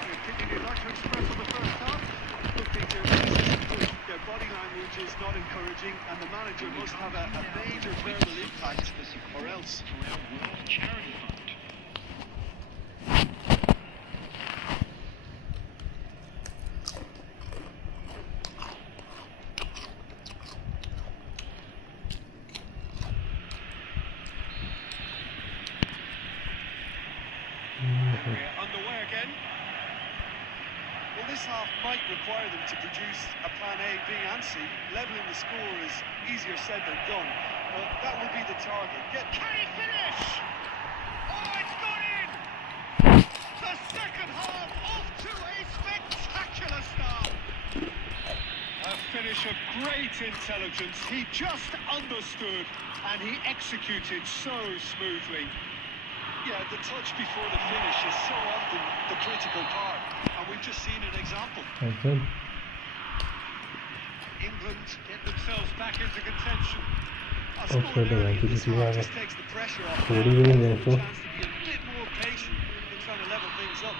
Any opinion you'd like to express on the first half? Look, Peter, their body language is not encouraging and the manager must have a major verbal impact or else. World Charity Fund. We're underway again. Well, this half might require them to produce a plan A, B and C. Levelling the score is easier said than done, but that will be the target. Can he finish? Oh, it's gone in! The second half off to a spectacular start. A finish of great intelligence. He just understood and he executed so smoothly. Yeah, the touch before the finish is so often the critical part, and we've just seen an example. Okay. England get themselves back into contention. A Okay, score the early in this Rankpush half is just takes the pressure off. What do you mean, Now, Rankpush? chance to be a bit more patient in trying to level things up.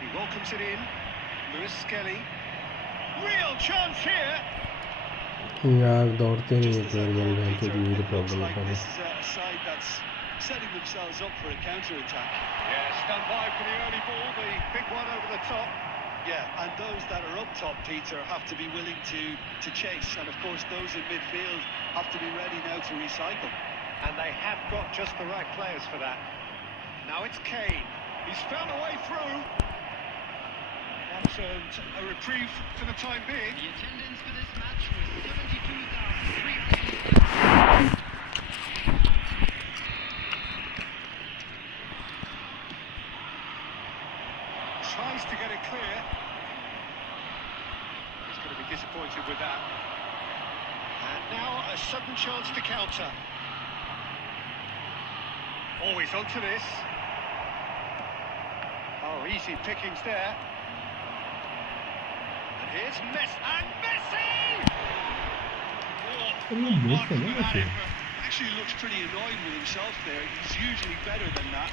He welcomes it in. Lewis Skelly. Real chance here. यार दौड़ते नहीं है Just as player a मेरी goal, बहन को, Peter, ये it तो looks problem like है. this is a side that's setting themselves up for a counter-attack. Yeah, stand by for the early ball, the big one over the top. Yeah, and those that are up top, Peter, have to be willing to chase. And of course, those in midfield have to be ready now to recycle. And they have got just the right players for that. Now it's Kane. He's found a way through. That's earned a reprieve for the time being. The attendance for this match was 72,300. Tries to get it a sudden chance to counter. Always onto this. Oh, easy pickings there. And here's Messi. And Messi! Oğlum boş ver, ne yapıyor? Actually looks pretty annoyed with himself there. He's usually better than that.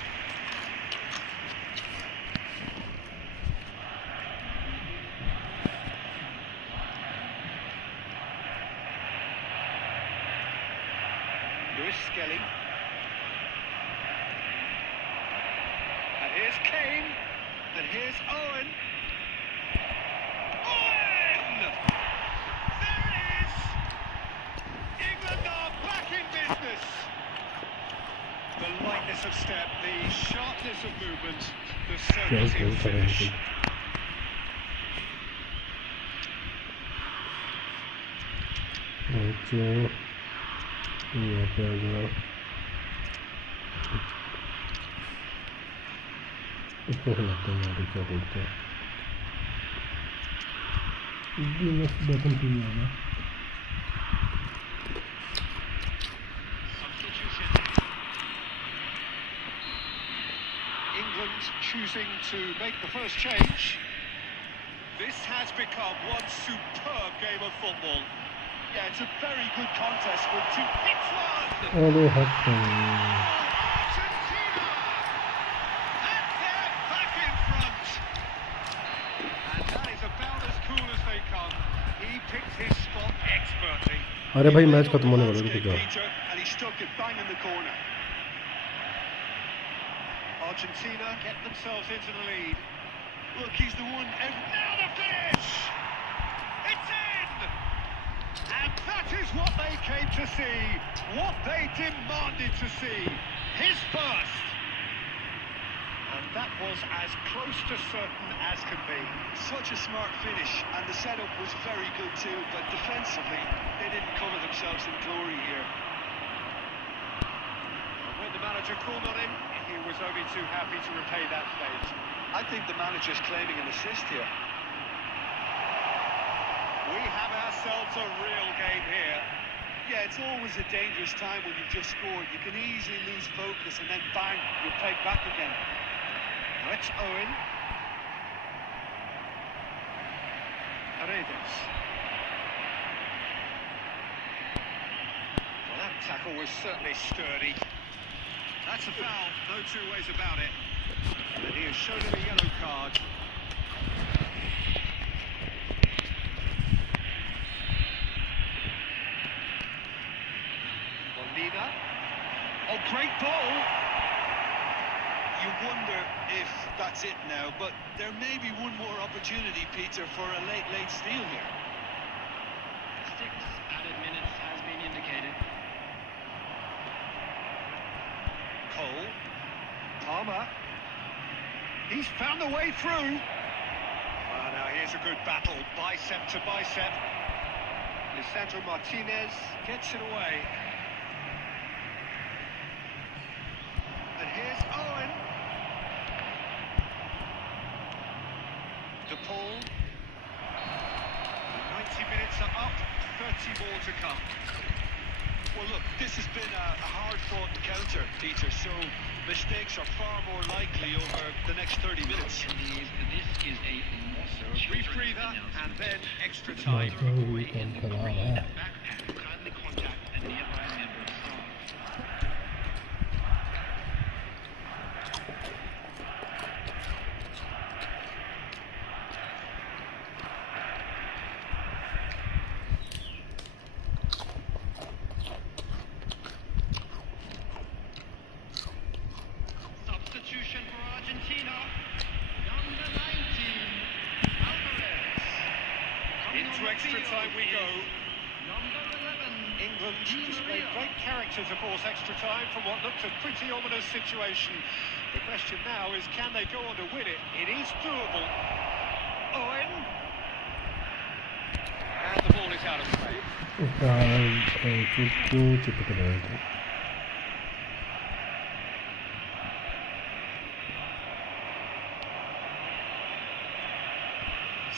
Lewis Skelly. And here's Kane. And here's Owen. Owen! There it is! England are back in business. The lightness of step, the sharpness of movement, the certainty of finish. Mucho. Ya perdió. Esto es la coña rica porque no se va a continuar, ¿no? Substitution. England choosing to make the first change. This has become one superb game of football. Yeah, it's a very good contest with two. It's one! Hadi hakkım. Argentina! And they're back in front! And that is about as cool as they come. He picked his spot expertly. अरे भाई match खत्म होने वाला है, रुको जाओ. Peter, and he stuck it bang in the corner. Argentina get themselves into the lead. Look, he's the one. Now the finish! It's in! And that is what they came to see, what they demanded to see. His first! And that was as close to certain as can be. Such a smart finish, and the setup was very good too, but defensively, they didn't cover themselves in glory here. And when the manager called on him, he was only too happy to repay that fate. I think the manager's claiming an assist here. We have ourselves a real game here. Yeah, it's always a dangerous time when you've just scored. You can easily lose focus and then bang, you're pegged back again. That's Owen. Paredes. Well, that tackle was certainly sturdy. That's a foul, no two ways about it. And he has shown him a yellow card. Molina. Oh, great ball! You wonder if that's it now, but there may be one more opportunity, Peter, for a late steal here. 6 added minutes has been indicated. Cole. Palmer. He's found the way through. Now here's a good battle, bicep to bicep. Lisandro Martinez gets it away. And here's Owen. DePaul. 90 minutes are up, 30 more to come. Well, look, this has been a hard-fought encounter, Peter, so mistakes are far more likely over the next 30 minutes. Indeed, this is a monster. Brief breather and then extra time. Back to kindly contact a nearby member of staff. Substitution for Argentina. Number 19, Alvarez. Into extra time we go. Number 11. England displayed great characters, of course, extra time from what looked a pretty ominous situation. The question now is, can they go on to win it? It is doable. Owen. And the ball is out of play.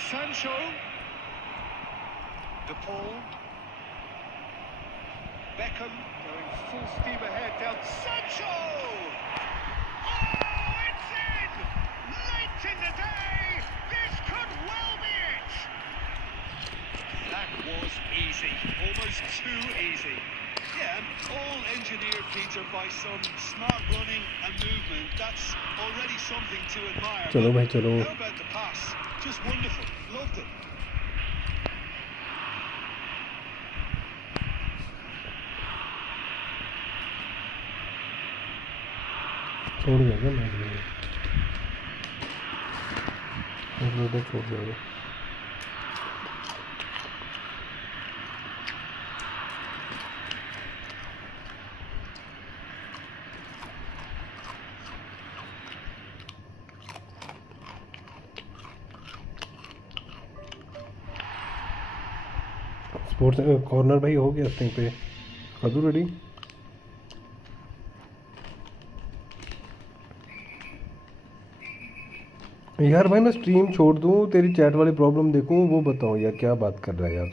Sancho. DePaul. Beckham going full steam ahead down Sancho. Oh, it's in! Late in the day! This could well be it! That was easy, almost too easy. Yeah, and all engineered, Peter, by some smart running and movement. That's already something to admire. चलो भाई चलो. How about the pass? Just wonderful. Loved it. छोड़ गया क्या match में? तो छोड़ गया. स्पोर्ट्स कॉर्नर भाई हो गया इस टाइम पे. कदू रेडी. यार भाई मैं स्ट्रीम छोड़ दूँ तेरी चैट वाली प्रॉब्लम देखूँ वो बताओ यार क्या बात कर रहा है यार.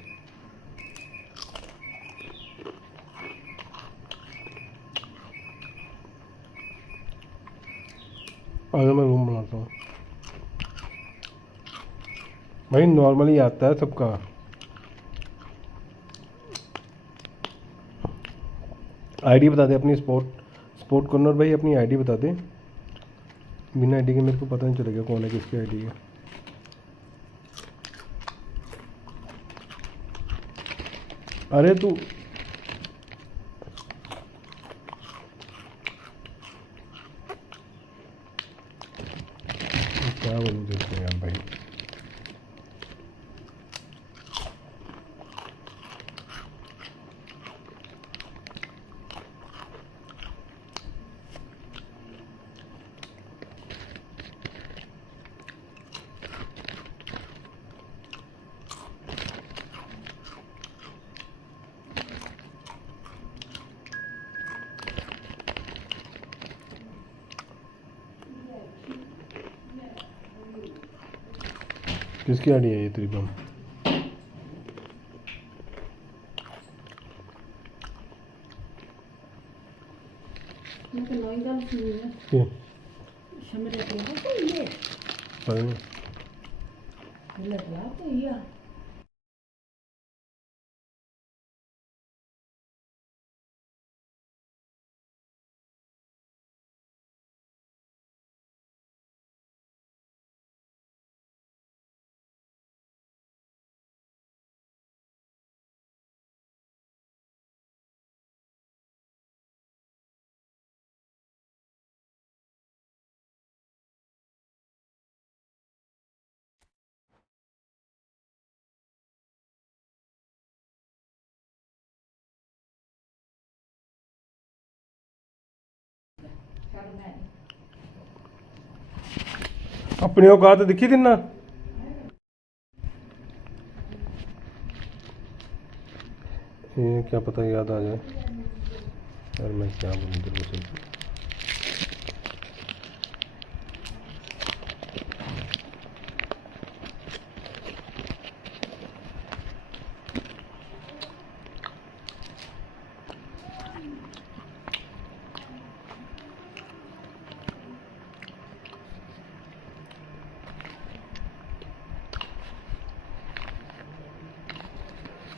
अगर मैं रूम बनाता हूँ भाई नॉर्मली आता है सबका. आईडी बता दे अपनी स्पोर्ट कॉर्नर भाई अपनी आईडी बता दे. बिना आईडी के मेरे को पता नहीं चलेगा कौन है किसकी आईडी है. अरे तू क्या बोलूँ देखते यार भाई. किसकी आईडी है ये तेरी बम? अपनी औकात दिखी थी ना. ये क्या पता याद आ जाए यार मैं क्या बोलूँ तेरे को.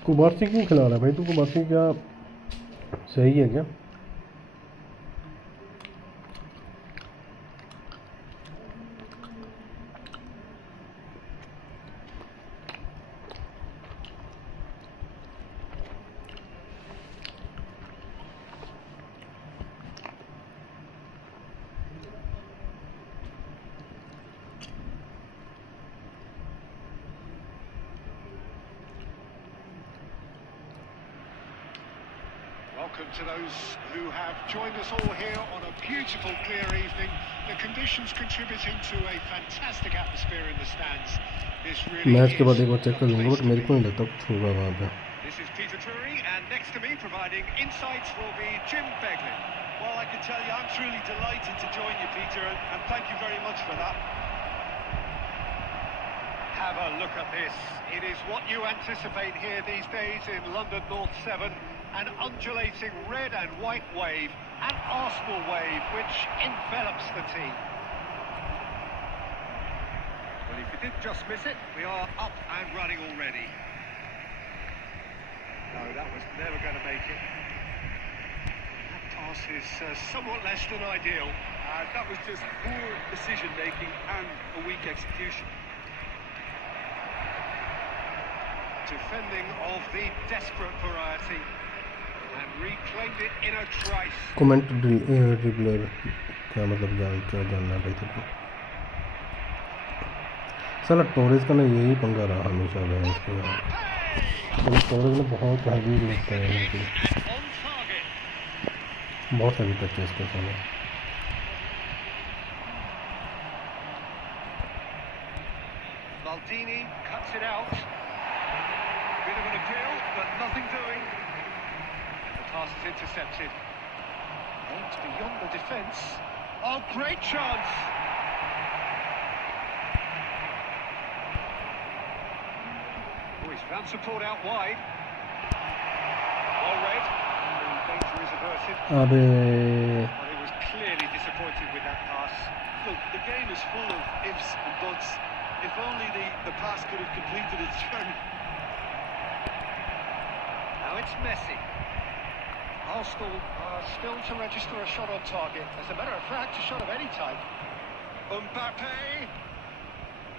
कुबारसी क्यों खिला रहा है भाई तू? कुबारसी क्या सही है क्या? Welcome to those who have joined us all here on a beautiful, clear evening. The conditions contributing to a fantastic atmosphere in the stands. This really match के बाद एक बार is चेक कर the लूँगा place बट मेरे to को be. नहीं लगता कुछ होगा वहाँ पे. This is Peter Drury, and next to me, providing insights, will be Jim Beglin. Well, I can tell you, I'm truly delighted to join you, Peter, and thank you very much for that. have a look at this. It is what you anticipate here these days in London North 7. An undulating red and white wave, an Arsenal wave which envelops the team. Well, if you did just miss it, we are up and running already. No, that was never going to make it. That pass is somewhat less than ideal. That was just poor decision-making and a weak execution. Defending of the desperate variety. And reclaimed it in a trice. Comment dribbler क्या मतलब जानना चाहिए था। साला Torres का ना यही पंगा रहा हमेशा है इसके यार। टोरेस ने बहुत हैवी लगता है इनकी, बहुत हैवी टच है इसके सामने। Maldini cuts it out. Bit of an appeal, but nothing doing. The pass is intercepted. It's beyond the defence. Oh, great chance! Oh, he's found support out wide. Well read. The danger is averted. Well, he was clearly disappointed with that pass. Look, the game is full of ifs and buts. If only the pass could have completed its journey. Now it's Messi. Arsenal are still to register a shot on target. As a matter of fact, a shot of any type. Mbappe.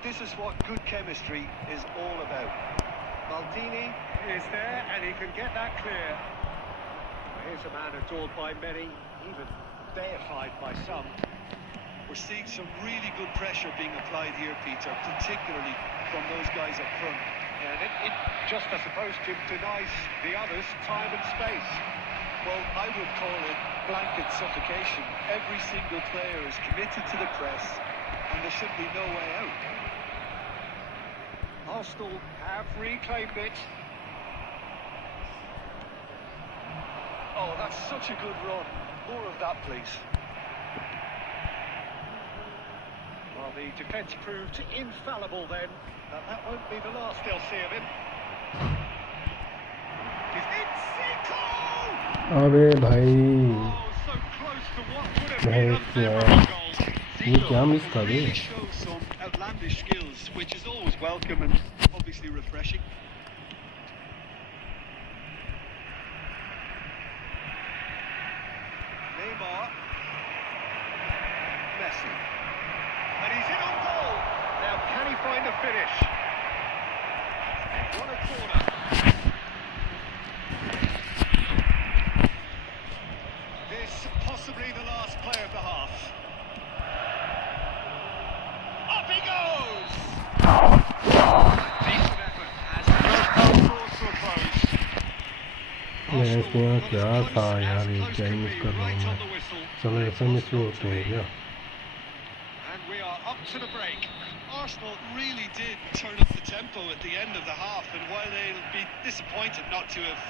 This is what good chemistry is all about. Maldini is there and he can get that clear. Here's a man adored by many, even deified by some. We're seeing some really good pressure being applied here, Peter, particularly from those guys up front. And it just, I suppose, Jim, denies the others time and space. Well, I would call it blanket suffocation. Every single player is committed to the press, and there's simply no way out. Arsenal have reclaimed it. Oh, that's such a good run. More of that, please. Well, the defence proved infallible then. That won't be the last they'll see of him. अबे भाई Oh, so close to what would have been a memorable goal. ये क्या miss था बे? Really shows some outlandish skills, which is always welcome and obviously refreshing. Neymar. Messi. And he's in on goal. Now, can he find a finish? What a corner. This possibly the last play of the half. Up he goes! Decent effort as no cause to oppose. मैं इसको क्या था यार, ये क्या ही miss कर रहा हूँ मैं। चलो ऐसा मिस होते हैं क्या? And we are up to the break. Arsenal really did turn up the tempo at the end of the half, and while they'll be disappointed not to have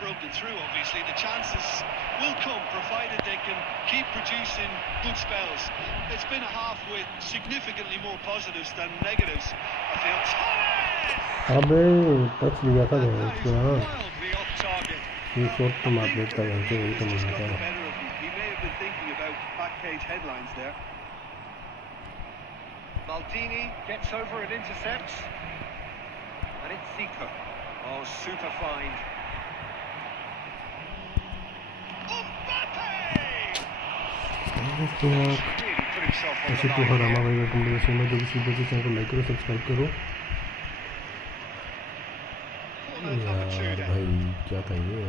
broken through, obviously, the chances will come, provided they can keep producing good spells. It's been a half with significantly more positives than negatives, I feel. अबे touch लिया था That इसको is यार, wildly off target. ये shot तो मार देता है वैसे, वही तो Just मुझे got the था। better of him. He may have been thinking about back page headlines there. Maldini gets over and intercepts. And it's Zico. Oh, super fine. इसको यार Really put himself on ऐसे the तो line हरामा here. भाई तुम लोग सुनो, जो किसी चैनल को लाइक करो, सब्सक्राइब करो Corner number 2 यार। then. भाई क्या था ये,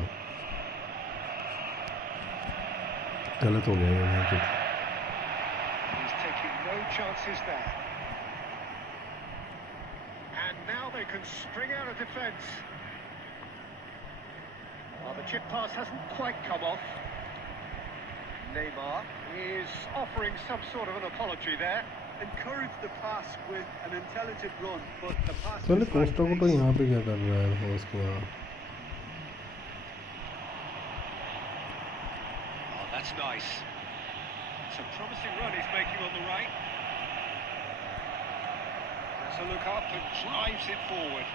गलत हो गया ये मुझे। He's taking no chances there. And now they can spring out of defence. Well, the chip pass hasn't quite come off. Neymar is offering some sort of an apology there. Encourage the pass with an intelligent run, but the pass चलो was Costa को तो यहाँ पे क्या कर रहा है वो उसके यहाँ? Oh, that's nice. It's a promising run he's making on the right. to look up and drives it forward.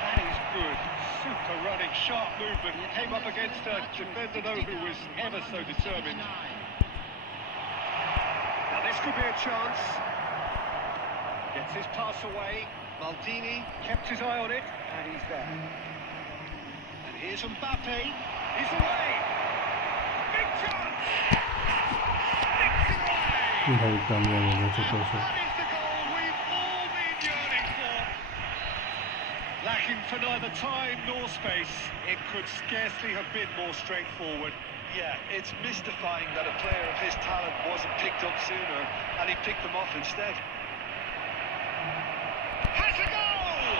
That is good. Super running, sharp movement. Came up against a defender though who was ever so determined. Now this could be a chance. Gets his pass away. Maldini kept his eye on it, and he's there. And here's Mbappe. He's away. Big chance. Sticks it away. That is the goal we've all been yearning for. Lacking for neither time nor space, it could scarcely have been more straightforward. Yeah, it's mystifying that a player of his talent wasn't picked up sooner, and he picked them off instead. Has a goal!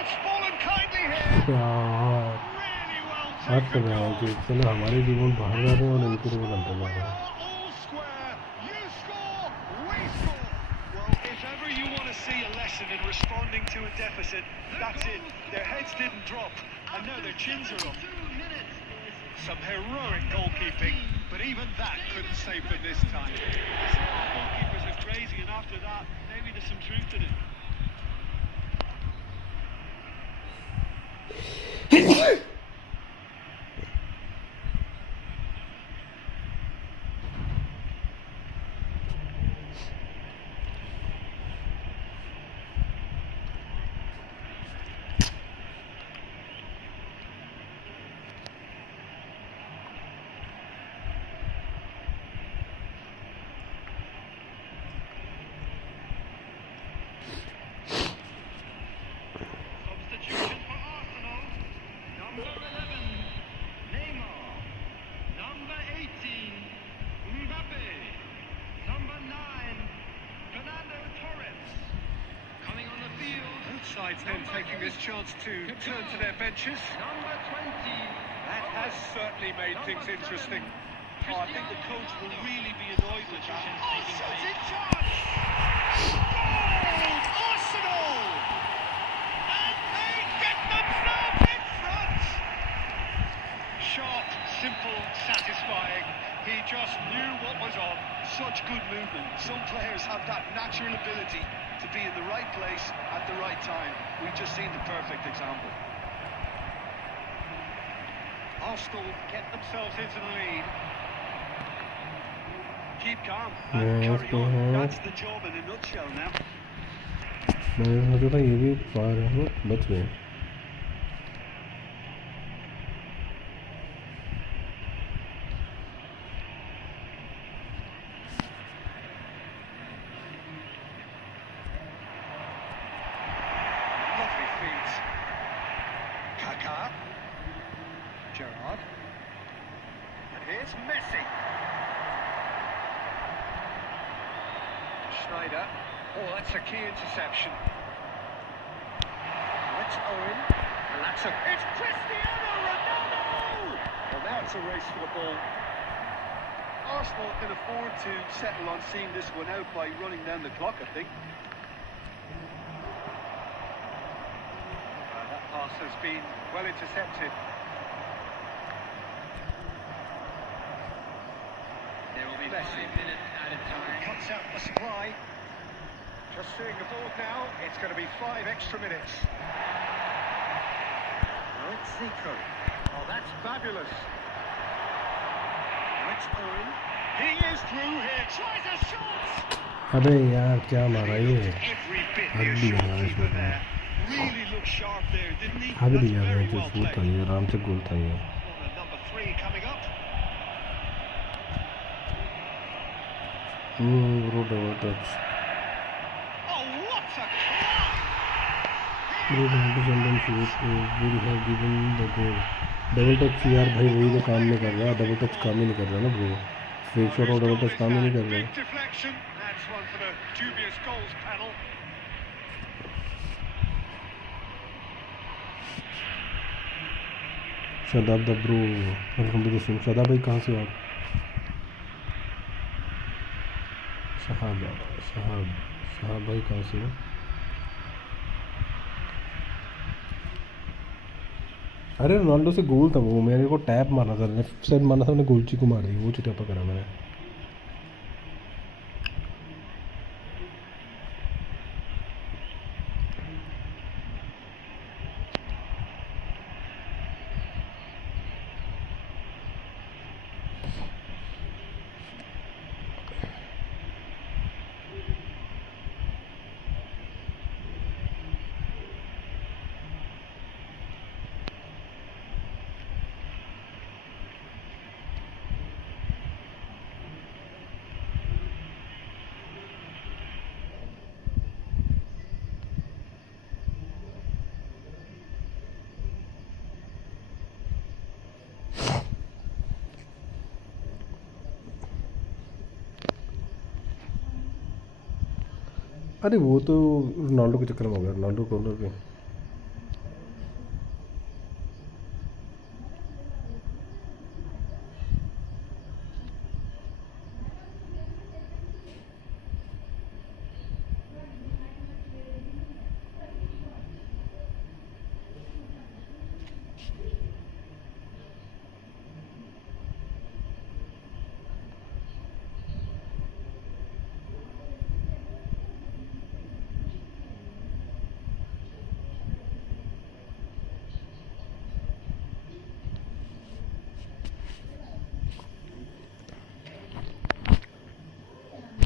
It's fallen kindly here. यार Really well बात कर taken रहा हूँ goal. कि इतने हमारे जीवन बाहर जा रहे हैं और इनके लिए बनते जा रहे हैं All square. You score, we score. Well, if ever you want to see a lesson in responding to a deficit, that's it. Their heads didn't drop, and now their chins are up. Some heroic goalkeeping, but even that couldn't save them this time. They say all goalkeepers are crazy, and after that, maybe there's some truth in it. Substitution for Arsenal. Number 11, Neymar. Number 18, Mbappe. Number 9, Fernando Torres. Coming on the field. Both sides then taking this chance to turn to their benches. Number 20. That has certainly made things interesting. Oh, I think the coach will really be annoyed with that. Offside chance! Goal! Arsenal! And they get themselves in front! Sharp, simple, satisfying. He just knew what was on. Such good movement. Some players have that natural ability to be in the right place at the right time. We've just seen the perfect example. Arsenal get themselves into the lead. Keep calm Yeah, and that's carry on. good. That's the job in a nutshell now. मैंने सोचा था ये भी पार है बच गए Lovely feet. Kaká. Gerrard. And here's Messi. Schneider. Oh, that's a key interception. That's Owen. And that's a... It's Cristiano Ronaldo! Well, now it's a race for the ball. Arsenal can afford to settle on seeing this one out by running down the clock, I think. That pass has been well intercepted. There will be Messi. 5 minutes added time. Cuts out the supply. Just seeing the board now, it's going to be 5 extra minutes. Now it's Zico. Oh, that's fabulous. Now it's Owen. He is through here. Tries a shot. अबे यार क्या मारा ये Every bit हद भी reassured यार keeper इसमें there. Really looked sharp there, didn't he? हद भी That's यार very जो well गोल था played. ये आराम से गोल था ये Corner number 3 coming up. Bro double touch Oh, what a class! Bro championship will have given the goal double touch यार भाई वही तो काम नहीं कर रहा डबल टच काम ही नहीं कर रहा ना ब्रो फेक शॉट और डबल टच काम ही नहीं कर रहा Big deflection. That's one for the dubious goals panel. Shadab the bro welcome to the stream Shadab भाई कहाँ से हो आप साहब भाई कहाँ से हो अरे रोनाल्डो से गोल था वो मेरे को टैप मारना था लेफ्ट साइड मारना था मैंने गोलची को मार दी वो चिटापा करा मैंने अरे वो तो रोनाल्डो के चक्कर में हो गया, रोनाल्डो कॉर्नर पे।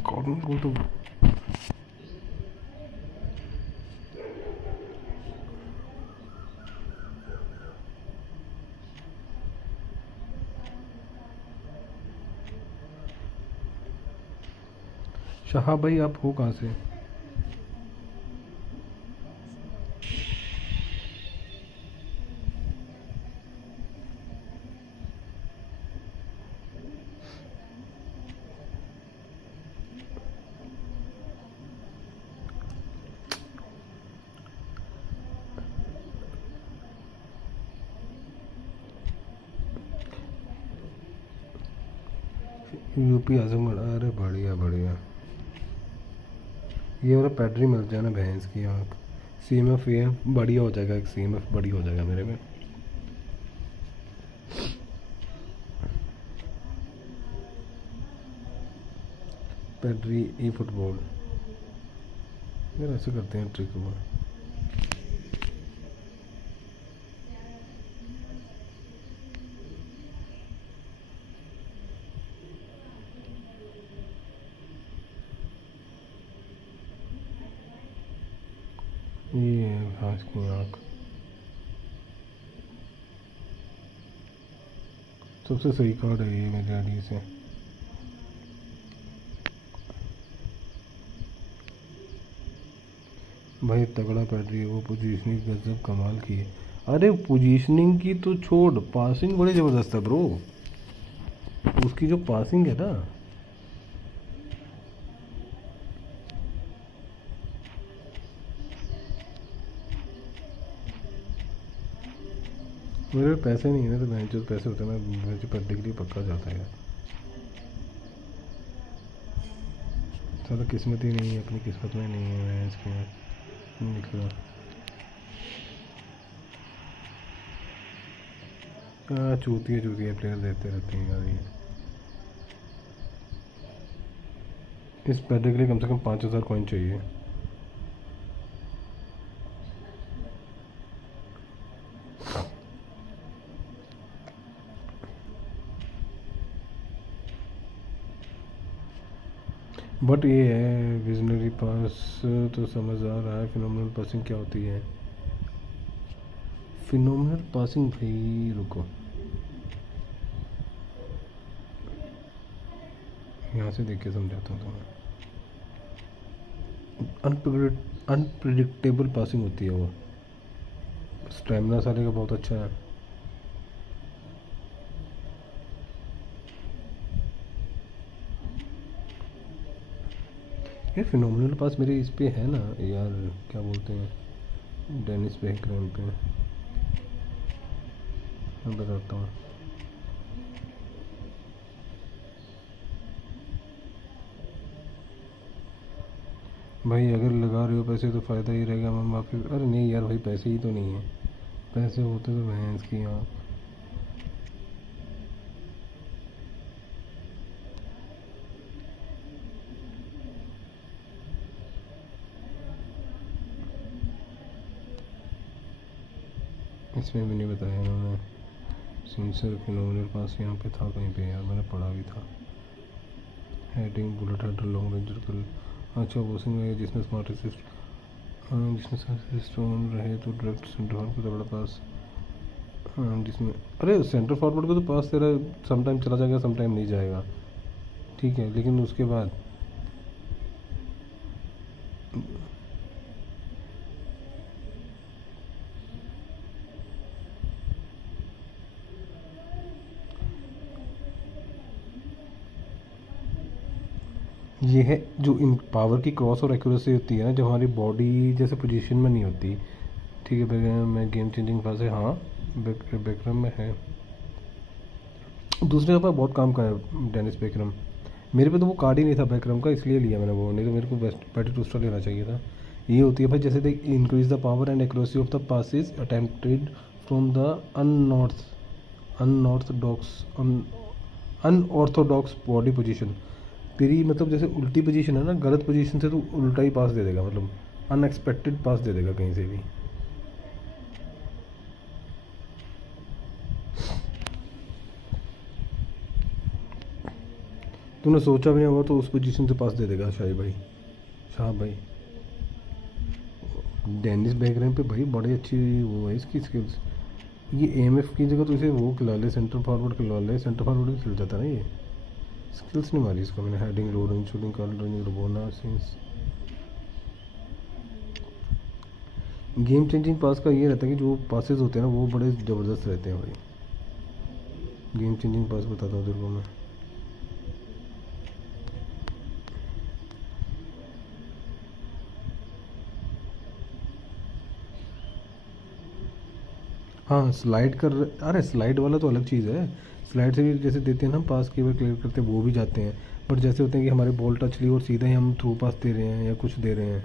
कॉर्नर को तो शाह भाई आप हो कहाँ से? यूपी आजमगढ़, अरे बढ़िया बढ़िया। ये वाला पैटरी मिल जाए ना भैंस की आँख। CMF ये बढ़िया हो जाएगा, एक CMF बढ़िया हो जाएगा मेरे में। पैटरी eFootball यार, ऐसे करते हैं ट्रिक वो। ये घास की आँख सबसे सही कार्ड है ये मेरे आईडी से। भाई तगड़ा पैटरी है वो, पोजीशनिंग गजब कमाल की है। अरे पोजीशनिंग की तो छोड़, पासिंग बड़ी ज़बरदस्त है ब्रो। उसकी जो पासिंग है ना, मेरे पे पैसे नहीं है ना, तो मैं जो पैसे होते हैं ना मुझे पैटरी के लिए पक्का जाता है। सारा किस्मत ही नहीं है, अपनी किस्मत में नहीं है, मैं इसके निकला। क्या चूतिया प्लेयर देते रहते हैं यार ये। इस पैटरी के लिए कम से कम 5000 कॉइन चाहिए। बट ये है विजनरी पास तो समझ आ रहा है। फिनोमिनल पासिंग क्या होती है? फिनोमिनल पासिंग भाई रुको, यहाँ से देख के समझाता हूँ तुम्हें। अनप्रिडिक्टेबल पासिंग होती है वो। स्टैमिना सारे का बहुत अच्छा है। ये फिनोमिनल पास मेरे इस पे है ना यार, क्या बोलते हैं, डेनिस बेहकरैम पे। मैं बताता हूँ भाई, अगर लगा रहे हो पैसे तो फ़ायदा ही रहेगा। मैं माफ़ी, अरे नहीं यार भाई, पैसे ही तो नहीं है। पैसे होते तो भैंस की आँख। इसमें भी नहीं बताया इन्होंने। सिंसर फिनोमिनल पास यहाँ पे था कहीं पे यार, मैंने पढ़ा भी था। Heading, bullet header, long range कर। अच्छा वॉशिंग है जिसमें स्मार्ट सिस्टम रहे तो डायरेक्ट सेंटर फॉरवर्ड को बड़ा पास। जिसमें अरे सेंटर फॉरवर्ड को तो पास तेरा समटाइम चला जाएगा, समटाइम नहीं जाएगा, ठीक है, लेकिन उसके बाद ये है जो इन पावर की क्रॉस और एक्यूरेसी होती है ना, जब हमारी बॉडी जैसे पोजीशन में नहीं होती। ठीक है, बैकग्राउंड में गेम चेंजिंग पास है, हाँ बैकग्राउंड में है। दूसरे के पास बहुत काम का है डेनिस बेकरम। मेरे पे तो वो कार्ड ही नहीं था बेकरम का, इसलिए लिया मैंने वो, नहीं तो मेरे को बेटर टू स्टार लेना चाहिए था। ये होती है भाई, जैसे देख, increase the power and accuracy of the passes attempted from the unorthodox body position. तेरी मतलब जैसे उल्टी पोजीशन है ना, गलत पोजीशन से तो उल्टा ही पास दे देगा, मतलब अनएक्सपेक्टेड पास दे देगा कहीं से भी। तूने सोचा भी नहीं होगा तो उस पोजीशन से पास दे देगा शाह भाई। डेनिस बैकग्राउंड पे भाई बड़ी अच्छी वो है इसकी स्किल्स। ये एएमएफ की जगह तो इसे वो खिला ले, सेंटर फॉरवर्ड खिला ले, सेंटर फॉरवर्ड भी खेल जाता ना ये। स्किल्स नहीं मारी इसको मैंने, heading, loading, shooting, curl running, रोबोना सीन्स। गेम चेंजिंग पास का ये रहता है कि जो पासेस होते हैं ना वो बड़े ज़बरदस्त रहते हैं भाई। गेम चेंजिंग पास बताता हूँ तेरे को मैं। हाँ स्लाइड कर, अरे स्लाइड वाला तो अलग चीज़ है। स्लाइड से भी जैसे देते हैं ना पास, की बार क्लियर करते हैं वो भी जाते हैं। बट जैसे होते हैं कि हमारे बॉल टच ली और सीधा ही हम थ्रू पास दे रहे हैं या कुछ दे रहे हैं,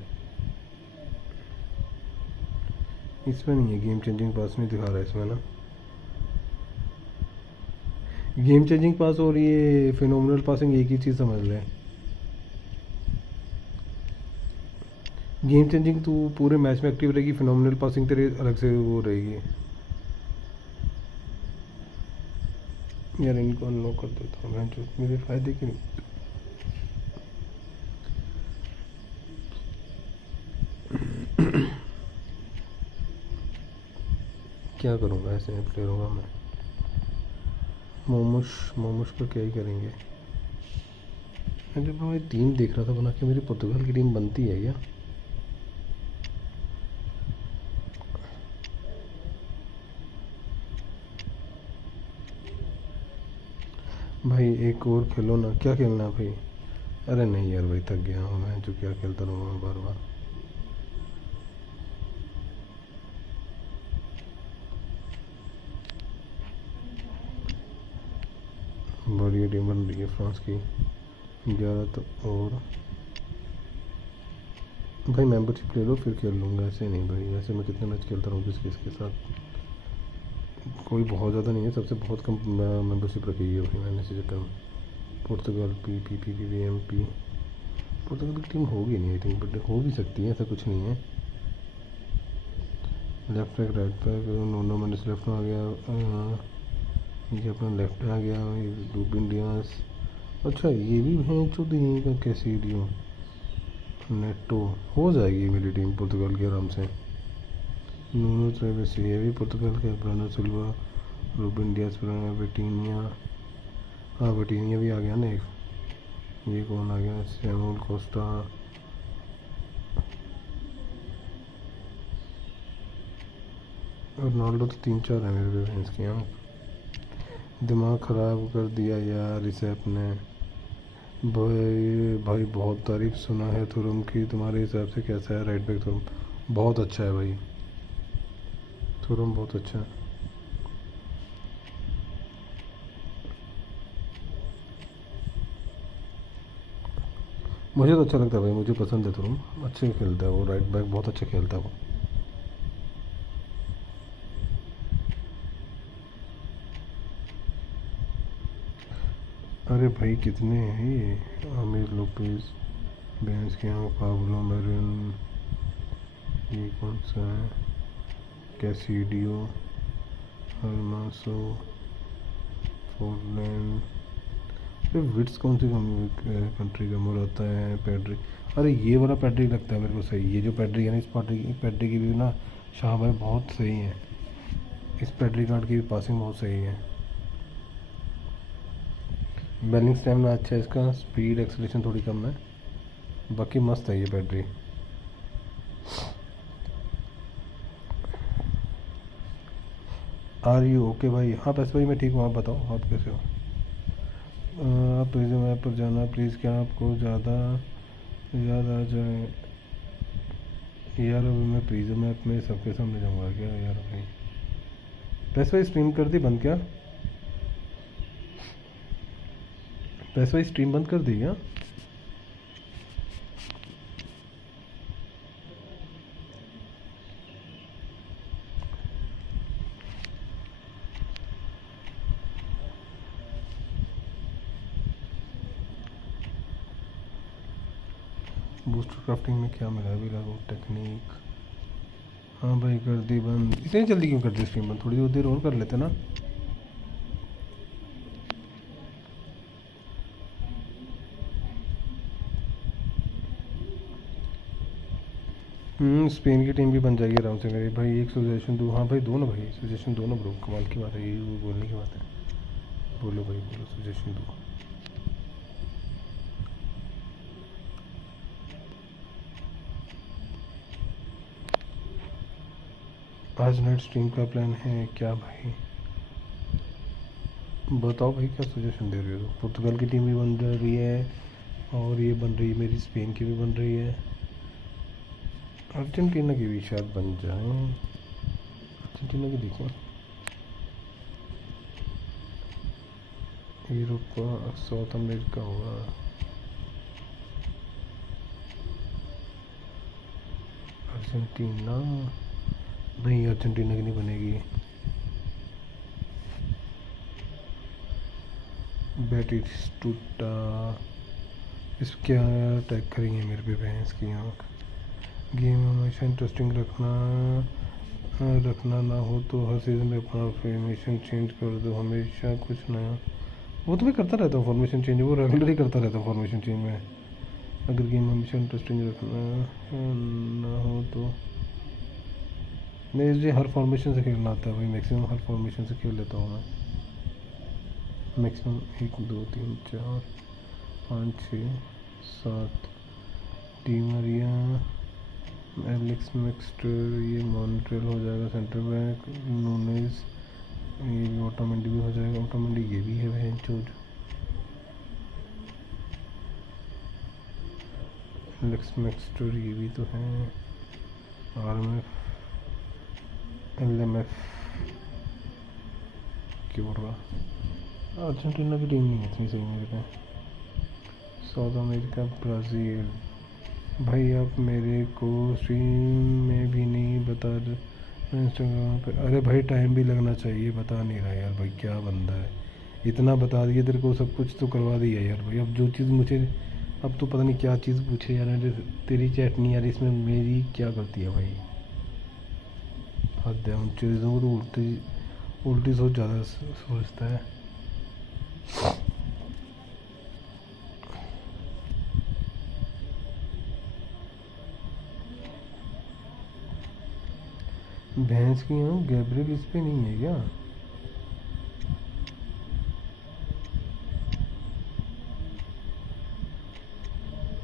इसमें नहीं है। गेम चेंजिंग पास नहीं दिखा रहा है इसमें ना। गेम चेंजिंग पास और ये फिनोमिनल पासिंग एक ही चीज़ समझ ले। गेम चेंजिंग तू पूरे मैच में एक्टिव रहेगी, फिनोमिनल पासिंग तेरे अलग से वो रहेगी। यार इनको अनलॉक कर देता हूँ मैं, जो मेरे फ़ायदे की नहीं। क्या करूँगा, ऐसे में प्लेयर होगा मैं। मोमुश का क्या ही करेंगे। जब मैं टीम देख रहा था बना के, मेरी पुर्तगाल की टीम बनती है क्या? भाई एक और खेलो ना, क्या खेलना है भाई? अरे नहीं यार भाई, थक गया हूँ मैं, जो क्या खेलता रहूँगा मैं बार बार। बढ़िया टीम बन रही है फ्रांस की 11। तो और भाई मेंबरशिप ले लो फिर खेल लूँगा, ऐसे नहीं भाई। ऐसे मैं कितने मैच खेलता रहूँ किसके साथ, कोई बहुत ज़्यादा नहीं है, सबसे बहुत कम मेंबरशिप रखी है भाई मैंने इसी चक्कर में। पुर्तगाल पी पुर्तगाल की टीम होगी नहीं आई थिंक, बट हो भी सकती है, ऐसा कुछ नहीं है। Left back, right back, Nuno Mendes left में आ गया, ये अपना लेफ्ट में आ गया, रूब इंडियास। अच्छा ये भी है जो यहीं का कैसीडियो नेटो, हो जाएगी मेरी टीम पुर्तगाल की आराम से। नूनो ट्रेवेस ये भी पुर्तगाल का, ब्रानो सिल्वा, रूबन डियास, बेटिनिया। हाँ बेटिनिया भी आ गया ना एक। ये कौन आ गया, सैमुअल कोस्टा। और रोनाल्डो तो 3-4 है मेरे फ्रेंड्स के यहाँ। दिमाग ख़राब कर दिया यार इसे अपने। भाई बहुत तारीफ़ सुना है थुरम की, तुम्हारे हिसाब से कैसा है राइट बैक थुरम? बहुत अच्छा है भाई, थुरम बहुत अच्छा है। मुझे तो अच्छा लगता है भाई, मुझे पसंद है थुरम, अच्छे खेलता है वो, राइट बैक बहुत अच्छा खेलता है वो। अरे भाई कितने हैं ये, आमिर लोपेज, बेंस के यहाँ, पाब्लो मेरिन, ये कौन सा है, कैसीडियो, हरमासो, फोरलैंड। अरे विट्स कौन सी कंट्री का मोराता है, पैड्रिक। अरे ये वाला पैड्रिक लगता है मेरे को सही, ये जो पैड्रिक है ना, इस पैड्रिक की भी ना शाह भाई बहुत सही है। इस पैड्रिक कार्ड की भी पासिंग बहुत सही है। बैलिंग स्टैमिना अच्छा है इसका, स्पीड एक्सेलेरेशन थोड़ी कम है, बाकी मस्त है ये बैटरी। आर यू ओके भाई? हाँ पैसे भाई मैं ठीक हूँ, आप बताओ आप कैसे हो? आप प्रिज्म ऐप पर जाना प्लीज़। क्या आपको ज़्यादा याद आ जाए यार? अभी मैं प्रिज्म ऐप में सबके सामने जाऊँगा क्या यार भाई? पैस भाई स्ट्रीम कर दी बंद क्या? पैस भाई स्ट्रीम बंद कर दी क्या? बूस्टर क्राफ्टिंग में क्या मिला अभी? लागू टेक्निक। हाँ भाई कर दी बंद। इतनी जल्दी क्यों कर दी स्ट्रीम बंद? थोड़ी देर और कर लेते ना। स्पेन की टीम भी बन जाएगी आराम से मेरी भाई। एक सजेशन दो। हाँ भाई दो ना भाई, सजेशन दो ना ब्रो, कमाल की बात है ये, वो बोलने की बात है। बोलो भाई बोलो, सजेशन दो। आज नाइट स्ट्रीम का प्लान है क्या भाई? बताओ भाई क्या सजेशन दे रहे हो? पुर्तगाल की टीम भी बन रही है और ये बन रही है मेरी, स्पेन की भी बन रही है, अर्जेंटीना की भी शायद बन जाए। अर्जेंटीना की देखें, यूरोप का, साउथ अमेरिका होगा। अर्जेंटीना नहीं, अर्जेंटीना की नहीं बनेगी। बैटिस्टूटा इस क्या अटैक करेंगे मेरे पे भैंस की आँख। गेम हमेशा इंटरेस्टिंग रखना ना हो तो हर सीज़न में अपना फॉर्मेशन चेंज कर दो, हमेशा कुछ नया। वो तो मैं करता रहता हूँ फॉर्मेशन चेंज, वो रेगुलर ही करता रहता हूँ फॉर्मेशन चेंज में। अगर गेम हमेशा इंटरेस्टिंग रखना ना हो तो मुझे हर फॉर्मेशन से खेलना आता है भाई, मैक्सिमम हर फॉर्मेशन से खेल लेता हूँ मैं। मैक्सिमम 1 2 3 4 5 6 7 डी मारिया, एलेक्स मैक्स्टर, ये मॉन्ट्रेल हो जाएगा सेंटर बैक, नूनेस, ये भी ऑटोमेंडी भी हो जाएगा। ऑटोमेंडी ये भी है बहन चोद। एलेक्स मैक्स्टर ये भी तो है। आरएमएफ, एलएमएफ क्यों बोल रहा? अर्जेंटीना की टीम नहीं है इतनी सही मेरे पे। South America, Brazil. भाई आप मेरे को स्ट्रीम में भी नहीं बता रहे इंस्टाग्राम पे। अरे भाई टाइम भी लगना चाहिए, बता नहीं रहा यार भाई, क्या बंदा है। इतना बता दिया तेरे को, सब कुछ तो करवा दिया यार भाई। अब जो चीज़ मुझे, अब तो पता नहीं क्या चीज़ पूछे यार। तेरी चैट नहीं यार, इसमें मेरी क्या गलती है भाई? हद है, उन चीज़ों को तो उल्टी सोच ज़्यादा सोचता है। भैंस की हूँ, गैब्रियल इस पे नहीं है क्या?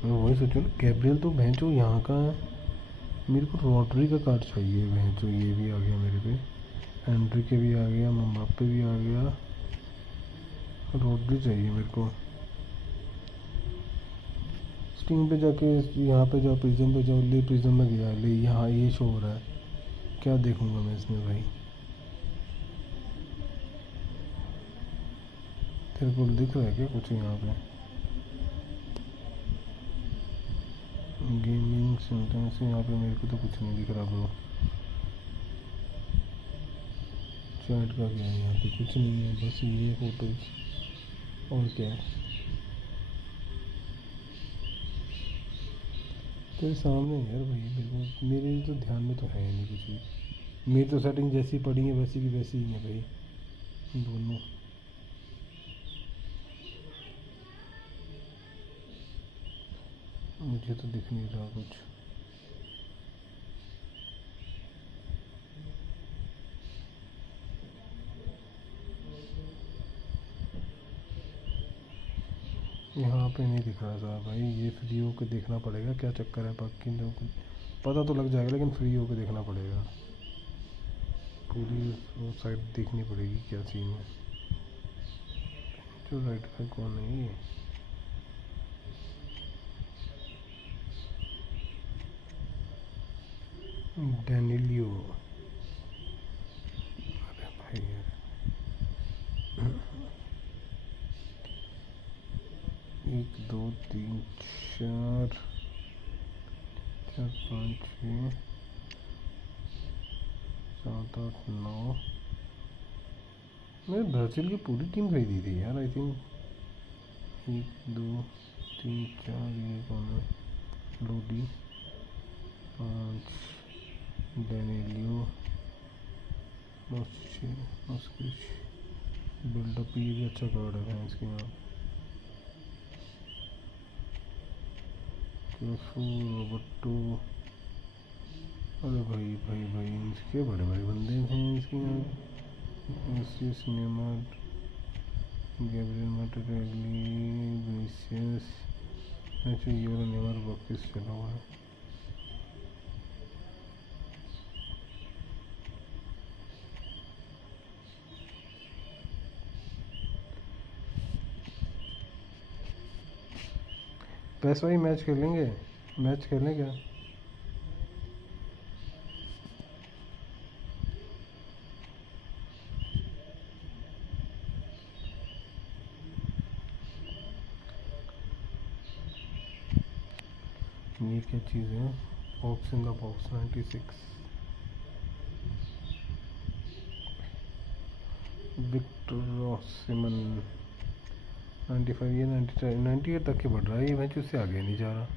मैं वही सोचूँ, गैब्रियल तो भैंसो यहाँ का है। मेरे को रॉड्री का कार्ड चाहिए भैंसो। ये भी आ गया मेरे पे, एंड्री के भी आ गया, मम्बापे भी आ गया, रॉड्री चाहिए मेरे को। स्टीम पे जाके यहाँ पे जाओ, प्रिज्म पे जाओ, ले प्रिज्म में गया, ले यहाँ ये शो हो रहा है। क्या देखूँगा मैं इसमें भाई? तेरे को दिख रहा है क्या कुछ यहाँ पे? गेमिंग सेंटेंस यहाँ पे मेरे को तो कुछ नहीं दिख रहा ब्रो। चैट का क्या है यहाँ पे? कुछ नहीं है, बस ये फोटोज और क्या है। तेरे सामने यार भाई, मेरे तो ध्यान में तो है नहीं कुछ भी। मेरी तो सेटिंग जैसी पड़ी है वैसी की वैसी ही है भाई दोनों। मुझे तो दिख नहीं रहा कुछ। यहाँ पे नहीं दिख रहा था भाई। ये फ्री होकर देखना पड़ेगा, क्या चक्कर है। बाकी तो पता तो लग जाएगा, लेकिन फ्री होकर देखना पड़ेगा। पूरी साइड देखनी पड़ेगी क्या सीन है। जो राइट बैक कौन है ये? डैनिलियो। अरे भाई यार, 1 2 3 4 4 5 6 7 8 9। मैं ब्राज़ील की पूरी टीम खरीदी थी यार, आई थिंक 1 2 3 4। ये कौन है? लोडी। 5 डैनिलियो। मस्किश। बिल्डअप, ये भी अच्छा कार्ड है इसके यहाँ। रोबोटो। अरे भाई भाई भाई, इसके बड़े बड़े बंदे हैं इसके यहाँ। Neymar, Gabriel Martinelli, Vinicius. अच्छा, ये वाला नेमार वापस चला हुआ है। पैसा ही मैच खेलेंगे, मैच खेलें क्या? ये क्या चीज़ है? Box in the box 96। Victor Osimhen 95। ये 98 तक के बढ़ रहा है ये मैच, उससे आगे नहीं जा रहा।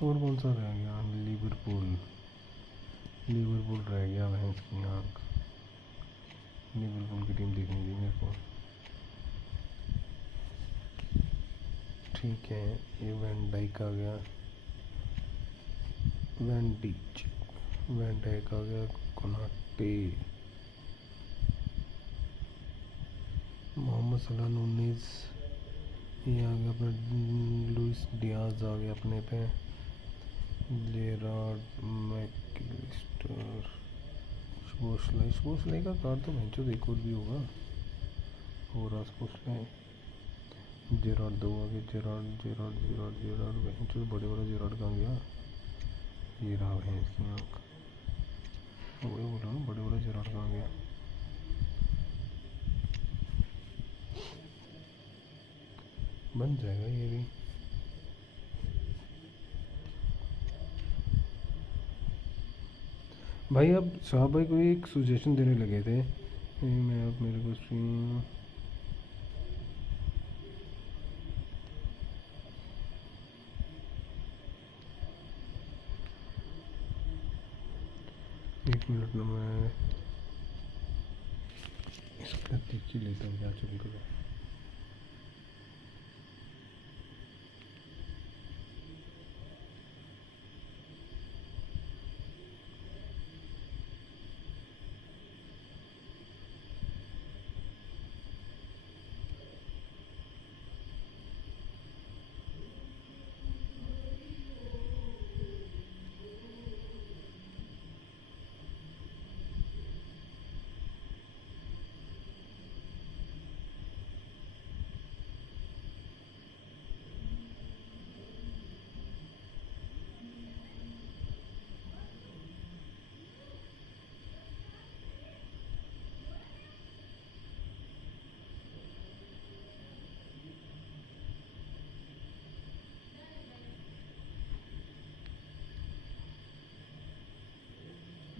और कौन सा रह गया? लिवरपूल। लिवरपूल रह गया भैंस की आँख। लिवरपूल की टीम देखनी थी मेरे को। ठीक है, ये वैन डाइक आ गया। वैन डाइक आ गया। कोनाटे। मोहम्मद सलाह 19। ये आ गया अपना। लुइस डियाज आ गया अपने पे। Gerrard McAllister. स्पोर्ट्सलाई का कार्ड तो भैंचो एक और भी होगा। और स्पोर्ट्सलाई। जेरार्ड 2 आ गया। जेरार्ड भैंचो बड़े वाला जेरार्ड कहाँ गया? ये रहा भैंस की आँख। वही बोला ना, बड़े वाला जेरार्ड कहाँ गया? बन जाएगा ये भी। भाई अब साहब भाई कोई एक सजेशन देने लगे थे। मैं अब मेरे को स्ट्रीम एक मिनट में मैं इसका देख ही लेता हूँ क्या चल रहा है।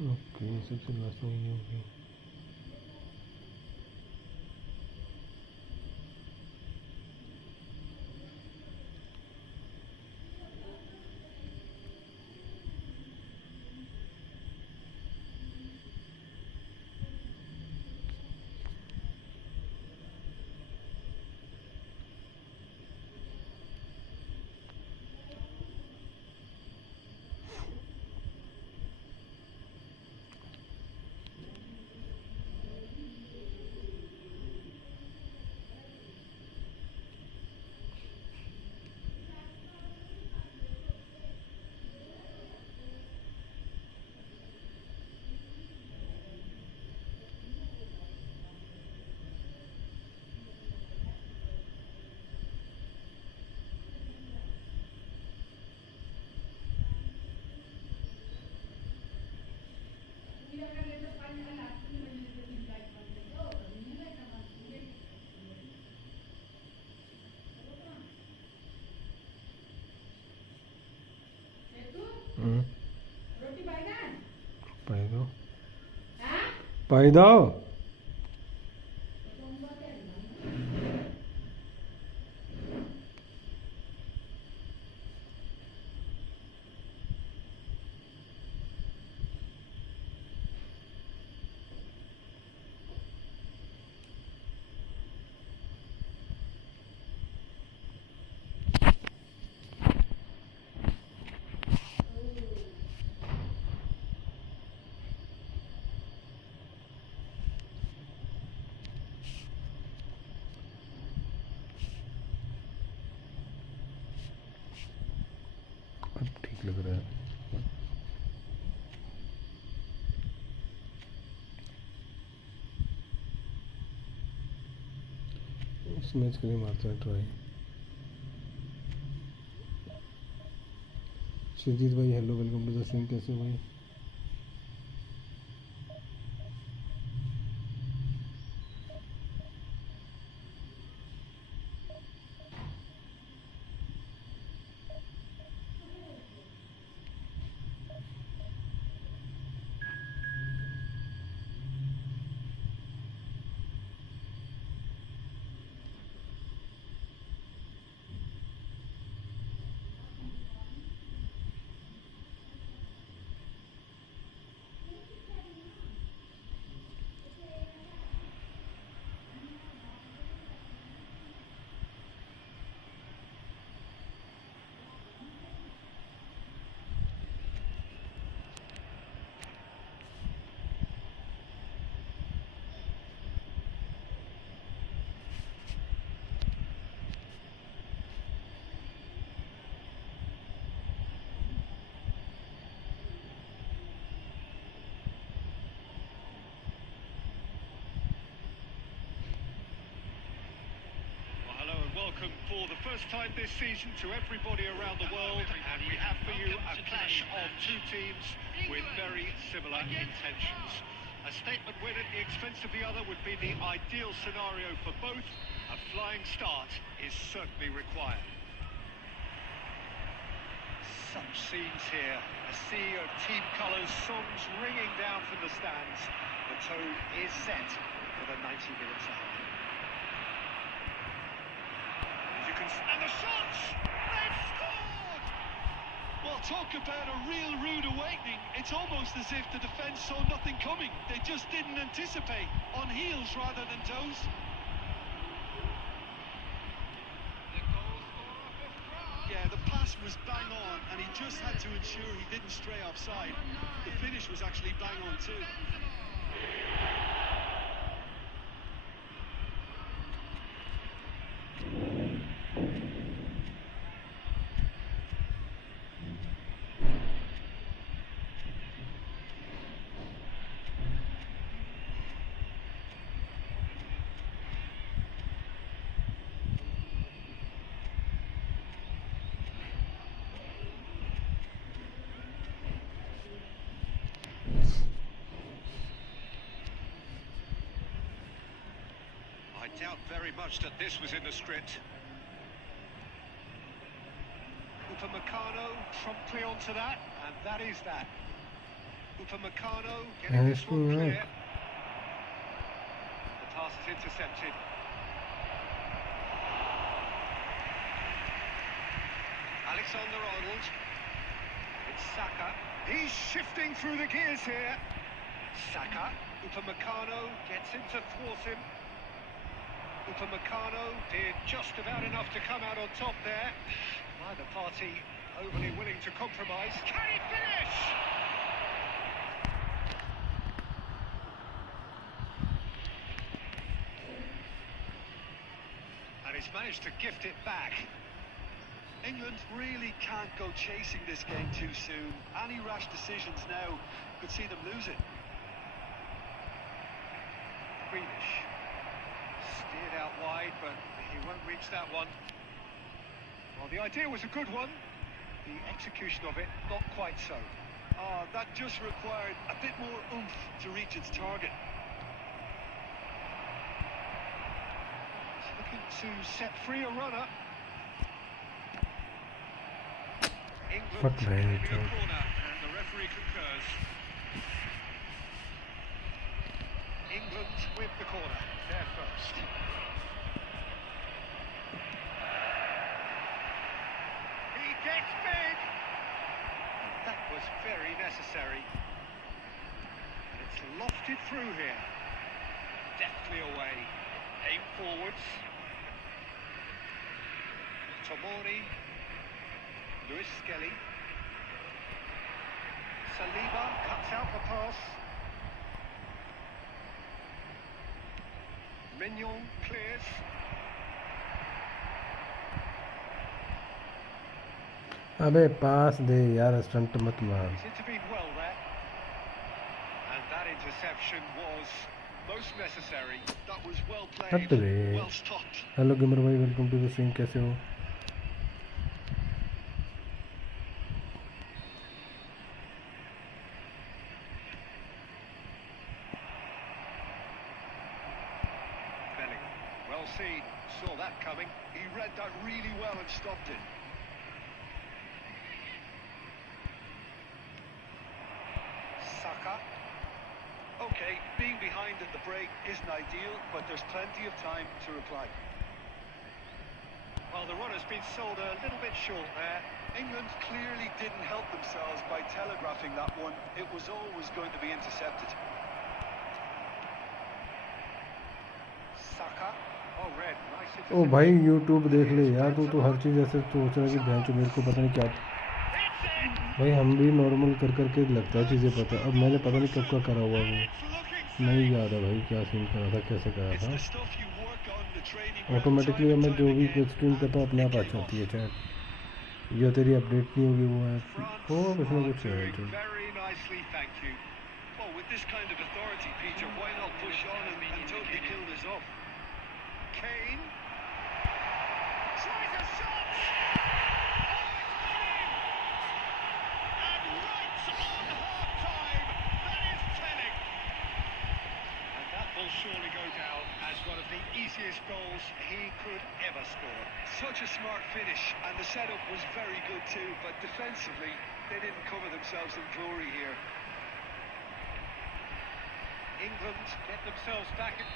ओके, सबसे लास्ट में ये होगी। पाई दो अब ठीक लग रहा है। इस मैच के लिए मारता है ट्राई। शिवजीत भाई hello, welcome to the stream. कैसे हो भाई? Welcome for the first time this season to everybody around the world, and we have for you a clash of two teams with very similar intentions. A statement win at the expense of the other would be the ideal scenario for both. A flying start is certainly required. Some scenes here, a sea of team colours, songs ringing down from the stands. The tone is set for the 90 minutes ahead. And the shots! They've scored! Well, talk about a real rude awakening. It's almost as if the defence saw nothing coming. They just didn't anticipate. On heels rather than toes. Yeah, the pass was bang on, and he just had to ensure he didn't stray offside. The finish was actually bang on too. I doubt very much that this was in the script. Upamecano promptly onto that, and that is that. Upamecano getting this one clear. The pass is intercepted. Alexander-Arnold. It's Saka. He's shifting through the gears here. Saka. Upamecano gets in to thwart him. Upamecano did just about enough to come out on top there. Neither party overly willing to compromise. Can he finish? And he's managed to gift it back. England really can't go chasing this game too soon. Any rash decisions now could see them lose it. Greenish. Steered out wide, but he won't reach that one. Well, the idea was a good one. The execution of it, not quite so. Oh, that just required a bit more oomph to reach its target. Looking to set free a runner. England Fuck, man. claiming a corner, and the referee concurs. England with the corner, their first. He gets big! That was very necessary. And it's lofted through here. Deftly away. Aim forwards. Tomori. Lewis Skelly. Saliba cuts out the pass. Mignon clears. अबे पास दे यार, stunt मत मार. He's intervened well there. And that interception was most necessary. That was well हट played, बे. well stopped. Hello gamer भाई, welcome to the stream. कैसे हो? Well seen, saw that coming. He read that really well and stopped it. Saka. Okay, being behind at the break isn't ideal, but there's plenty of time to reply. Well, the runner's been sold a little bit short there. England clearly didn't help themselves by telegraphing that one. It was always going to be intercepted. Saka. Oh, red. Nice O interception. भाई YouTube देख ले यार, तू तो हर चीज़ ऐसे सोच रहा है कि बहन चो मेरे को पता नहीं क्या. भाई हम भी नॉर्मल कर करके लगता है चीज़ें पता. अब मैंने पता नहीं कब का करा हुआ वो नहीं याद है भाई, क्या सीन करा था, कैसे करा It's था. the stuff you work on the training ground automatically time and मैं time जो भी again, स्ट्रीम करता हूँ अपने आप आ जाती है चैट. जो तेरी अपडेट नहीं होगी वो है France हो कुछ ना are कुछ है doing जो. very nicely, thank you. Well, with this kind of authority, Peter, why not push on and totally kill this off? Kane. Tries a shot! And right on half-time, that is telling. And that will surely go down as one of the easiest goals he could ever score. Such a smart finish, and the setup was very good too, but defensively, they didn't cover themselves in glory here. England get themselves back in.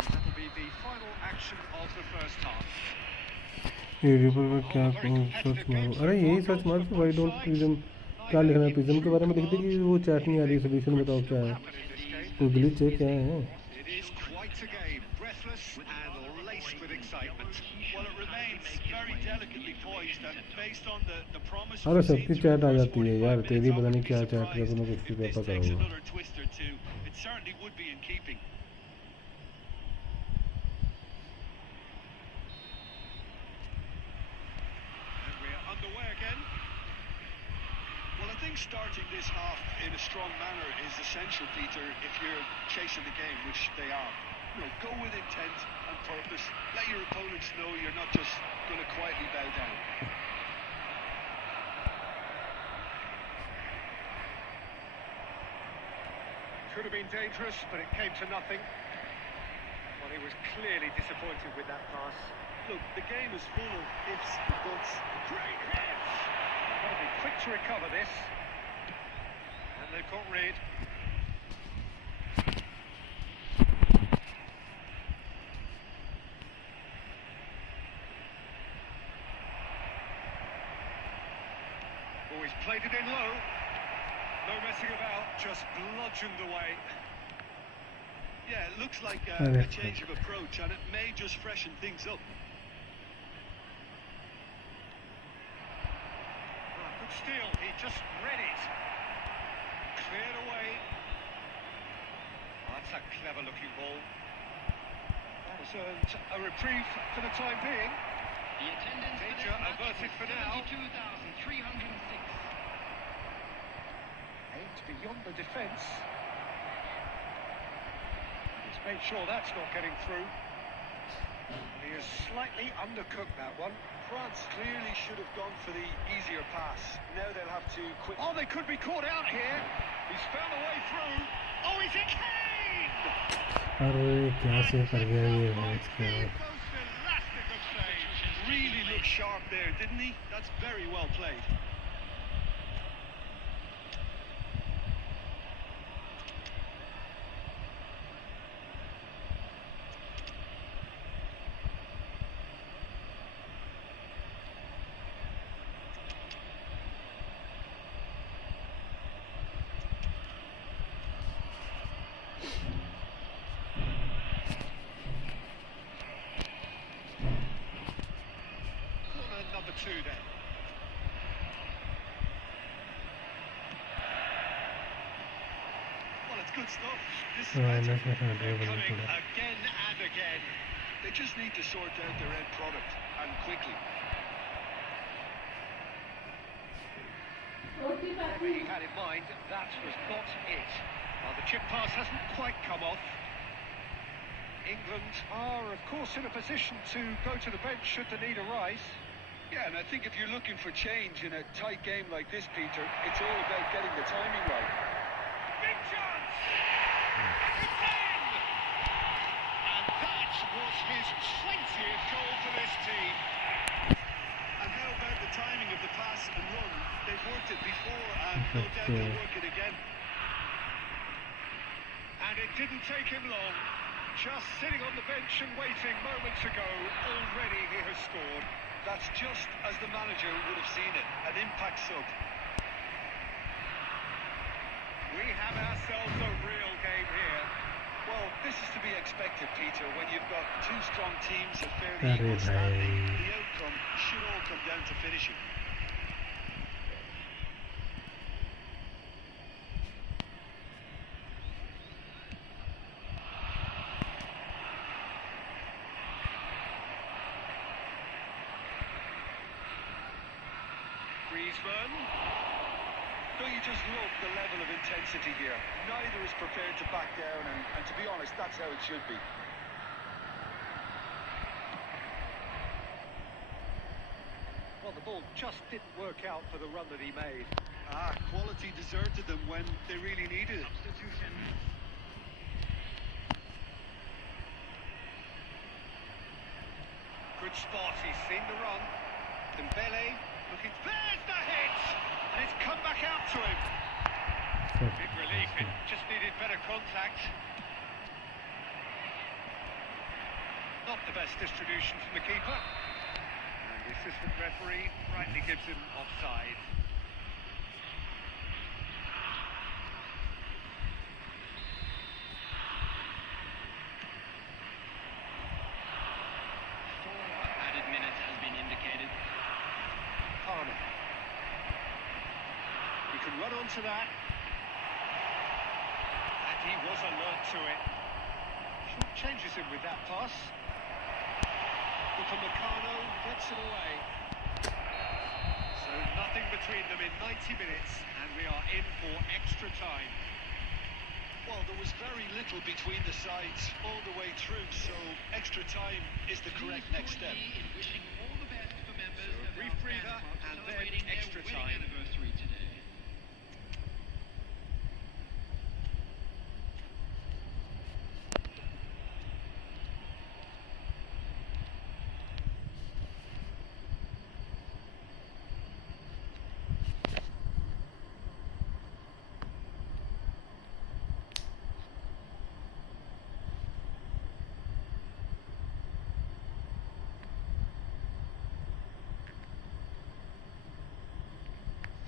That'll be the final action of the first half. ये report में क्या search मारो. अरे यही search मार कि why don't prism. क्या लिखना है प्रिज्म के बारे में? लिख दे कि वो चैट नहीं आ रही. सोल्यूशन बताओ क्या है. कोई ग्लिच है क्या है? It is quite a game, breathless and laced with excitement. Well, it remains very delicately poised, and based on the promise अरे we've seen सबकी through चैट the आ first जाती है 45 यार, minutes, तेरी I पता नहीं wouldn't be क्या चैट है, surprised तो मैं कुछ भी if this पता takes करूँगा. another twist or two. It certainly would be in keeping. And we're underway again. Well, I think starting this half in a strong manner is essential, Peter, if you're chasing the game, which they are. You know, go with intent and purpose. Let your opponents know you're not just going to quietly bow down. Could have been dangerous, but it came to nothing. Well, he was clearly disappointed with that pass. Look, the game is full of ifs and buts. Great hits! They've got to be quick to recover this. And they've got rid. Oh, he's played it in low. No messing about, just bludgeoned away. Yeah, it looks like a change of approach, and it may just freshen things up. Well, good steal, he just read it. Cleared away. Oh, that's a clever looking ball. That has earned a reprieve for the time being. The attendance for this Danger match averted for was now. 72,306. Aimed beyond the defence. He's made sure that's not getting through. He has slightly undercooked, that one. France clearly should have gone for the easier pass. Now they'll have to quit. Oh, they could be caught out here. He's found a way through. Oh, he's a Kane! अरे क्या से कर गया ये match क्या? Most elastic of saves. Really looked sharp there, didn't he? That's very well played. Number 2 then. Well, it's good stuff. This is हाँ, better. मैं They're driver coming थोड़ा. again and again. They just need to sort out their end product, and quickly. Whatever he had in mind, that was not it. Well, the chip pass hasn't quite come off. England are, of course, in a position to go to the bench should the need arise. Yeah, and I think if you're looking for change in a tight game like this, Peter, it's all about getting the timing right. Big chance! It's in! And that was his 20th goal for this team. And how about the timing of the pass and run? They've worked it before, and no doubt they'll work it again. And it didn't take him long. Just sitting on the bench and waiting moments ago, already he has scored. That's just as the manager would have seen it, an impact sub. We have ourselves a real game here. Well, this is to be expected, Peter. When you've got two strong teams of fairly equal standing, the outcome should all come down to finishing. Griezmann. Don't you just love the level of intensity here? Neither is prepared to back down, and to be honest, that's how it should be. Well, the ball just didn't work out for the run that he made. Quality deserted them when they really needed it. Substitution. Good spot, he's seen the run. Dembele looking, there's the hit! And it's come back out to him. Big relief, it just needed better contact. Not the best distribution from the keeper. And the assistant referee rightly gives him offside. Added minutes has been indicated. Turnip. He can run onto that. And he was alert to it. Short changes him with that pass. Upamecano gets it away. So nothing between them in 90 minutes, and we are in for extra time. Well, there was very little between the sides all the way through, so extra time is the correct next step. In wishing all the best for members So a of brief our breather fan club and then celebrating their extra wedding time. anniversary today.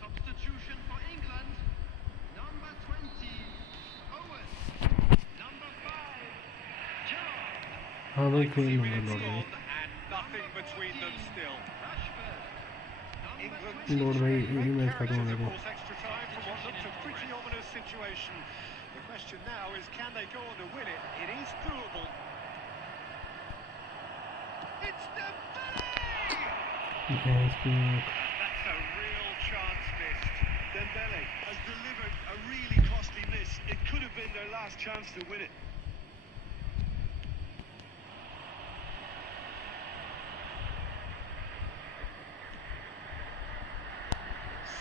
Substitution for England. Number 20, Owen. Number 5, Gerrard. हाँ भाई कोई See number minutes लौट on गई. and nothing between them still. Rashford. England Lord, teaching भाई, a great ये match character खत्म होने to दो. force extra time from what looked a pretty ominous situation. The question now is, can they go on to win it? It is doable. It's Dembele! Yes, And that's a real chance missed. Dembele has delivered a really costly miss. It could have been their last chance to win it.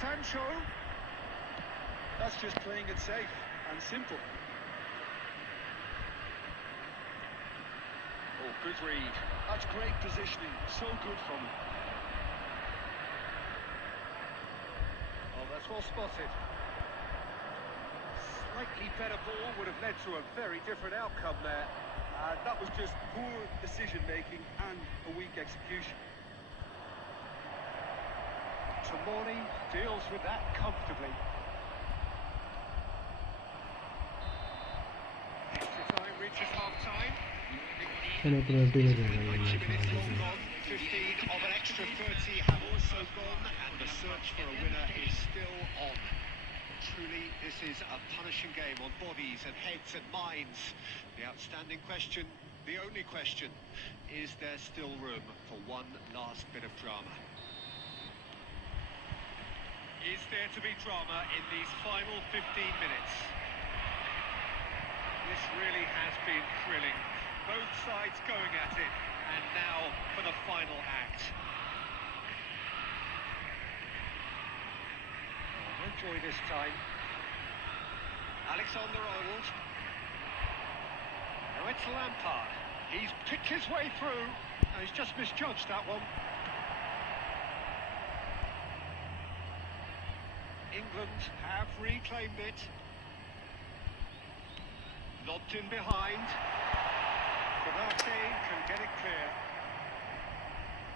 Sancho. That's just playing it safe and simple. Oh, good read. That's great positioning. So good from him. Oh, that's well spotted. Slightly better ball would have led to a very different outcome there. That was just poor decision-making and a weak execution. Tomori deals with that comfortably. Extra time reaches half-time. 10 penalty में 90 minutes long gone, 15 of an extra 30 have also gone, and the search for a winner is still on. Truly, this is a punishing game on bodies and heads and minds. The outstanding question, the only question, is there still room for one last bit of drama? Is there to be drama in these final 15 minutes? This really has been thrilling. Both sides going at it, and now for the final act. Oh, enjoy this time. Alexander-Arnold. Now it's Lampard. He's picked his way through, and he's just misjudged that one. England have reclaimed it. Lobbed in behind. Konate can get it clear.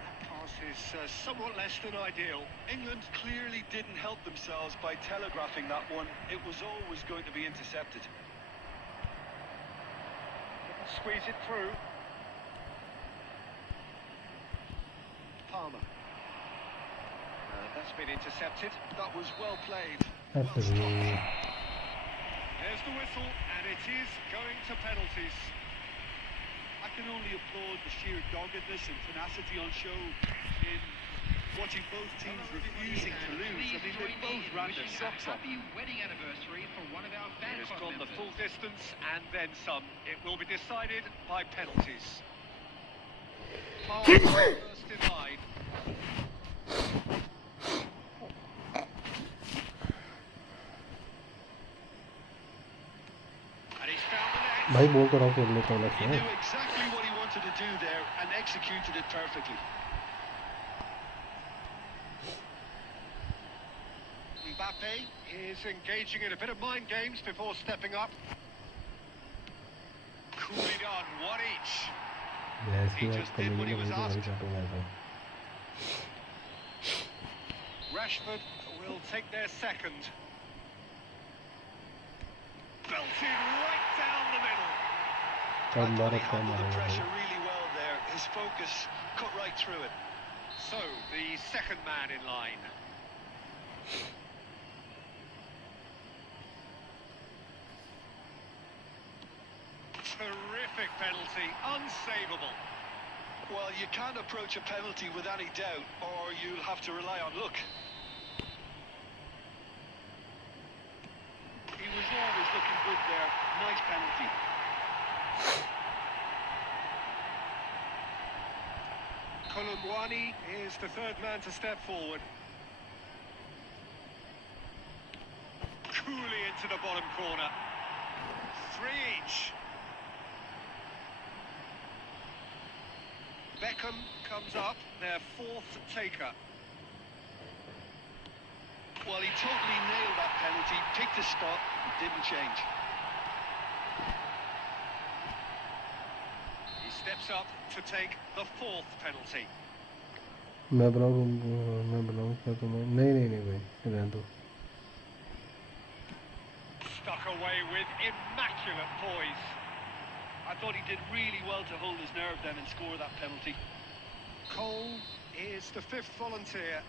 That pass is somewhat less than ideal. England clearly didn't help themselves by telegraphing that one. It was always going to be intercepted. Squeeze it through. Palmer. That's been intercepted. That was well played. That's Well stopped. There's the whistle, and it is going to penalties. I can only applaud the sheer doggedness and tenacity on show in watching both teams refusing to lose. I mean, they both ran their socks off. Happy wedding anniversary for one of our fan It has club gone the members. full distance and then some. It will be decided by penalties. Palmer first in line. And he's found the net. भाई बोल तो रहा हूँ खेलने का He लक्ष्य knew है exactly what he wanted to do there and executed it perfectly. Mbappe is engaging in a bit of mind games before stepping up. Coolly done, one each. ऐसी He बात just did कभी what he नहीं was मुझे asked. काटूंगा ऐसा Rashford will take their second. Belted right down the middle. कब I thought मारा he कब handled the मारा pressure really well there. His focus cut right through it. So, the second man in line. Terrific penalty, unsavable. Well, you can't approach a penalty with any doubt, or you'll have to rely on luck. He was always looking good there. Nice penalty. Colomboani is the third man to step forward. Coolly into the bottom corner. Three each. Beckham comes up, their fourth taker. Well, he totally nailed that penalty, picked a spot, didn't change. He steps up to take the fourth penalty. मैं बनाऊँ क्या तुम्हें नहीं नहीं नहीं भाई रहने दो Stuck away with immaculate poise. I thought he did really well to hold his nerve then and score that penalty. Cole is the fifth volunteer.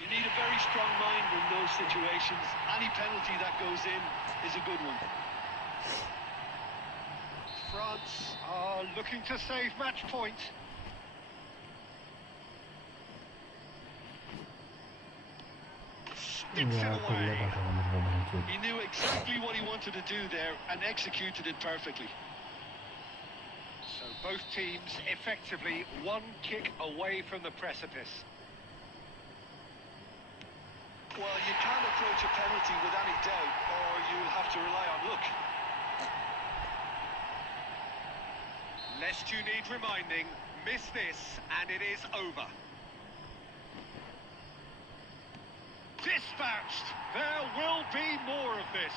You need a very strong mind in those situations. Any penalty that goes in is a good one. France are looking to save match point. Sticks it यार तुमने away. पता नहीं He knew exactly what he wanted to do there and executed it perfectly. So Both teams effectively one kick away from the precipice. Well, you can't approach a penalty with any doubt, or you'll have to rely on luck. Lest you need reminding, miss this and it is over. Dispatched! There will be more of this.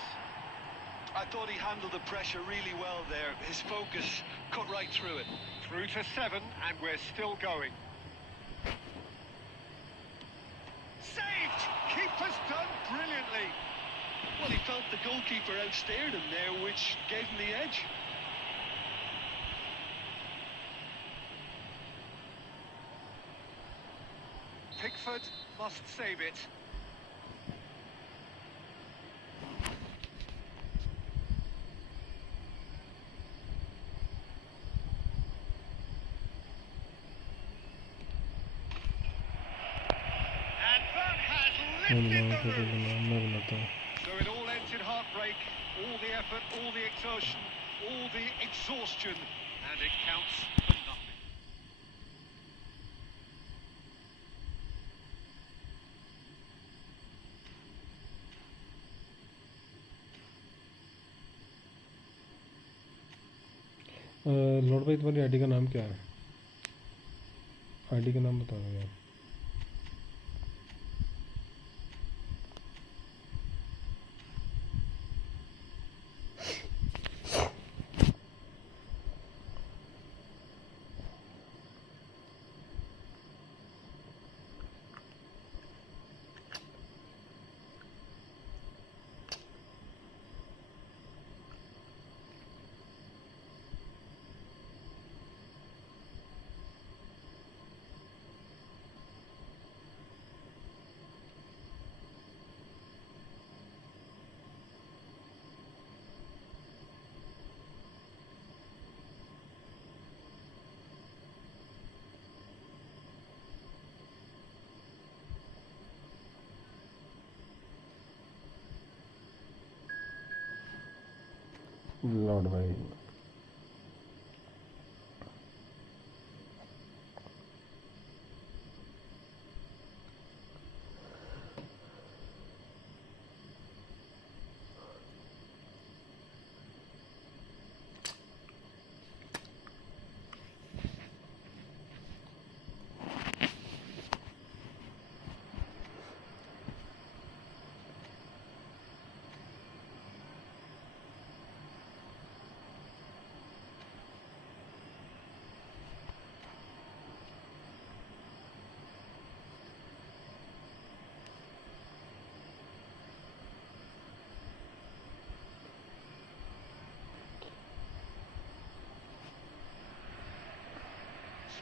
I thought he handled the pressure really well there. His focus cut right through it. Through to 7 and we're still going. Saved! Keeper's done brilliantly. Well, he felt the goalkeeper outstared him there, which gave him the edge. Pickford must save it. मैं बनाता हूँ. So it all ends in heartbreak, all the effort, all the exertion, all the exhaustion, and it counts for nothing. Lord भाई तुम्हारी ID का नाम क्या है? ID का नाम बता दो यार. लॉर्ड भाई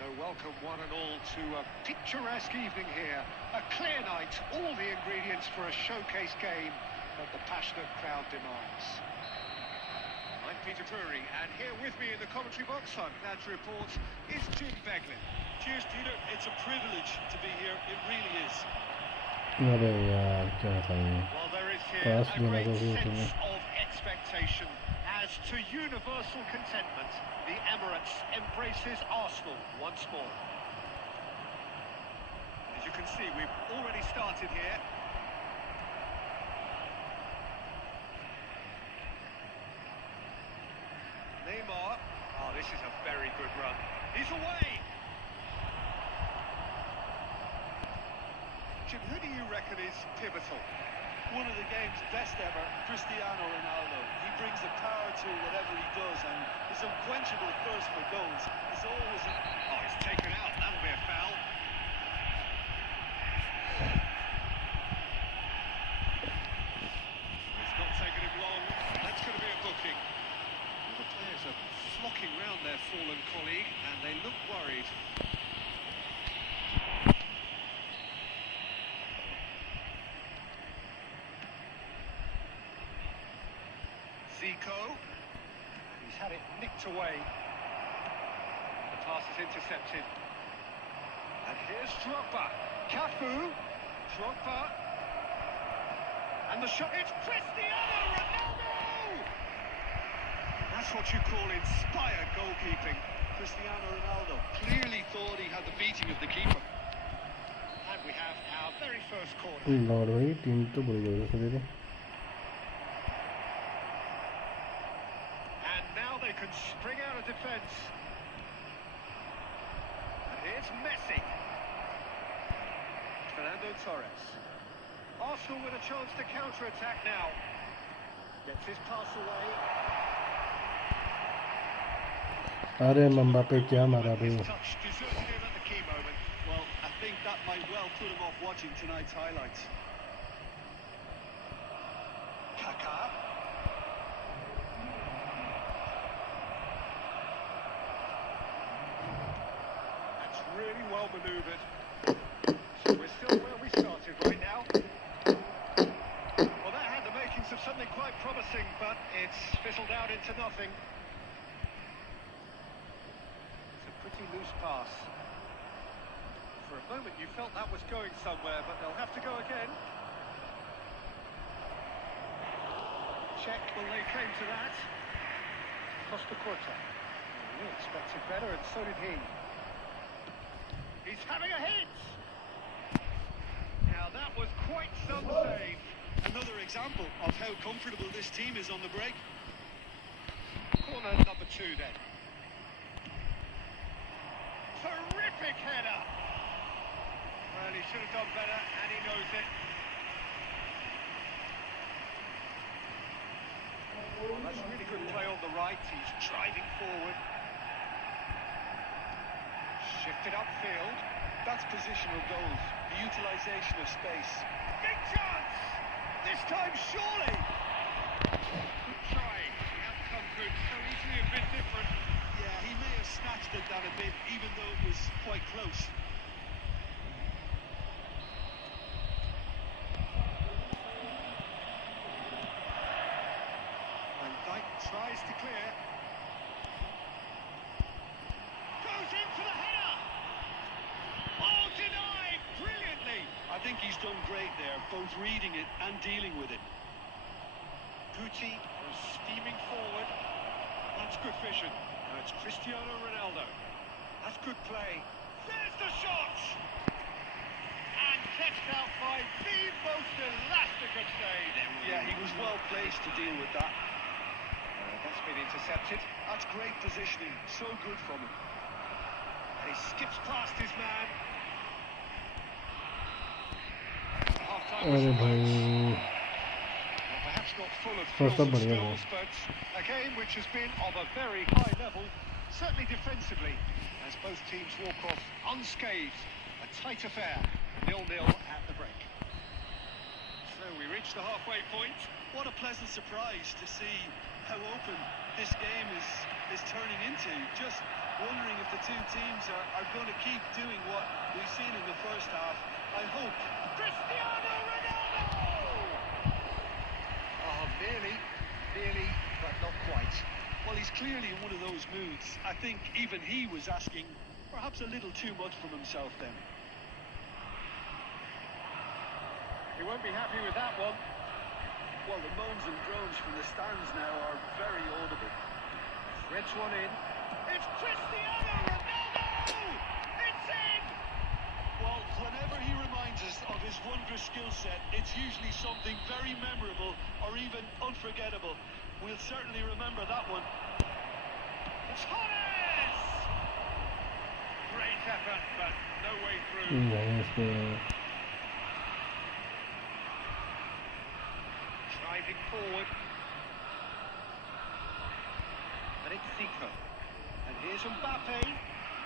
So welcome one and all to a picturesque evening here. A clear night, all the ingredients for a showcase game that the passionate crowd demands. I'm Peter Drury, and here with me in the commentary box, I'm glad to report, is Jim Beglin. Cheers, Peter. It's a privilege to be here. It really is. अरे यार क्या था ये? Well, there is here pass a देना great चाहिए sense तुम्हें. of expectation. As to universal contentment, the Emirates embraces Arsenal once more. As you can see, we've already started here. Neymar. Oh, this is a very good run. He's away! Jim, who do you reckon is pivotal? One of the game's best ever, Cristiano Ronaldo. He brings the power to whatever he does, and his unquenchable thirst for goals is always... Oh, he's taken out. That'll be a foul. It's not taken him long. That's going to be a booking. Well, the players are flocking round their fallen colleague, and they look worried. Zico. He's had it nicked away. The pass is intercepted. And here's Drogba. Cafu. Drogba. And the shot, it's Cristiano Ronaldo! That's what you call inspired goalkeeping. Cristiano Ronaldo clearly thought he had the beating of the keeper. And we have our very first corner. Lord भाई team तो बड़ी जबरदस्त है दे And now they can spring out of defence. And here's Messi. Fernando Torres. Arsenal with a chance to counter-attack now. Gets his pass away. अरे मम्बापे क्या मारा भाई His touch deserted him at the key moment. Well, I think that might well put him off watching tonight's highlights. Kaká. That's really well manoeuvred. So we're still where we started right now. Well, that had the makings of something quite promising, but it's fizzled out into nothing. It's a pretty loose pass. For a moment you felt that was going somewhere, but they'll have to go again. Check, will they claim to that? Costa Corta. We expected better, and so did he. He's having a hit! Now that was quite some save. Another example of how comfortable this team is on the break. Corner number 2 then. Terrific header! Well, he should have done better, and he knows it. Well, that's really good play on the right. He's driving forward. Shifted upfield. That's positional goals, the utilisation of space. Big chance! This time, surely! Good try. The outcome could so easily have been different. Yeah, he may have snatched at that a bit, even though it was quite close. Van Dijk tries to clear. Goes in for the header! Oh, denied! Brilliantly! I think he's done great there, both reading it and dealing with it. Gucci was steaming forward. That's good vision. Now it's Cristiano Ronaldo. That's good play. There's the shot! And catched out by the most elastic of saves. Yeah, he was well placed to deal with that. That's been intercepted. That's great positioning, so good from him. And he skips past his man. Half-time अरे whistle भाई blows. Well, perhaps not full of First thrills up, and बढ़िया spills, but a game which has been of a very high level, certainly defensively, as both teams walk off unscathed. A tight affair, 0-0 at the break. So we reach the halfway point. What a pleasant surprise to see how open this game is turning into. Just wondering if the two teams are going to keep doing what we've seen in the first half. I hope. Cristiano Ronaldo! Oh, nearly, but not quite. Well, he's clearly in one of those moods. I think even he was asking perhaps a little too much from himself then. He won't be happy with that one. Well, the moans and groans from the stands now are very audible. Threads one in. It's Cristiano Ronaldo! It's in! Well, whenever he reminds us of his wondrous skill set, it's usually something very memorable or even unforgettable. We'll certainly remember that one. It's Torres! Great effort, but no way through. Driving forward. And it's Zico. And here's Mbappe.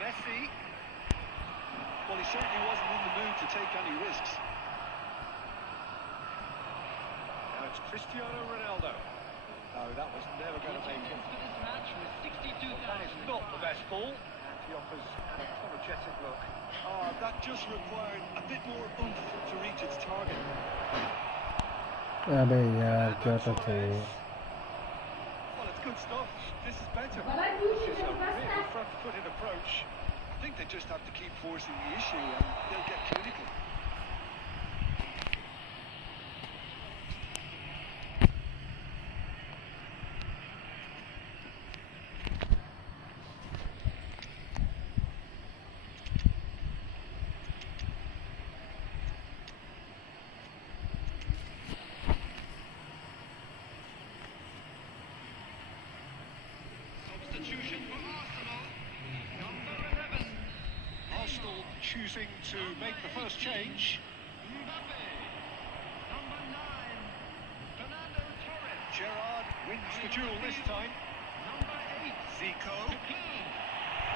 Messi. Well, he certainly wasn't in the mood to take any risks. Now it's Cristiano Ronaldo. No, that was never going to make it. That is not the best ball. And he offers an apologetic look. Ah, that just required a bit more oomph to reach its target. अबे यार क्या touch है ये Well, it's good stuff. This is better. This is a really front-footed approach. I think they just have to keep forcing the issue and they'll get clinical. racing to make the first change. Mbappe. Number 9, Fernando Torres. Gerrard wins the duel this time. Number 8, Zico. Coquelin.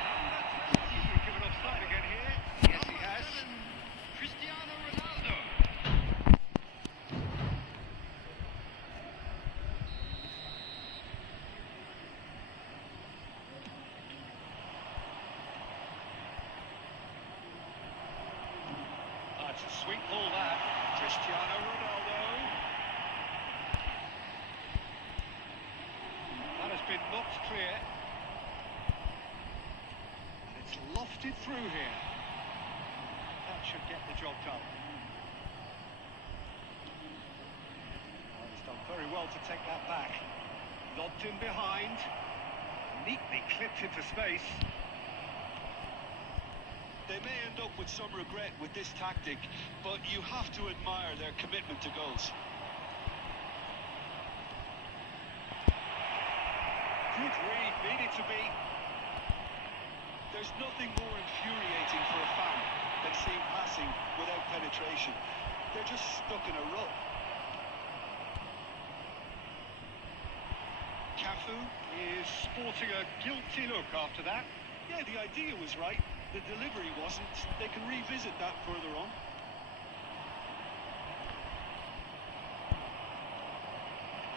Number He's 20, been given offside again here. Yes, he has. 7, Cristiano Ronaldo. It's a sweet ball that. Cristiano Ronaldo. That has been knocked clear. And it's lofted through here. That should get the job done. Oh, he's done very well to take that back. Lobbed in behind. Neatly clipped into space. They may end up with some regret with this tactic, but you have to admire their commitment to goals. Good read, needed to be. There's nothing more infuriating for a fan than seeing passing without penetration. They're just stuck in a rut. Cafu is sporting a guilty look after that. Yeah, the idea was right. The delivery wasn't. They can revisit that further on.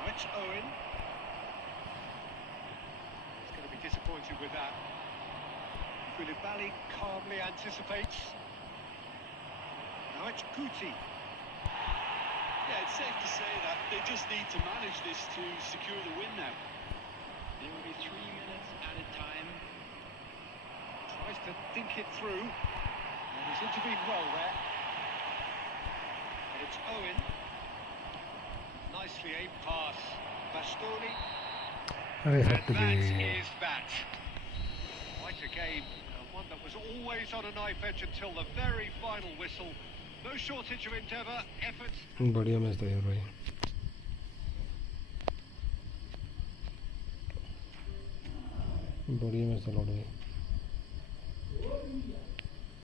Now it's Owen. He's going to be disappointed with that. Koulibaly calmly anticipates. Now it's Guti. Yeah, it's safe to say that they just need to manage this to secure the win now. There will be 3 minutes added time. Tries to think it through. And he's intervened well there. And it's Owen. Nicely aimed pass. Bastoni. अरे And हट that गई is that. Quite a game. One that was always on a knife edge until the very final whistle. No shortage of endeavour, effort. बढ़िया match था यार भाई बढ़िया match था Lord भाई